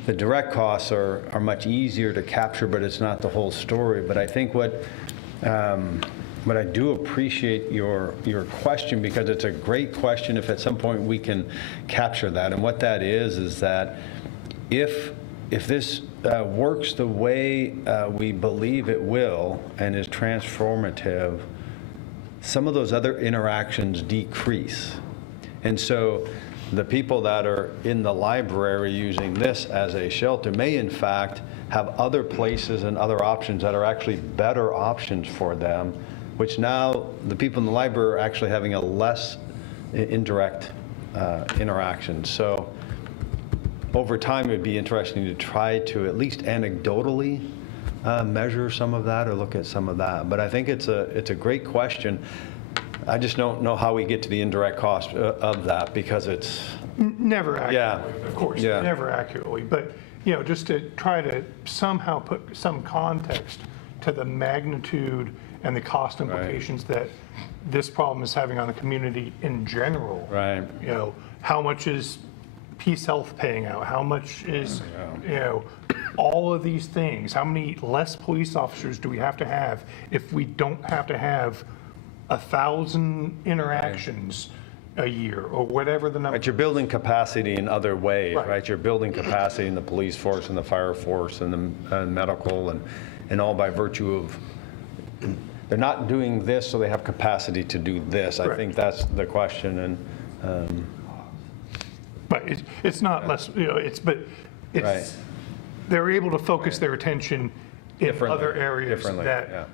The direct costs are much easier to capture, but it's not the whole story. But I think what I do appreciate your question, because it's a great question if at some point we can capture that. And what that is that if this works the way we believe it will and is transformative, some of those other interactions decrease. And so the people that are in the library using this as a shelter may in fact have other places and other options that are actually better options for them, which now the people in the library are actually having a less indirect interaction. So over time, it would be interesting to try to at least anecdotally measure some of that or look at some of that. But I think it's a great question. I just don't know how we get to the indirect cost of that, because it's Never accurately, Yeah. of course, Yeah. never accurately. But, just to try to somehow put some context to the magnitude and the cost implications that this problem is having on the community in general. Right. How much is Peace Health paying out? How much is, all of these things? How many less police officers do we have to have if we don't have to have 1,000 interactions a year, or whatever the number? But you're building capacity in other ways, right? You're building capacity in the police force and the fire force and the medical and all by virtue of they're not doing this, so they have capacity to do this. I think that's the question. And but it's not less. They're able to focus their attention in other areas that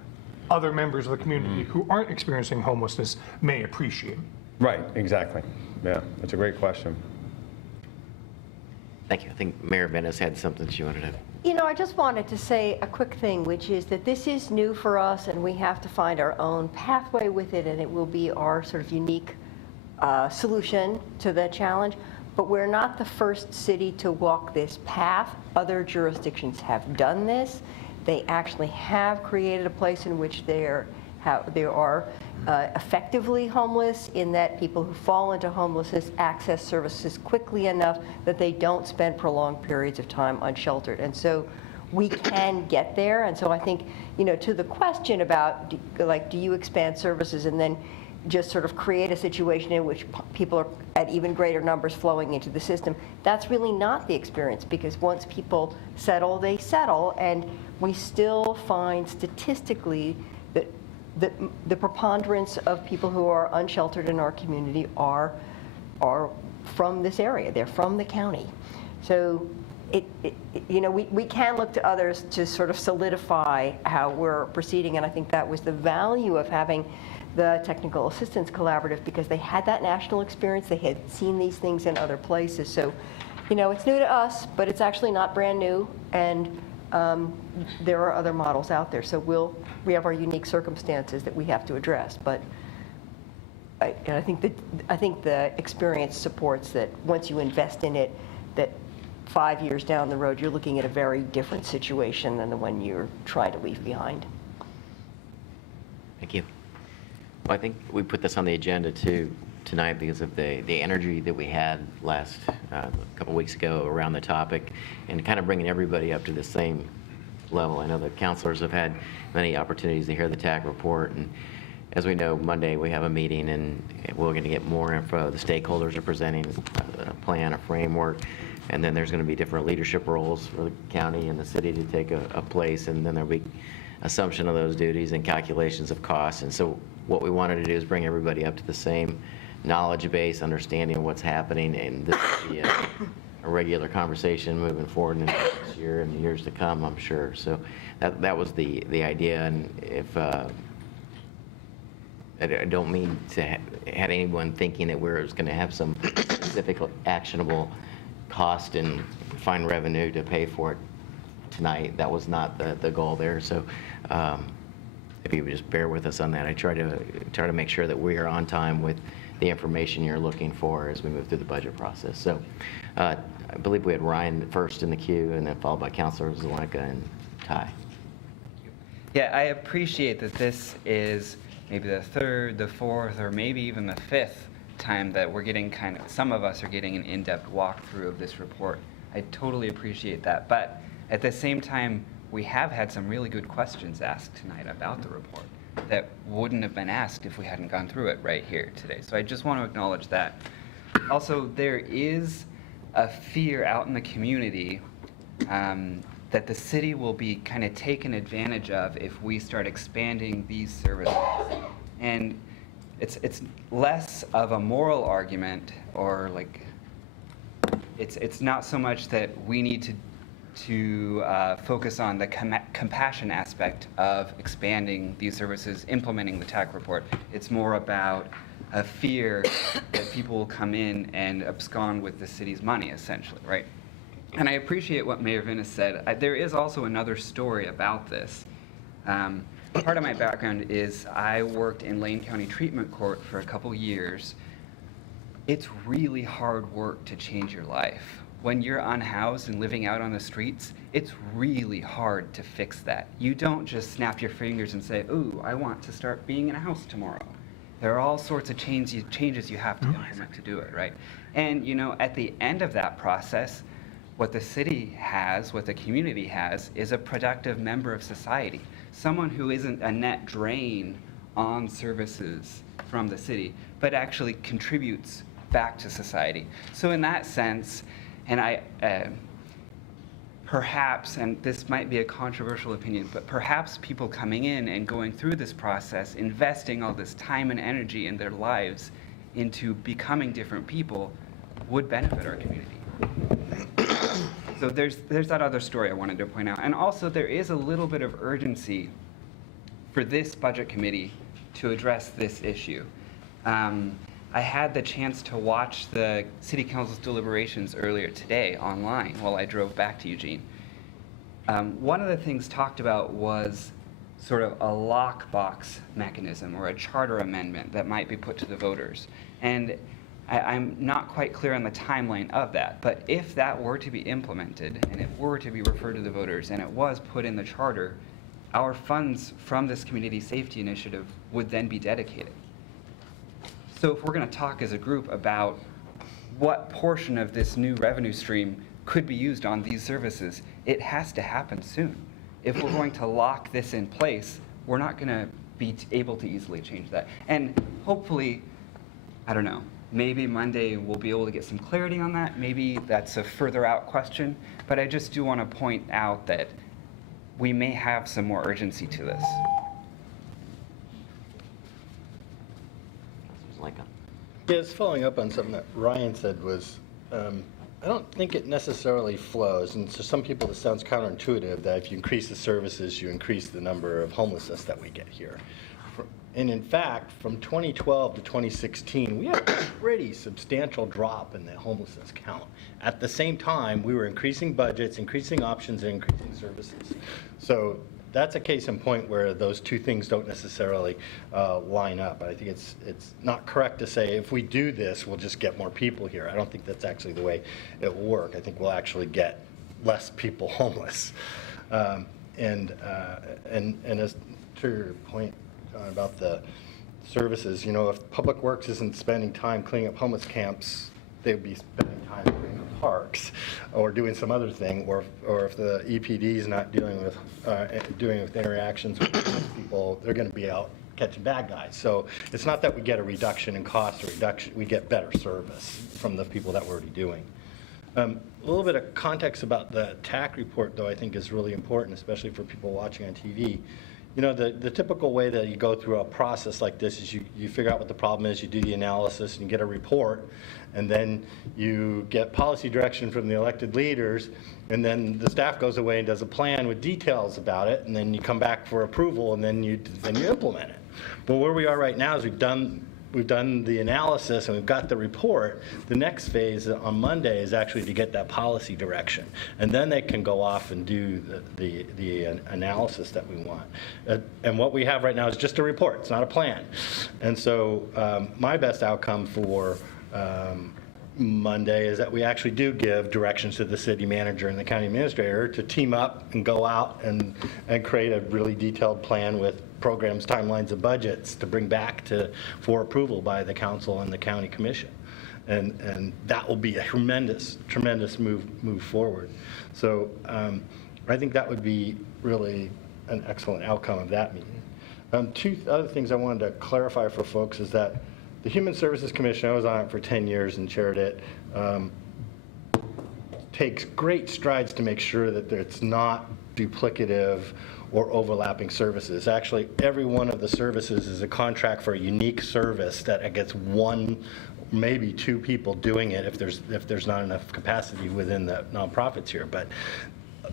other members of the community who aren't experiencing homelessness may appreciate. Right, exactly. Yeah, that's a great question. Thank you. I think Mayor Bennis had something she wanted to. I just wanted to say a quick thing, which is that this is new for us, and we have to find our own pathway with it, and it will be our sort of unique solution to the challenge. But we're not the first city to walk this path. Other jurisdictions have done this. They actually have created a place in which they are effectively homeless, in that people who fall into homelessness access services quickly enough that they don't spend prolonged periods of time unsheltered. And so we can get there. And so I think, to the question about, do you expand services and then just sort of create a situation in which people are at even greater numbers flowing into the system, that's really not the experience, because once people settle, they settle, and we still find statistically that the preponderance of people who are unsheltered in our community are from this area. They're from the county. So we can look to others to sort of solidify how we're proceeding, and I think that was the value of having the Technical Assistance Collaborative, because they had that national experience. They had seen these things in other places. So, it's new to us, but it's actually not brand new, and there are other models out there. So we have our unique circumstances that we have to address. But I think the experience supports that once you invest in it, that 5 years down the road, you're looking at a very different situation than the one you're trying to leave behind. Thank you. Well, I think we put this on the agenda tonight because of the energy that we had last couple weeks ago around the topic, and kind of bringing everybody up to the same level. I know the counselors have had many opportunities to hear the TAC report, and as we know, Monday we have a meeting and we're going to get more info. The stakeholders are presenting a plan, a framework, and then there's going to be different leadership roles for the county and the city to take a place, and then there'll be assumption of those duties and calculations of costs. And so what we wanted to do is bring everybody up to the same knowledge base, understanding of what's happening, and this will be a regular conversation moving forward in this year and the years to come, I'm sure. So that was the idea, and if I don't mean to have anyone thinking that we're going to have some specific actionable cost and find revenue to pay for it tonight. That was not the goal there. So if you would just bear with us on that, I try to make sure that we are on time with the information you're looking for as we move through the budget process. So I believe we had Ryan first in the queue, and then followed by Councilor Zelenka and Ty. Yeah, I appreciate that this is maybe the third, the fourth, or maybe even the fifth time that we're getting some of us are getting an in-depth walkthrough of this report. I totally appreciate that. But at the same time, we have had some really good questions asked tonight about the report that wouldn't have been asked if we hadn't gone through it right here today. So I just want to acknowledge that. Also, there is a fear out in the community that the city will be kind of taken advantage of if we start expanding these services. And it's less of a moral argument, or like, it's not so much that we need to focus on the compassion aspect of expanding these services, implementing the TAC report. It's more about a fear that people will come in and abscond with the city's money, essentially, right? And I appreciate what Mayor Vinnis said. There is also another story about this. Part of my background is I worked in Lane County Treatment Court for a couple years. It's really hard work to change your life. When you're unhoused and living out on the streets, it's really hard to fix that. You don't just snap your fingers and say, ooh, I want to start being in a house tomorrow. There are all sorts of changes you have to implement to do it, right? And, you know, at the end of that process, what the city has, what the community has, is a productive member of society. Someone who isn't a net drain on services from the city, but actually contributes back to society. So in that sense, and perhaps, and this might be a controversial opinion, but perhaps people coming in and going through this process, investing all this time and energy in their lives into becoming different people, would benefit our community. So there's that other story I wanted to point out. And also there is a little bit of urgency for this budget committee to address this issue. I had the chance to watch the City Council's deliberations earlier today online while I drove back to Eugene. One of the things talked about was sort of a lockbox mechanism or a charter amendment that might be put to the voters. And I'm not quite clear on the timeline of that, but if that were to be implemented and it were to be referred to the voters and it was put in the charter, our funds from this community safety initiative would then be dedicated. So if we're going to talk as a group about what portion of this new revenue stream could be used on these services, it has to happen soon. If we're going to lock this in place, we're not going to be able to easily change that. And hopefully, I don't know, maybe Monday we'll be able to get some clarity on that. Maybe that's a further out question, but I just do want to point out that we may have some more urgency to this. Yeah, it's following up on something that Ryan said was, I don't think it necessarily flows, and to some people this sounds counterintuitive, that if you increase the services, you increase the number of homelessness that we get here. And in fact, from 2012 to 2016, we had a pretty substantial drop in the homelessness count. At the same time, we were increasing budgets, increasing options, and increasing services. So that's a case in point where those two things don't necessarily line up. I think it's not correct to say if we do this, we'll just get more people here. I don't think that's actually the way it will work. I think we'll actually get less people homeless. And as to your point about the services, you know, if Public Works isn't spending time cleaning up homeless camps, they'd be spending time cleaning up parks or doing some other thing, or if the EPD is not dealing with interactions with homeless people, they're going to be out catching bad guys. So it's not that we get a reduction in cost, we get better service from the people that we're already doing. A little bit of context about the TAC report, though, I think is really important, especially for people watching on TV. You know, the typical way that you go through a process like this is you figure out what the problem is, you do the analysis, and you get a report, and then you get policy direction from the elected leaders, and then the staff goes away and does a plan with details about it, and then you come back for approval, and then you implement it. But where we are right now is we've done the analysis and we've got the report. The next phase on Monday is actually to get that policy direction. And then they can go off and do the analysis that we want. And what we have right now is just a report. It's not a plan. And so my best outcome for Monday is that we actually do give directions to the city manager and the county administrator to team up and go out and create a really detailed plan with programs, timelines, and budgets to bring back for approval by the council and the county commission. And that will be a tremendous move forward. So I think that would be really an excellent outcome of that meeting. Two other things I wanted to clarify for folks is that the Human Services Commission, I was on it for 10 years and chaired it, takes great strides to make sure that it's not duplicative or overlapping services. Actually, every one of the services is a contract for a unique service that gets one, maybe two people doing it if there's not enough capacity within the nonprofits here. But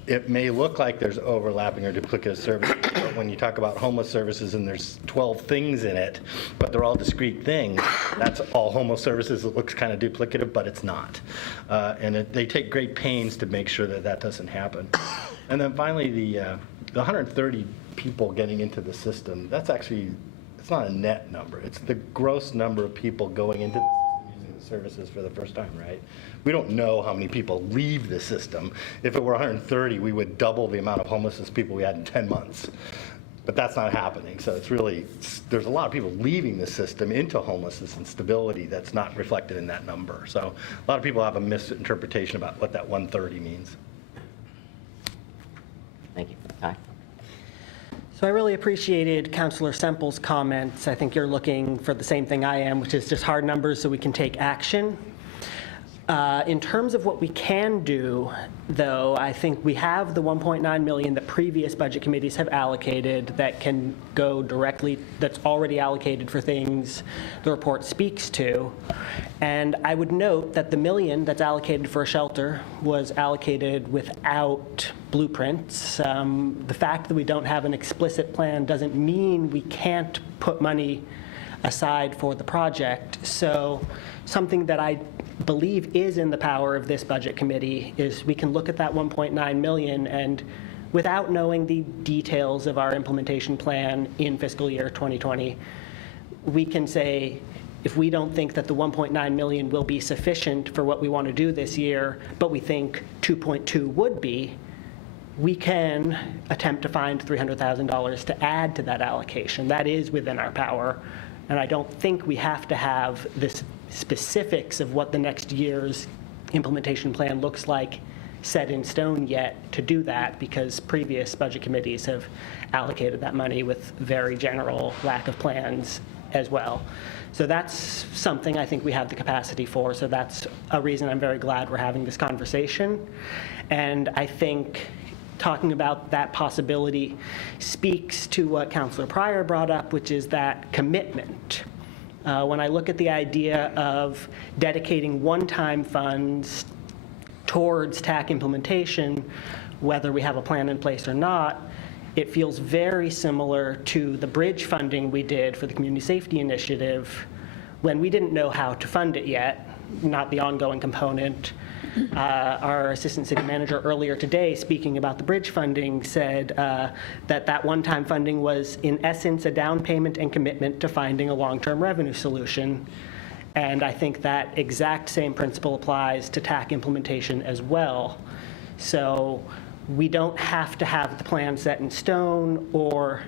it may look like there's overlapping or duplicative services, but when you talk about homeless services and there's 12 things in it, but they're all discrete things, that's all homeless services. It looks kind of duplicative, but it's not. And they take great pains to make sure that doesn't happen. And then finally, the 130 people getting into the system, that's actually, it's not a net number. It's the gross number of people going into the system using the services for the first time, right? We don't know how many people leave the system. If it were 130, we would double the amount of homelessness people we had in 10 months. But that's not happening. So there's a lot of people leaving the system into homelessness and stability that's not reflected in that number. So a lot of people have a misinterpretation about what that 130 means. Thank you. Ty? So I really appreciated Councilor Semple's comments. I think you're looking for the same thing I am, which is just hard numbers so we can take action. In terms of what we can do, though, I think we have the $1.9 million that previous budget committees have allocated that can go directly, that's already allocated for things the report speaks to. And I would note that the $1 million that's allocated for a shelter was allocated without blueprints. The fact that we don't have an explicit plan doesn't mean we can't put money aside for the project. So something that I believe is in the power of this budget committee is we can look at that 1.9 million and without knowing the details of our implementation plan in fiscal year 2020, we can say if we don't think that the 1.9 million will be sufficient for what we want to do this year, but we think 2.2 would be, we can attempt to find $300,000 to add to that allocation. That is within our power. And I don't think we have to have this specifics of what the next year's implementation plan looks like set in stone yet to do that, because previous budget committees have allocated that money with very general lack of plans as well. So that's something I think we have the capacity for. So that's a reason I'm very glad we're having this conversation. And I think talking about that possibility speaks to what Councilor Pryor brought up, which is that commitment. When I look at the idea of dedicating one-time funds towards TAC implementation, whether we have a plan in place or not, it feels very similar to the bridge funding we did for the Community Safety Initiative when we didn't know how to fund it yet, not the ongoing component. Our assistant city manager earlier today, speaking about the bridge funding, said that one-time funding was in essence a down payment and commitment to finding a long-term revenue solution. And I think that exact same principle applies to TAC implementation as well. So we don't have to have the plan set in stone or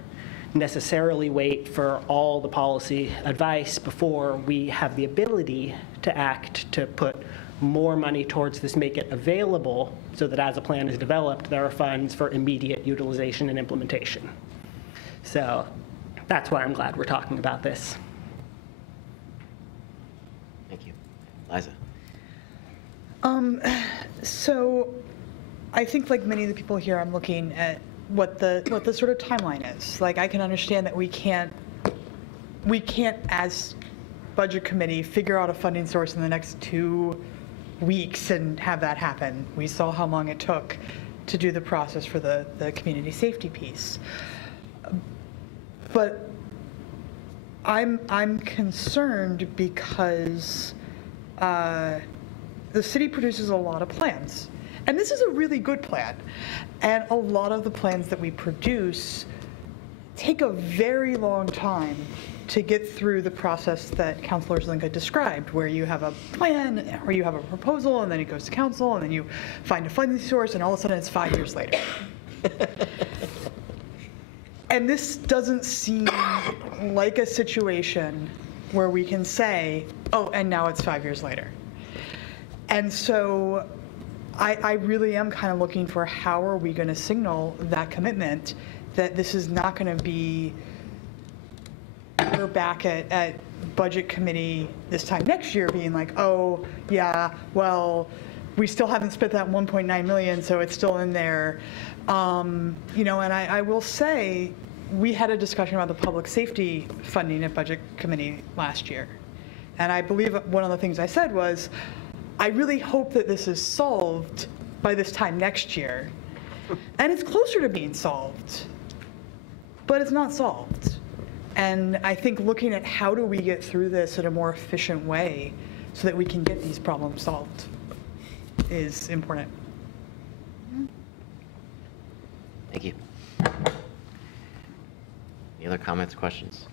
necessarily wait for all the policy advice before we have the ability to act to put more money towards this, make it available so that as a plan is developed, there are funds for immediate utilization and implementation. So that's why I'm glad we're talking about this. Thank you. Liza? So I think like many of the people here, I'm looking at what the sort of timeline is. Like, I can understand that we can't as budget committee figure out a funding source in the next 2 weeks and have that happen. We saw how long it took to do the process for the community safety piece. But I'm concerned because the city produces a lot of plans. And this is a really good plan. And a lot of the plans that we produce take a very long time to get through the process that Councilor Zlinka described, where you have a plan, or you have a proposal, and then it goes to council, and then you find a funding source, and all of a sudden it's 5 years later. And this doesn't seem like a situation where we can say, oh, and now it's 5 years later. And so I really am kind of looking for how are we going to signal that commitment that this is not going to be, we're back at budget committee this time next year being like, oh, yeah, well, we still haven't spent that 1.9 million, so it's still in there. You know, and I will say, we had a discussion about the public safety funding at budget committee last year. And I believe one of the things I said was, I really hope that this is solved by this time next year. And it's closer to being solved, but it's not solved. And I think looking at how do we get through this in a more efficient way so that we can get these problems solved is important. Thank you. Any other comments, questions?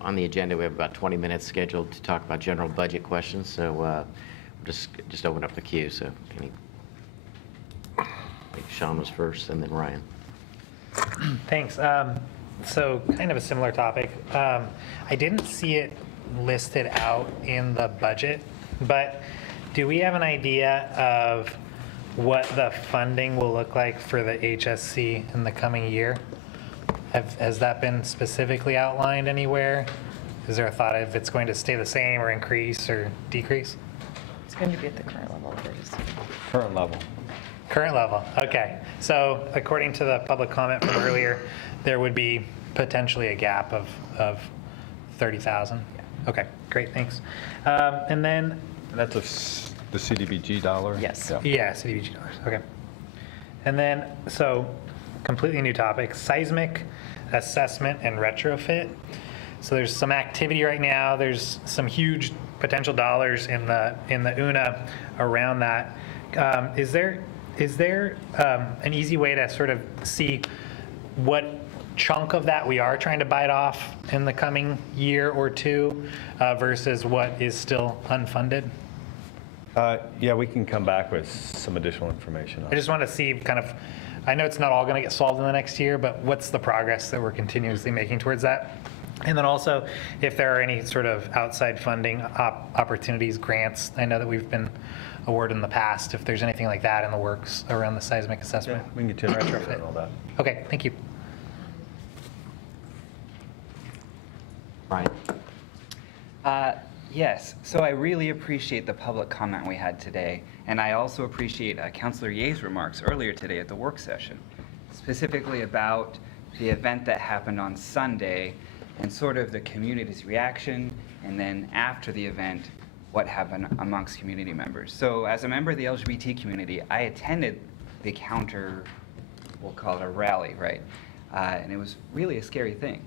On the agenda, we have about 20 minutes scheduled to talk about general budget questions, so we'll just open up the queue. So I think Sean was first, and then Ryan. Thanks. So kind of a similar topic. I didn't see it listed out in the budget, but do we have an idea of what the funding will look like for the HSC in the coming year? Has that been specifically outlined anywhere? Is there a thought if it's going to stay the same or increase or decrease? It's going to be at the current level. Current level. Current level, okay. So according to the public comment from earlier, there would be potentially a gap of 30,000? Okay, great, thanks. And then... That's the CDBG dollar? Yes. Yeah, CDBG dollars, okay. And then, so completely new topic, seismic assessment and retrofit. So there's some activity right now. There's some huge potential dollars in the UNA around that. Is there an easy way to sort of see what chunk of that we are trying to bite off in the coming year or two versus what is still unfunded? Yeah, we can come back with some additional information on I just want to see kind of, I know it's not all going to get solved in the next year, but what's the progress that we're continuously making towards that? And then also, if there are any sort of outside funding opportunities, grants, I know that we've been awarded in the past, if there's anything like that in the works around the seismic assessment. Yeah, we can get to retrofit and all that. Okay, thank you. Ryan. Yes, so I really appreciate the public comment we had today, and I also appreciate Councilor Ye's remarks earlier today at the work session, specifically about the event that happened on Sunday and sort of the community's reaction, and then after the event, what happened amongst community members. So as a member of the LGBT community, I attended the counter, we'll call it a rally, right? And it was really a scary thing.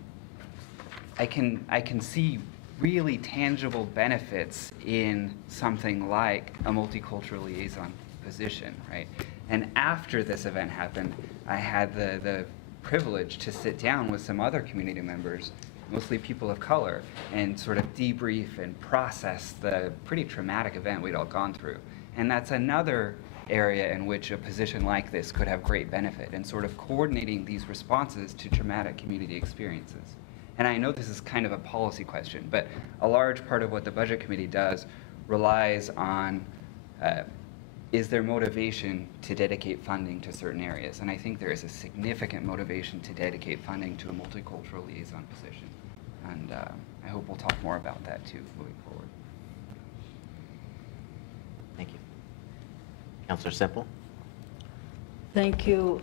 I can see really tangible benefits in something like a multicultural liaison position, right? And after this event happened, I had the privilege to sit down with some other community members, mostly people of color, and sort of debrief and process the pretty traumatic event we'd all gone through. And that's another area in which a position like this could have great benefit in sort of coordinating these responses to traumatic community experiences. And I know this is kind of a policy question, but a large part of what the Budget Committee does relies on is there motivation to dedicate funding to certain areas? And I think there is a significant motivation to dedicate funding to a multicultural liaison position. And I hope we'll talk more about that too moving forward. Thank you. Councilor Semple. Thank you.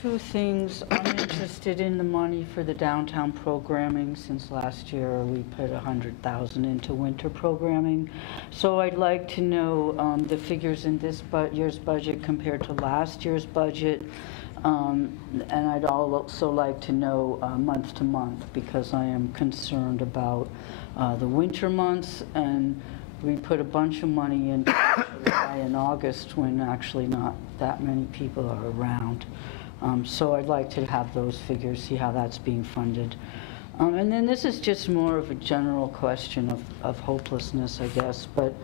Two things. I'm interested in the money for the downtown programming. Since last year, we put $100,000 into winter programming. So I'd like to know the figures in this year's budget compared to last year's budget. And I'd also like to know month to month, because I am concerned about the winter months, and we put a bunch of money in July and August when actually not that many people are around. So I'd like to have those figures, see how that's being funded. And then this is just more of a general question of hopelessness, I guess, but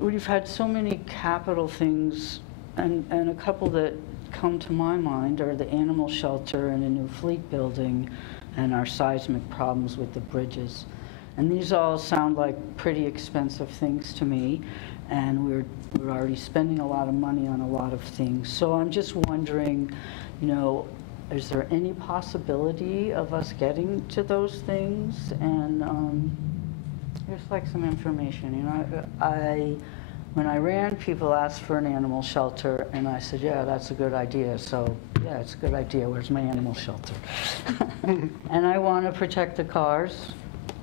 we've had so many capital things, and a couple that come to my mind are the animal shelter and a new fleet building and our seismic problems with the bridges. And these all sound like pretty expensive things to me, and we're already spending a lot of money on a lot of things. So I'm just wondering, you know, is there any possibility of us getting to those things? And just like some information, you know, when I ran, people asked for an animal shelter, and I said, yeah, that's a good idea. So yeah, it's a good idea. Where's my animal shelter? And I want to protect the cars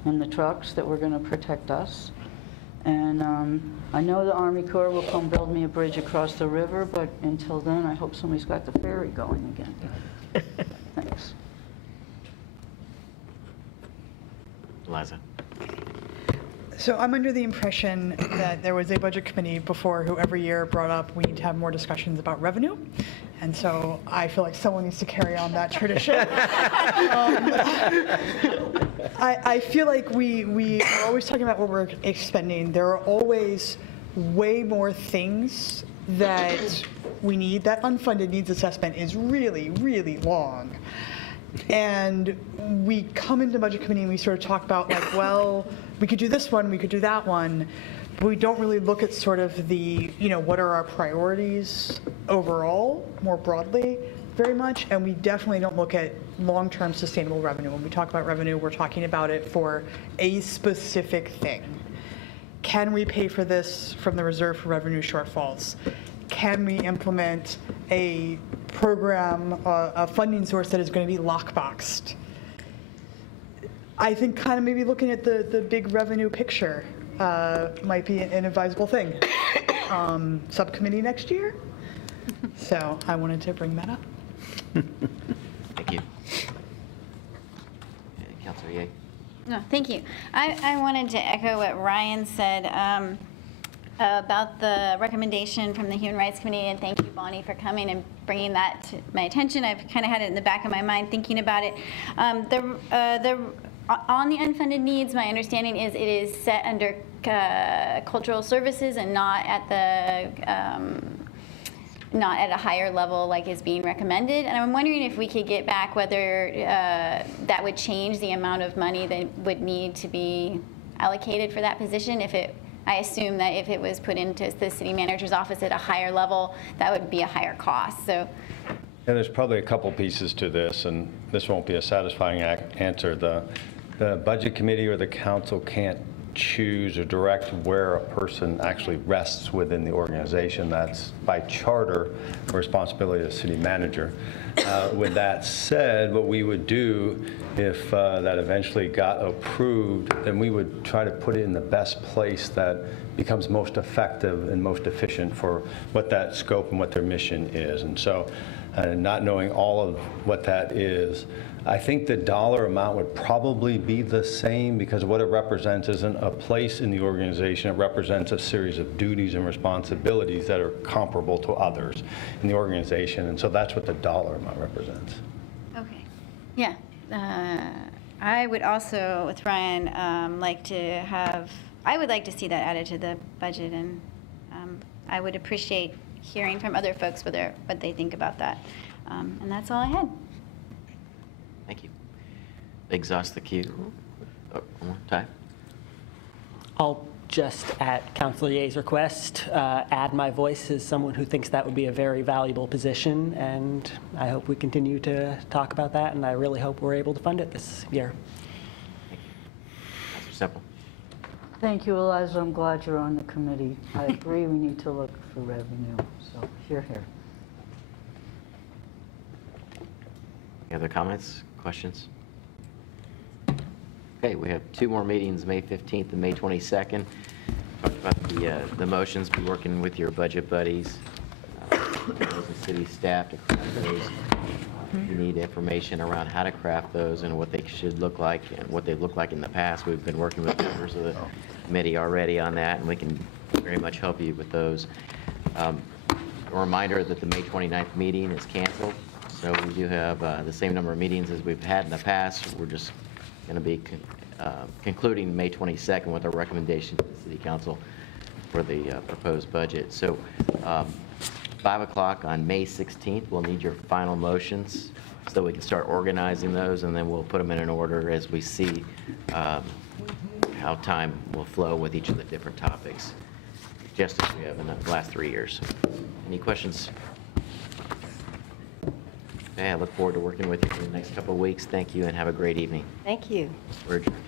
and the trucks that were going to protect us. And I know the Army Corps will come build me a bridge across the river, but until then, I hope somebody's got the ferry going again. Thanks. Liza. So I'm under the impression that there was a budget committee before who every year brought up we need to have more discussions about revenue. And so I feel like someone needs to carry on that tradition. I feel like we are always talking about what we're expending. There are always way more things that we need. That unfunded needs assessment is really, really long. And we come into budget committee and we sort of talk about like, well, we could do this one, we could do that one, but we don't really look at sort of the, you know, what are our priorities overall, more broadly, very much, and we definitely don't look at long-term sustainable revenue. When we talk about revenue, we're talking about it for a specific thing. Can we pay for this from the reserve for revenue shortfalls? Can we implement a program, a funding source that is going to be lockboxed? I think kind of maybe looking at the big revenue picture might be an advisable thing. Subcommittee next year. So I wanted to bring that up. Thank you. Councilor Ye. No, thank you. I wanted to echo what Ryan said about the recommendation from the Human Rights Committee, and thank you, Bonnie, for coming and bringing that to my attention. I've kind of had it in the back of my mind thinking about it. On the unfunded needs, my understanding is it is set under cultural services and not at a higher level like is being recommended. And I'm wondering if we could get back whether that would change the amount of money that would need to be allocated for that position. I assume that if it was put into the city manager's office at a higher level, that would be a higher cost. So. Yeah, there's probably a couple pieces to this, and this won't be a satisfying answer. The budget committee or the council can't choose or direct where a person actually rests within the organization. That's by charter a responsibility of the city manager. With that said, what we would do if that eventually got approved, then we would try to put it in the best place that becomes most effective and most efficient for what that scope and what their mission is. And so not knowing all of what that is, I think the dollar amount would probably be the same because what it represents isn't a place in the organization. It represents a series of duties and responsibilities that are comparable to others in the organization. And so that's what the dollar amount represents. Okay. Yeah. I would also, with Ryan, I would like to see that added to the budget, and I would appreciate hearing from other folks what they think about that. And that's all I had. Thank you. Exhaust the queue. One more time. I'll just, at Councilor Ye's request, add my voice as someone who thinks that would be a very valuable position, and I hope we continue to talk about that, and I really hope we're able to fund it this year. Councilor Semple. Thank you, Eliza. I'm glad you're on the committee. I agree we need to look for revenue, so here. Any other comments, questions? Okay, we have 2 more meetings, May 15th and May 22nd. Talked about the motions, be working with your budget buddies, the city staff to craft those. You need information around how to craft those and what they should look like and what they've looked like in the past. We've been working with members of the committee already on that, and we can very much help you with those. A reminder that the May 29th meeting is canceled, so we do have the same number of meetings as we've had in the past. We're just going to be concluding May 22nd with a recommendation to the City Council for the proposed budget. So 5 o'clock on May 16th, we'll need your final motions so we can start organizing those, and then we'll put them in an order as we see how time will flow with each of the different topics, just as we have in the last 3 years. Any questions? Okay, I look forward to working with you for the next couple of weeks. Thank you, and have a great evening. Thank you. We're adjourned.